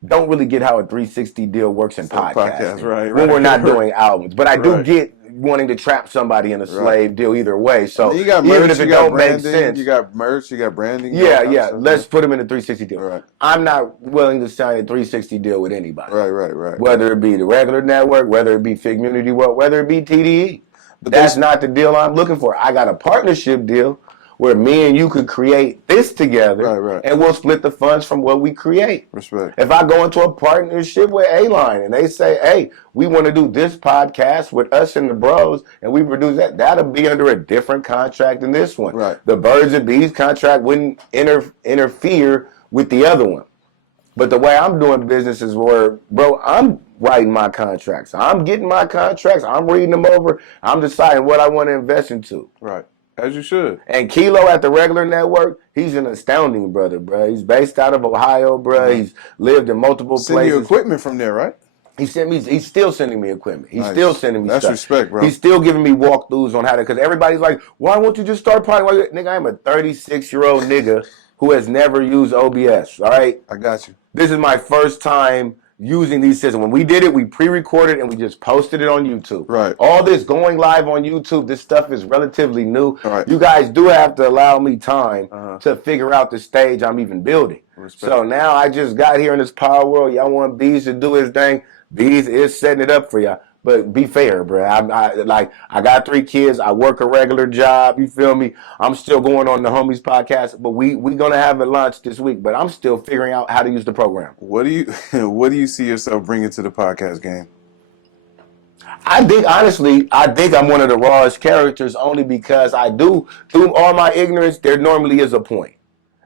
Don't really get how a 360 deal works in podcasting right, when we're not right. doing albums. But I do get wanting to trap somebody in a slave deal either way. So you got merch, even if it don't make sense, you got merch, you got branding. yeah. Let's put them in a 360 deal. Right. I'm not willing to sign a 360 deal with anybody. Right. Whether it be the regular network, whether it be Fig Community World, whether it be TDE. But that's not the deal I'm looking for. I got a partnership deal where me and you could create this together, and we'll split the funds from what we create. Respect. If I go into a partnership with A-Line and they say, hey, we want to do this podcast with us and the bros, and we produce that, that'll be under a different contract than this one. Right. The Birds and Bees contract wouldn't interfere with the other one. But the way I'm doing business is where, bro, I'm writing my contracts. I'm getting my contracts. I'm reading them over. I'm deciding what I want to invest into. Right. As you should. And Kilo at the regular network, he's an astounding brother, bro. He's based out of Ohio, bro. He's lived in multiple places. Send you equipment from there, right? He's still sending me equipment. He's still sending me That's stuff. Respect, bro. He's still giving me walkthroughs on how to, because everybody's like, why won't you just start podcasting? Nigga, I'm a 36-year-old nigga who has never used OBS, all right? I got you. This is my first time using these systems. When we did it, we pre-recorded and we just posted it on YouTube. Right. All this going live on YouTube, this stuff is relatively new. Right. You guys do have to allow me time to figure out the stage I'm even building. Respect. So now I just got here in this power world. Y'all want Bees to do his thing. Bees is setting it up for y'all. But be fair, bro. I got 3 kids. I work a regular job. You feel me? I'm still going on the Homies podcast, but we gonna have it launched this week. But I'm still figuring out how to use the program. What do you see yourself bringing to the podcast game? I think I'm one of the rawest characters only because I do, through all my ignorance, there normally is a point.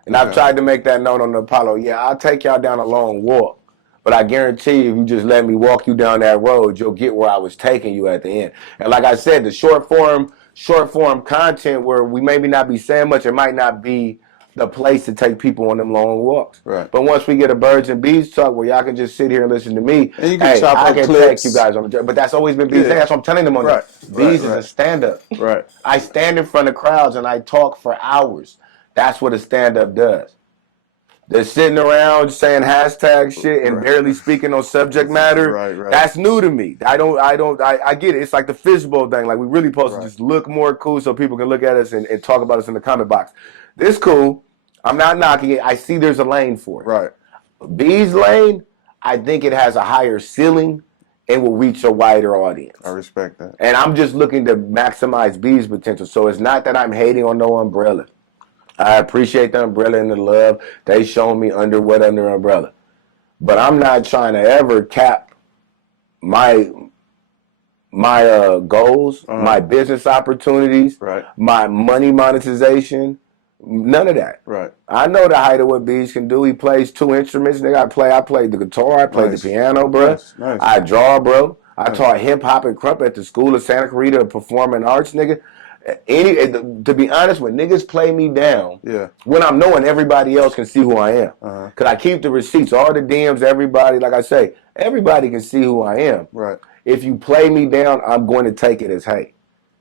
And I've tried to make that known on the Apollo. Yeah, I'll take y'all down a long walk. But I guarantee you, if you just let me walk you down that road, you'll get where I was taking you at the end. And like I said, the short form content where we maybe not be saying much, it might not be the place to take people on them long walks. Right. But once we get a Birds and Bees talk where y'all can just sit here and listen to me, and you can chop I up can clips. take you guys on the journey. But that's always been Bees. That's what I'm telling them on that. Bees is a stand-up. Right. I stand in front of crowds and I talk for hours. That's what a stand-up does. They're sitting around saying hashtag shit and barely speaking on subject matter. Right. That's new to me. I get it. It's like the fishbowl thing. Like we really supposed to just look more cool so people can look at us and talk about us in the comment box. This cool. I'm not knocking it. I see there's a lane for it. Right. Bees lane, I think it has a higher ceiling and will reach a wider audience. I respect that. And I'm just looking to maximize Bees' potential. So it's not that I'm hating on no umbrella. I appreciate the umbrella and the love they show me under umbrella. But I'm not trying to ever cap my goals, my business opportunities, my money monetization, none of that. Right. I know the height of what Bees can do. He plays 2 instruments. I played the guitar. I played the piano, bro. Nice. I draw, bro. I taught hip-hop and crump at the School of Santa Clarita Performing Arts, nigga. To be honest, when niggas play me down, when I'm knowing everybody else can see who I am. Because I keep the receipts, all the DMs, everybody, like I say, everybody can see who I am. Right. If you play me down, I'm going to take it as hate.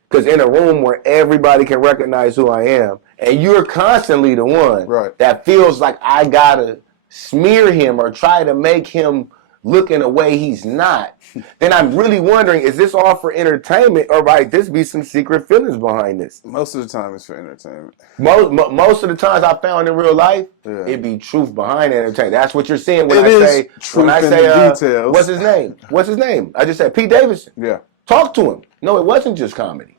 Because in a room where everybody can recognize who I am, and you're constantly the one that feels like I got to smear him or try to make him look in a way he's not, then I'm really wondering, is this all for entertainment or might this be some secret feelings behind this? Most of the time it's for entertainment. Most of the times I found in real life, it be truth behind entertainment. That's what you're seeing when I say details. What's his name? What's his name? I just said Pete Davidson. Yeah. Talk to him. No, it wasn't just comedy.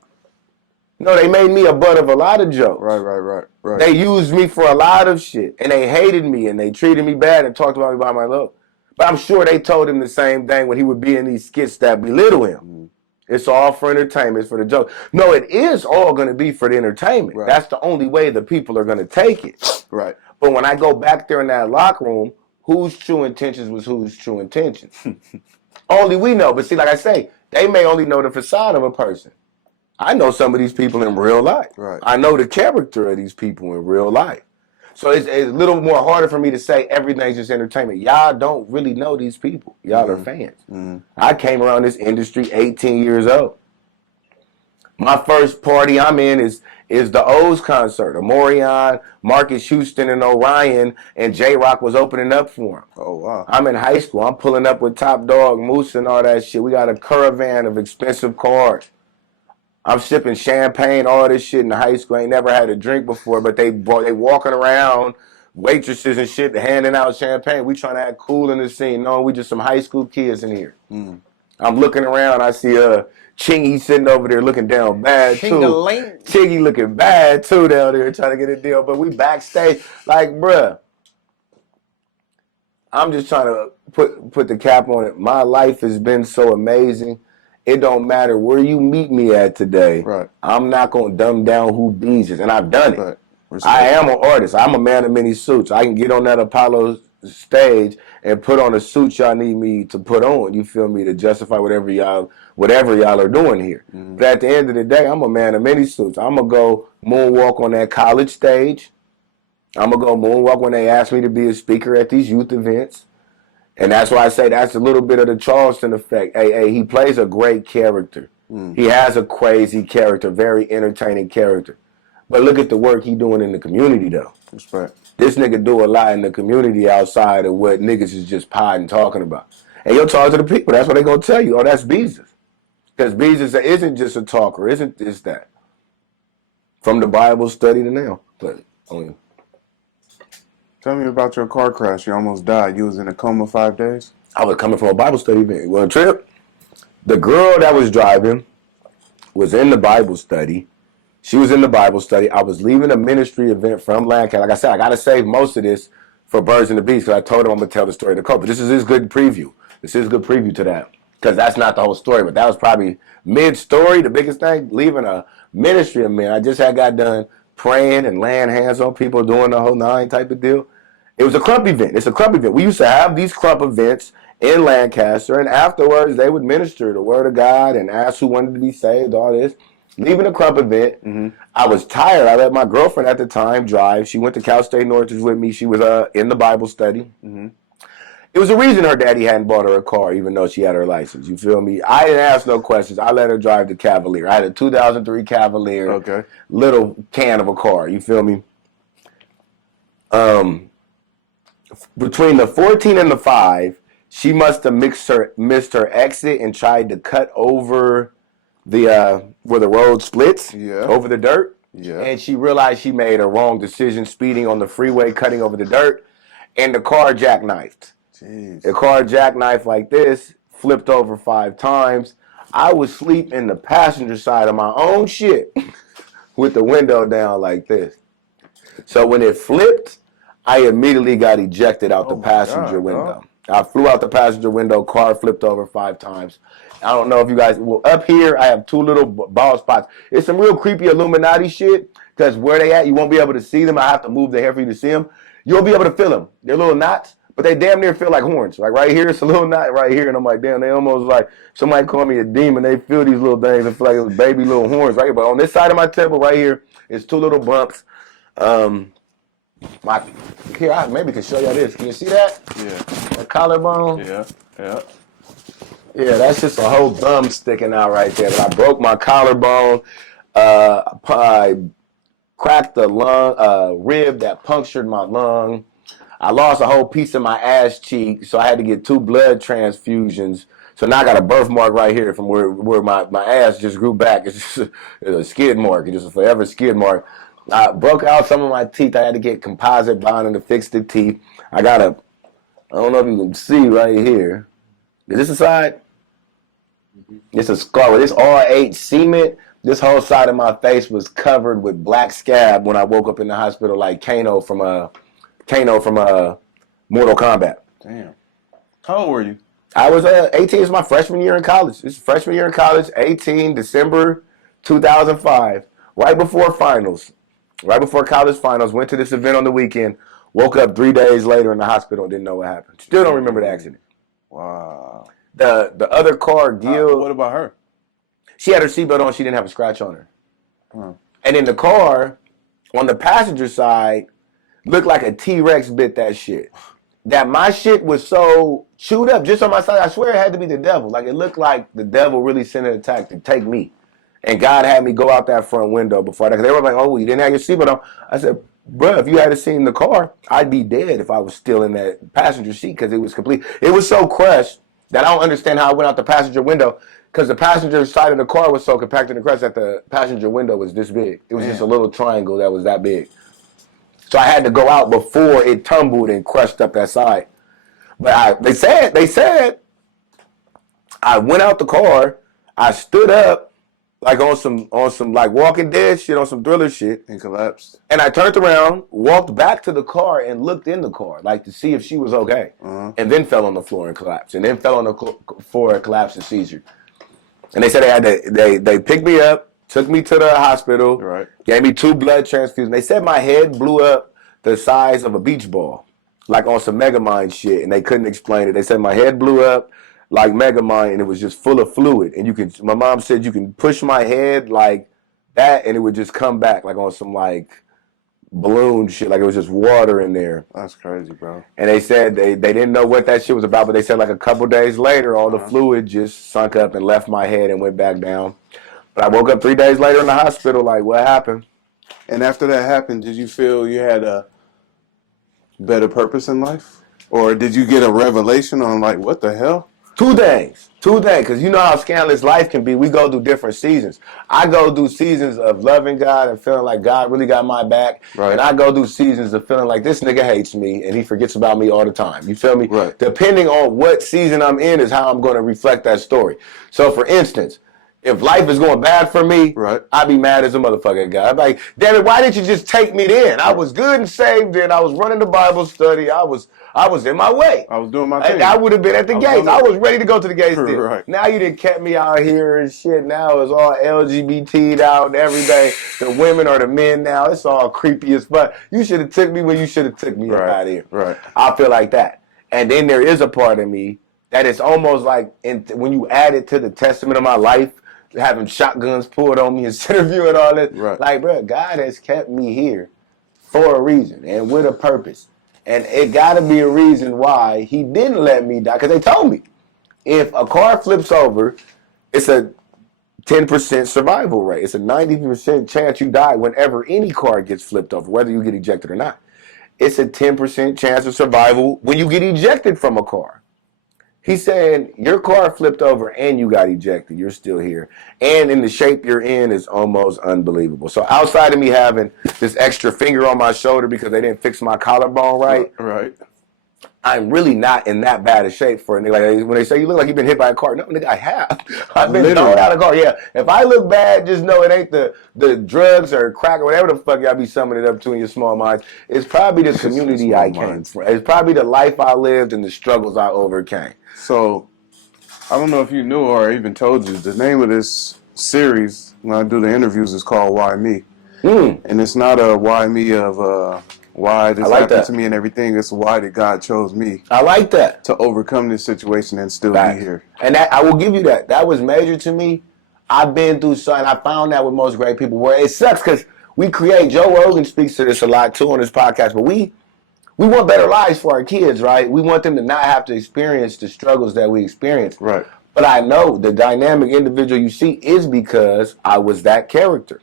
No, they made me a butt of a lot of jokes. Right. They used me for a lot of shit. And they hated me and they treated me bad and talked about me by my look. But I'm sure they told him the same thing when he would be in these skits that belittle him. It's all for entertainment, it's for the joke. No, it is all going to be for the entertainment. Right. That's the only way the people are going to take it. Right. But when I go back there in that locker room, whose true intentions was whose true intentions? Only we know. But see, like I say, they may only know the facade of a person. I know some of these people in real life. Right. I know the character of these people in real life. So it's a little more harder for me to say everything's just entertainment. Y'all don't really know these people. Y'all are fans. I came around this industry 18 years old. My first party I'm in is the O's concert. Amorion, Marcus Houston, and Orion, and J-Rock was opening up for him. Oh, wow. I'm in high school. I'm pulling up with Top Dog, Moose, and all that shit. We got a caravan of expensive cars. I'm sipping champagne, all this shit in high school. I ain't never had a drink before, but they walking around, waitresses and shit, handing out champagne. We trying to act cool in the scene. No, we just some high school kids in here. I'm looking around. I see Chingy sitting over there looking down bad too. Chingy looking bad too down there trying to get a deal. But we backstage like, bruh, I'm just trying to put the cap on it. My life has been so amazing. It don't matter where you meet me at today. Right. I'm not going to dumb down who Bees is. And I've done it. Right. I am an artist. I'm a man of many suits. I can get on that Apollo stage and put on a suit y'all need me to put on. You feel me? To justify whatever y'all are doing here. But at the end of the day, I'm a man of many suits. I'm going to go moonwalk on that college stage. I'm going to go moonwalk when they ask me to be a speaker at these youth events. And that's why I say that's a little bit of the Charleston effect. Hey, he plays a great character. He has a crazy character, very entertaining character. But look at the work he doing in the community, though. That's right. This nigga do a lot in the community outside of what niggas is just potting talking about. And you'll talk to the people. That's what they going to tell you. Oh, that's Beezus. Because Beezus isn't just a talker. Isn't this that? From the Bible study to now. But tell me about your car crash. You almost died. You was in a coma 5 days? I was coming from a Bible study event. Well, trip. The girl that was driving was in the Bible study. She was in the Bible study. I was leaving a ministry event from Lancaster. Like I said, I got to save most of this for Birds and the Bees because I told him I'm going to tell the story of the cult. But this is his good preview. This is a good preview to that because that's not the whole story. But that was probably mid-story, the biggest thing, leaving a ministry event. I just had got done praying and laying hands on people, doing the whole 9 type of deal. It was a crump event. It's a crump event. We used to have these crump events in Lancaster, and afterwards they would minister the word of God and ask who wanted to be saved, all this. Leaving the crump event, I was tired. I let my girlfriend at the time drive. She went to Cal State Northridge with me. She was in the Bible study. It was a reason her daddy hadn't bought her a car, even though she had her license. You feel me? I didn't ask no questions. I let her drive the Cavalier. I had a 2003 Cavalier, little can of a car. You feel me? Between the 14 and the 5, she must have missed her exit and tried to cut over the where the road splits over the dirt. And she realized she made a wrong decision speeding on the freeway, cutting over the dirt, and the car jackknifed. The car jackknifed like this, flipped over 5 times. I was asleep in the passenger side of my own shit with the window down like this. So when it flipped, I immediately got ejected out the passenger window. I flew out the passenger window, car flipped over 5 times. I don't know if you guys, well, up here, I have 2 little bald spots. It's some real creepy Illuminati shit, because where they at, you won't be able to see them. I have to move the hair for you to see them. You'll be able to feel them. They're little knots, but they damn near feel like horns. Like right here, it's a little knot right here, and I'm like, damn, they almost like, somebody call me a demon. They feel these little things and feel like it was baby little horns right here. But on this side of my temple right here, it's 2 little bumps. Here, I maybe can show y'all this. Can you see that? Yeah. The collarbone? Yeah. Yeah, that's just a whole thumb sticking out right there. But I broke my collarbone. I cracked the rib that punctured my lung. I lost a whole piece of my ass cheek, so I had to get 2 blood transfusions. So now I got a birthmark right here from where my ass just grew back. It's just a skid mark. It's just a forever skid mark. I broke out some of my teeth. I had to get composite bonding to fix the teeth. I don't know if you can see right here. Is this a side? It's a scar. With this R8 cement, this whole side of my face was covered with black scab when I woke up in the hospital like Kano from Mortal Kombat. Damn. How old were you? I was 18. It's my freshman year in college. It's freshman year in college, 18, December 2005. Right before finals. Right before college finals. Went to this event on the weekend. Woke up 3 days later in the hospital and didn't know what happened. Still don't remember the accident. Wow. The other car, Gil. What about her? She had her seatbelt on. She didn't have a scratch on her. Huh. And in the car, on the passenger side, looked like a T-Rex bit that shit. That my shit was so chewed up just on my side. I swear it had to be the devil. Like, it looked like the devil really sent an attack to take me. And God had me go out that front window before that. Because they were like, oh, you didn't have your seatbelt on. I said, bro, if you had seen the car, I'd be dead if I was still in that passenger seat because it was complete. It was so crushed that I don't understand how I went out the passenger window because the passenger side of the car was so compacted and crushed that the passenger window was this big. It was just a little triangle that was that big. So I had to go out before it tumbled and crushed up that side. But they said, I went out the car, I stood up, like on some like Walking Dead shit, on some thriller shit. And collapsed. And I turned around, walked back to the car and looked in the car, like to see if she was okay. And then fell on the floor and collapsed. And then fell on the floor and collapsed and seizure. And they said they picked me up, took me to the hospital, right. Gave me 2 blood transfusions. They said my head blew up the size of a beach ball, like on some Megamind shit, and they couldn't explain it. They said my head blew up like Megamind, and it was just full of fluid. And my mom said you can push my head like that, and it would just come back like on some like balloon shit, like it was just water in there. That's crazy, bro. And they said they didn't know what that shit was about, but they said like a couple days later, all the fluid just sunk up and left my head and went back down. But I woke up 3 days later in the hospital, like, what happened? And after that happened, did you feel you had a better purpose in life? Or did you get a revelation on, like, what the hell? 2 things. 2 things, because you know how scandalous life can be. We go through different seasons. I go through seasons of loving God and feeling like God really got my back. Right. And I go through seasons of feeling like this nigga hates me and he forgets about me all the time. You feel me? Right. Depending on what season I'm in is how I'm going to reflect that story. So, for instance, if life is going bad for me, right. I'd be mad as a motherfucker, God. I'd be like, damn it, why didn't you just take me then? I was good and saved then. I was running the Bible study. I was in my way. I was doing my thing. I would have been at the gates. I was ready to go to the gates then. Right. Now you done kept me out here and shit. Now it's all LGBT'd out every day. The women or the men now. It's all creepy as fuck. You should have took me when you should have took me up out of here. Right. I feel like that. And then there is a part of me that is almost like when you add it to the testament of my life, having shotguns pulled on me and Centerview and all that. Right. Like, bro, God has kept me here for a reason and with a purpose. And it got to be a reason why he didn't let me die. Because they told me, if a car flips over, it's a 10% survival rate. It's a 90% chance you die whenever any car gets flipped over, whether you get ejected or not. It's a 10% chance of survival when you get ejected from a car. He said, your car flipped over and you got ejected. You're still here. And in the shape you're in is almost unbelievable. So outside of me having this extra finger on my shoulder because they didn't fix my collarbone right, I'm really not in that bad a shape for a nigga. Like when they say you look like you've been hit by a car, no, nigga, I have. I've been thrown out of a car. Yeah. If I look bad, just know it ain't the drugs or crack or whatever the fuck y'all be summing it up to in your small minds. It's probably the community I came from. It's probably the life I lived and the struggles I overcame. So, I don't know if you knew or I even told you, the name of this series, when I do the interviews, is called Why Me? And it's not a why me of why this happened to me and everything. It's why did God chose me. I like that. To overcome this situation and still be here. And that I will give you that. That was major to me. I've been through something. I found that with most great people where it sucks because we create, Joe Rogan speaks to this a lot too on his podcast, but we want better lives for our kids, right? We want them to not have to experience the struggles that we experience. Right. But I know the dynamic individual you see is because I was that character.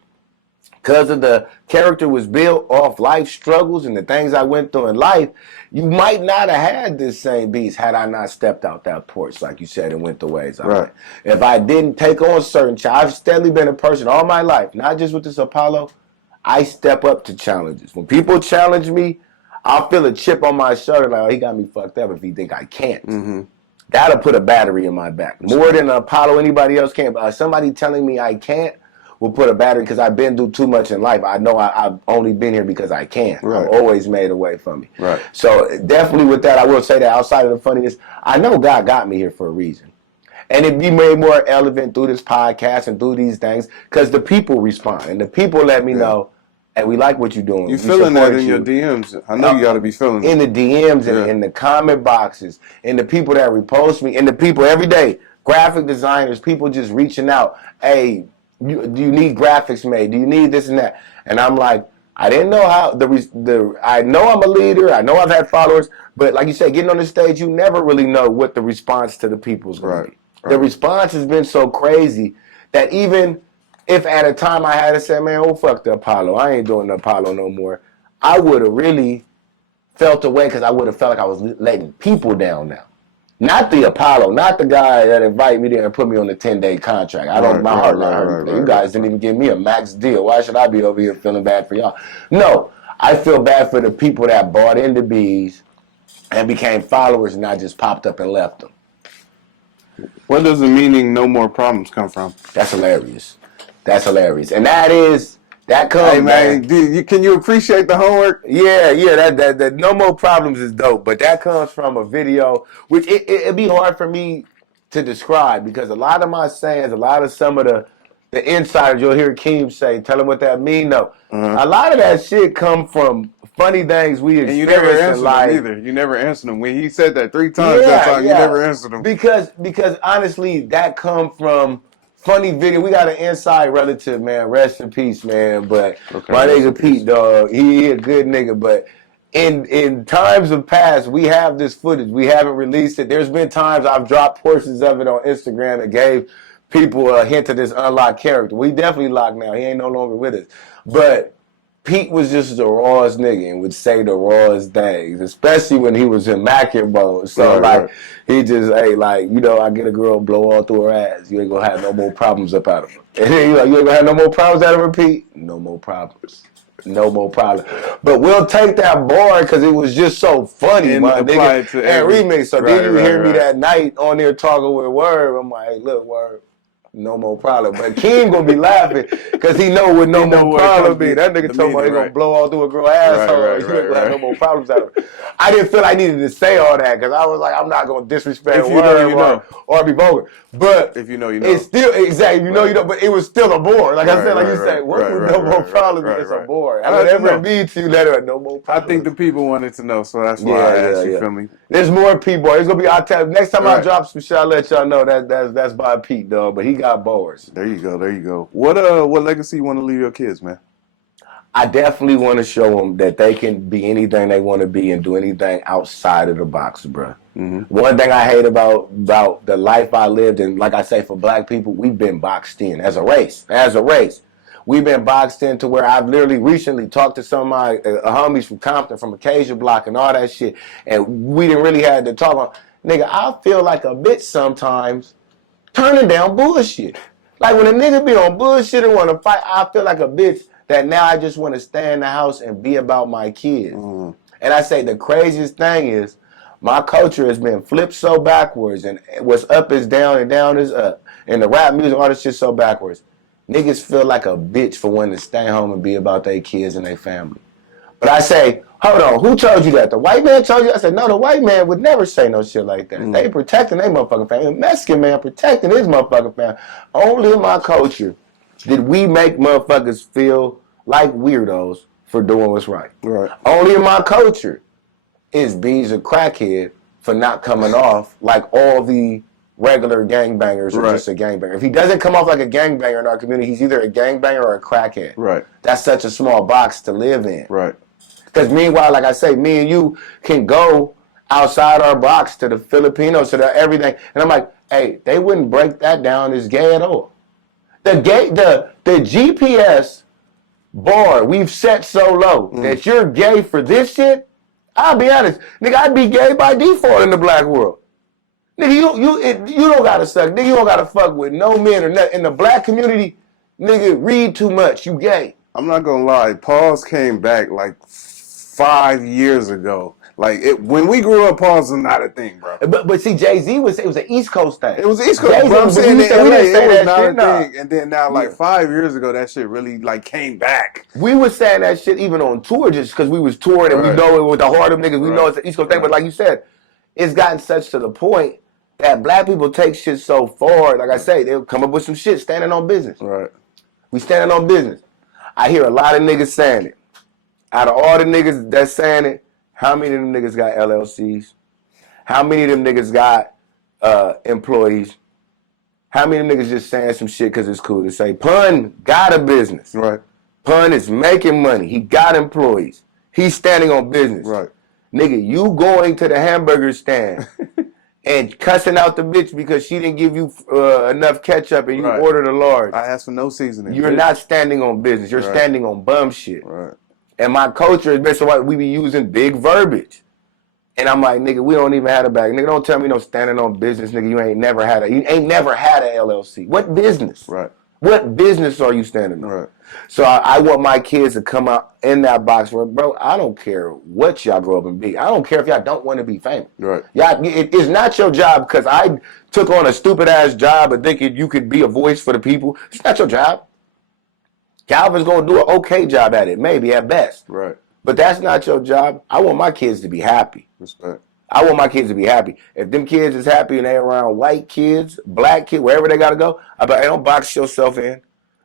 Because of the character was built off life struggles and the things I went through in life, you might not have had this same beast had I not stepped out that porch, like you said, and went the ways I went. If I didn't take on certain challenges, I've steadily been a person all my life, not just with this Apollo, I step up to challenges. When people challenge me, I'll feel a chip on my shoulder like, oh, he got me fucked up if he think I can't. That'll put a battery in my back. More than an Apollo anybody else can. But somebody telling me I can't will put a battery because I've been through too much in life. I know I've only been here because I can. I've always made a way for me. So definitely with that, I will say that outside of the funniness, I know God got me here for a reason. And it be made more relevant through this podcast and through these things because the people respond. And the people let me know, hey, we like what you're doing. You feeling that in your DMs. I know you got to be feeling in the DMs and in the comment boxes, and the people that repost me, and the people every day, graphic designers, people just reaching out. Hey, do you need graphics made? Do you need this and that? And I'm like, I didn't know how I know I'm a leader. I know I've had followers, but like you said, getting on the stage, you never really know what the response to the people is going to be. The response has been so crazy that even if at a time I had to say, man, oh, fuck the Apollo. I ain't doing the Apollo no more. I would have really felt away because I would have felt like I was letting people down now. Not the Apollo, not the guy that invited me there and put me on a 10-day contract. My heart not hurting. You guys didn't even give me a max deal. Why should I be over here feeling bad for y'all? No, I feel bad for the people that bought into bees and became followers and I just popped up and left them. Where does the meaning "no more problems" come from? That's hilarious. That's hilarious. And that comes. Hey man, can you appreciate the homework? Yeah. That no more problems is dope, but that comes from a video, which it'd be hard for me to describe because a lot of my sayings, some of the insiders you'll hear Keem say, tell them what that mean. No, a lot of that shit come from funny things we experienced. And you never answered them either. You never answered them when he said that 3 times that time. You never answered them because honestly, that come from funny video. We got an inside relative, man. Rest in peace, man. But my nigga Pete, dog, he a good nigga. But in times of past, we have this footage. We haven't released it. There's been times I've dropped portions of it on Instagram that gave people a hint of this unlocked character. We definitely locked now. He ain't no longer with us. But Pete was just the rawest nigga and would say the rawest things, especially when he was in Mackin mode. So, he just, hey, I get a girl, blow all through her ass. You ain't gonna have no more problems up out of her. And then you ain't gonna have no more problems out of her, Pete? No more problems. No more problem. But we'll take that bar because it was just so funny, and my nigga. And remix. So then you hear me that night on there talking with Word. I'm like, hey, look, Word. No more problem. But Keem gonna be laughing because he know what no more problem be. That nigga told me he gonna blow all through a girl asshole. You ain't gonna have no more problems out of it. I didn't feel I needed to say all that because I was like, I'm not gonna disrespect or be vulgar. But if you know, you know. It's still exactly you know. But it was still a bore. Like I said, like you said, what was no more problems? It's a bore. Whatever it means to you, let her no more problems. I think the people wanted to know, so that's why I asked you. Feel me? There's more people. There's gonna be. I'll tell next time I drop some shit, I'll let y'all know that's by Pete, dog. But he got bars. There you go. What legacy you want to leave your kids, man? I definitely want to show them that they can be anything they want to be and do anything outside of the box, bro. Mm-hmm. One thing I hate about the life I lived, and like I say, for black people, we've been boxed in as a race. We've been boxed in to where I've literally recently talked to some of my homies from Compton, from Acacia Block and all that shit, and we didn't really have to talk on. Nigga, I feel like a bitch sometimes turning down bullshit. Like when a nigga be on bullshit and want to fight, I feel like a bitch that now I just want to stay in the house and be about my kids. Mm. And I say the craziest thing is my culture has been flipped so backwards and what's up is down and down is up. And the rap music, all this shit so backwards. Niggas feel like a bitch for wanting to stay home and be about their kids and their family. But I say, hold on, who told you that? The white man told you? I said, no, the white man would never say no shit like that. Mm. They protecting their motherfucking family. The Mexican man protecting his motherfucking family. Only in my culture did we make motherfuckers feel like weirdos for doing what's right. Only in my culture is B's a crackhead for not coming off like all the regular gangbangers or just a gangbanger. If he doesn't come off like a gangbanger in our community, he's either a gangbanger or a crackhead. Right. That's such a small box to live in. Right. Because meanwhile, like I say, me and you can go outside our box to the Filipinos, to the everything. And I'm like, hey, they wouldn't break that down as gay at all. The GPS bar we've set so low that you're gay for this shit, I'll be honest, nigga, I'd be gay by default in the black world. Nigga, you don't gotta suck. Nigga, you don't gotta fuck with no men or nothing. In the black community, nigga, read too much. You gay. I'm not gonna lie. Pause came back like 5 years ago. Like when we grew up, pause was not a thing, bro. But see, Jay-Z it was an East Coast thing. It was East Coast. But I'm saying that LA, it was not a thing. And then now, like 5 years ago, that shit really like came back. We was saying that shit even on tour, just because we was touring and we know it with the heart of niggas. We know it's an East Coast thing. But like you said, it's gotten such to the point that black people take shit so far. Like I say, they'll come up with some shit standing on business. Right. We standing on business. I hear a lot of niggas saying it. Out of all the niggas that's saying it, how many of them niggas got LLCs? How many of them niggas got employees? How many of them niggas just saying some shit because it's cool to say? Pun got a business. Right. Pun is making money. He got employees. He's standing on business. Right. Nigga, you going to the hamburger stand and cussing out the bitch because she didn't give you enough ketchup and you ordered a large. I asked for no seasoning. You're not standing on business. You're standing on bum shit. Right. And my culture is based on why we be using big verbiage. And I'm like, nigga, we don't even have a bag. Nigga, don't tell me no standing on business, nigga. You ain't never had a LLC. What business? Right. What business are you standing on? Right. So I want my kids to come out in that box where, bro, I don't care what y'all grow up and be. I don't care if y'all don't want to be famous. Right. Y'all, it's not your job because I took on a stupid-ass job and thinking you could be a voice for the people. It's not your job. Calvin's going to do an okay job at it, maybe at best. Right. But that's not your job. I want my kids to be happy. Respect. I want my kids to be happy. If them kids is happy and they around white kids, black kids, wherever they got to go, I bet, hey, don't box yourself in.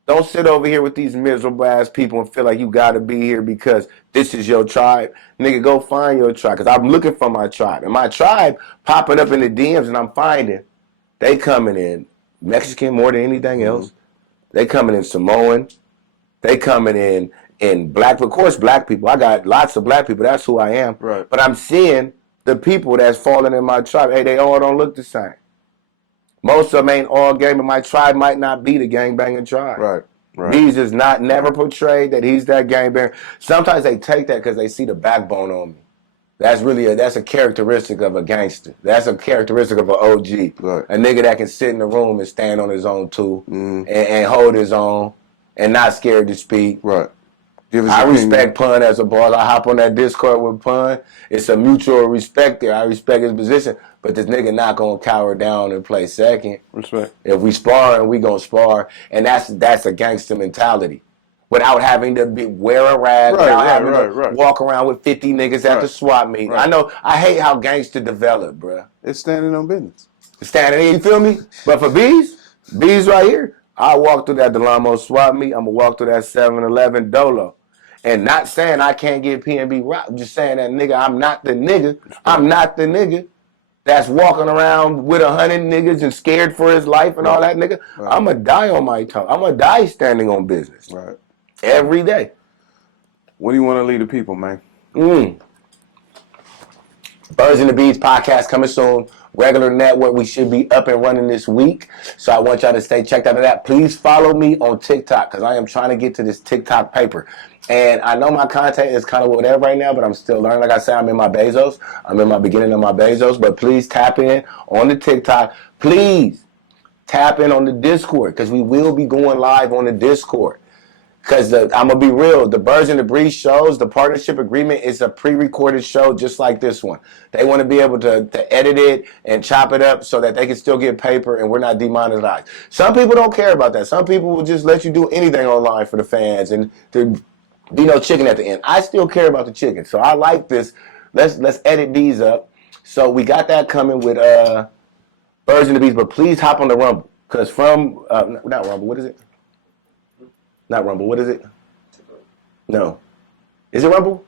Don't sit over here with these miserable-ass people and feel like you got to be here because this is your tribe. Nigga, go find your tribe because I'm looking for my tribe. And my tribe popping up in the DMs and I'm finding they coming in Mexican more than anything else. They coming in Samoan. They coming in black. Of course, black people. I got lots of black people. That's who I am. Right. But I'm seeing the people that's falling in my tribe. Hey, they all don't look the same. Most of them ain't all gang, but my tribe might not be the gangbanging tribe. Right. Right. He's just not never portrayed that he's that gangbanger. Sometimes they take that because they see the backbone on me. That's a characteristic of a gangster. That's a characteristic of an OG. Right. A nigga that can sit in the room and stand on his own too and hold his own and not scared to speak. Right. I respect Pun as a boss. I hop on that Discord with Pun. It's a mutual respect there. I respect his position, but this nigga not gonna cower down and play second. Respect. If we sparring, we gonna spar, and that's a gangster mentality. Without having to wear a rag, without having to walk around with 50 niggas at the swap meet. I know. I hate how gangster develop, bruh. It's standing on business. Standing, you feel me? But for Bees right here, I walk through that Delamo swap meet. I'm gonna walk through that 7-Eleven Dolo. And not saying I can't get P&B rock. I'm just saying that, nigga, I'm not the nigga. I'm not the nigga that's walking around with 100 niggas and scared for his life and all that, nigga. I'm going to die on my toe. I'm going to die standing on business. Right. Every day. What do you want to leave the people, man? Birds and the Bees podcast coming soon. Regular network. We should be up and running this week. So I want y'all to stay checked out of that. Please follow me on TikTok because I am trying to get to this TikTok paper. And I know my content is kind of whatever right now, but I'm still learning. Like I said, I'm in my Bezos. I'm in my beginning of my Bezos. But please tap in on the TikTok. Please tap in on the Discord because we will be going live on the Discord. Because I'm going to be real, the Birds and the Breeze shows, the partnership agreement is a pre-recorded show just like this one. They want to be able to edit it and chop it up so that they can still get paper and we're not demonetized. Some people don't care about that. Some people will just let you do anything online for the fans and to be no chicken at the end. I still care about the chicken. So I like this. Let's edit these up. So we got that coming with Birds and the Bees, but please hop on the Rumble. Because from, not Rumble, what is it? Not Rumble. What is it? No. Is it Rumble?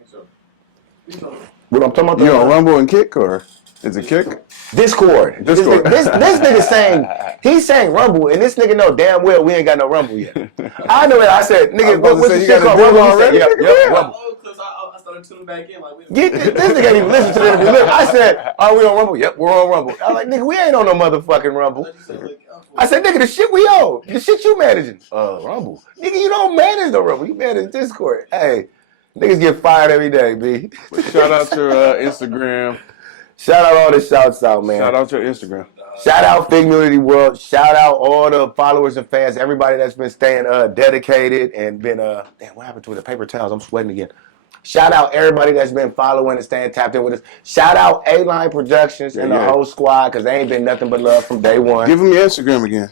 I think so. What I'm talking about? You on Rumble and Kick or is it Kick? Discord. This nigga saying, he's saying Rumble, and this nigga know damn well we ain't got no Rumble yet. I know it. I said, nigga, what's the shit called Rumble already? Yep, Rumble. I started tuning back in. Like, this nigga ain't even listen to the interview. Look, I said, are we on Rumble? Yep, we're on Rumble. I was like, nigga, we ain't on no motherfucking Rumble. I said, nigga, the shit we own. The shit you managing. Rumble. Nigga, you don't manage the Rumble. You manage Discord. Hey, niggas get fired every day, B. Shout out your Instagram. Shout out all the shouts out, man. Shout out your Instagram. Shout out Fig Community World. Shout out all the followers and fans. Everybody that's been staying dedicated and been, damn, what happened to the paper towels? I'm sweating again. Shout out everybody that's been following and staying tapped in with us. Shout out A-Line Productions and the whole squad because they ain't been nothing but love from day one. Give them your Instagram again.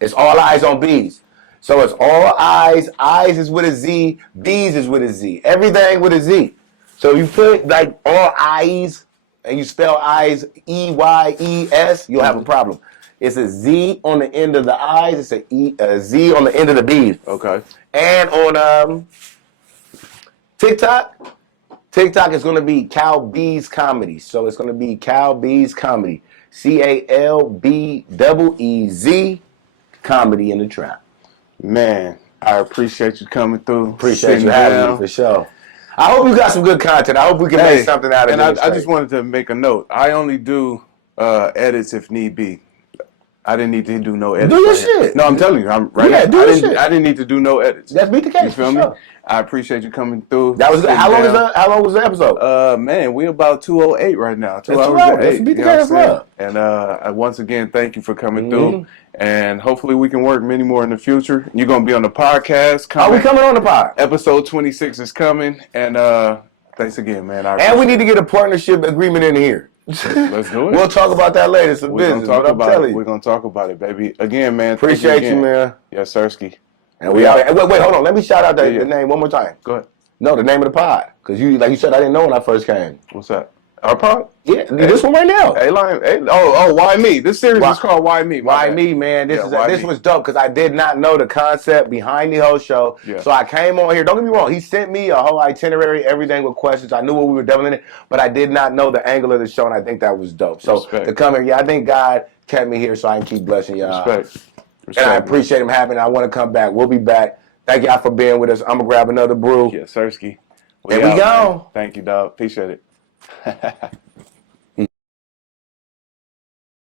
It's all eyes on Bees. So it's all eyes. Eyes is with a Z. Bees is with a Z. Everything with a Z. So you put like all eyes and you spell eyes E-Y-E-S, you'll have a problem. It's a Z on the end of the eyes. It's a Z on the end of the Bees. Okay. And on TikTok is going to be Calbeezus Comedy. So it's going to be Calbeezus Comedy. CALBEEZ Comedy in the trap. Man, I appreciate you coming through. Appreciate sitting you having down. me for sure. I hope you got some good content. I hope we can make something out of it. And I just wanted to make a note. I only do edits if need be. I didn't need to do no edits. Do your right here. shit. No, I'm telling you, I'm right Yeah, now. do your shit. I didn't need to do no edits. That's beat the case. You feel me? Sure. I appreciate you coming through. That was sitting how long down. is how long was the episode? Man, we about 2:08 right now. 2 That's hours 2 hours. and Let's 8. beat the You know case what I'm up. saying? And once again, thank you for coming through. And hopefully we can work many more in the future. You're gonna be on the podcast. Are we coming on the pod? Episode 26 is coming. And thanks again, man. And we need to get a partnership agreement in here. Let's do it. We'll talk about that later. It's a We're business. gonna talk But I'm about telling it. you. We're gonna talk about it, baby. Again, man. Appreciate you, again. man. Yes, Sirski. And we out. Wait, hold on. Let me shout out the name one more time. Go ahead. No, the name of the pod. Because like you said, I didn't know when I first came. What's that? Our pod? Yeah, this one right now. Why me? This series is called Why Me? Why me, man? This was dope because I did not know the concept behind the whole show. Yeah. So I came on here. Don't get me wrong. He sent me a whole itinerary, everything with questions. I knew what we were delving in, but I did not know the angle of the show, and I think that was dope. So to come here, I think God kept me here so I can keep blessing y'all. Respect, and I appreciate him having it. I want to come back. We'll be back. Thank y'all for being with us. I'm going to grab another brew. Yeah, Sirski. There we go. Man. Thank you, dog. Appreciate it.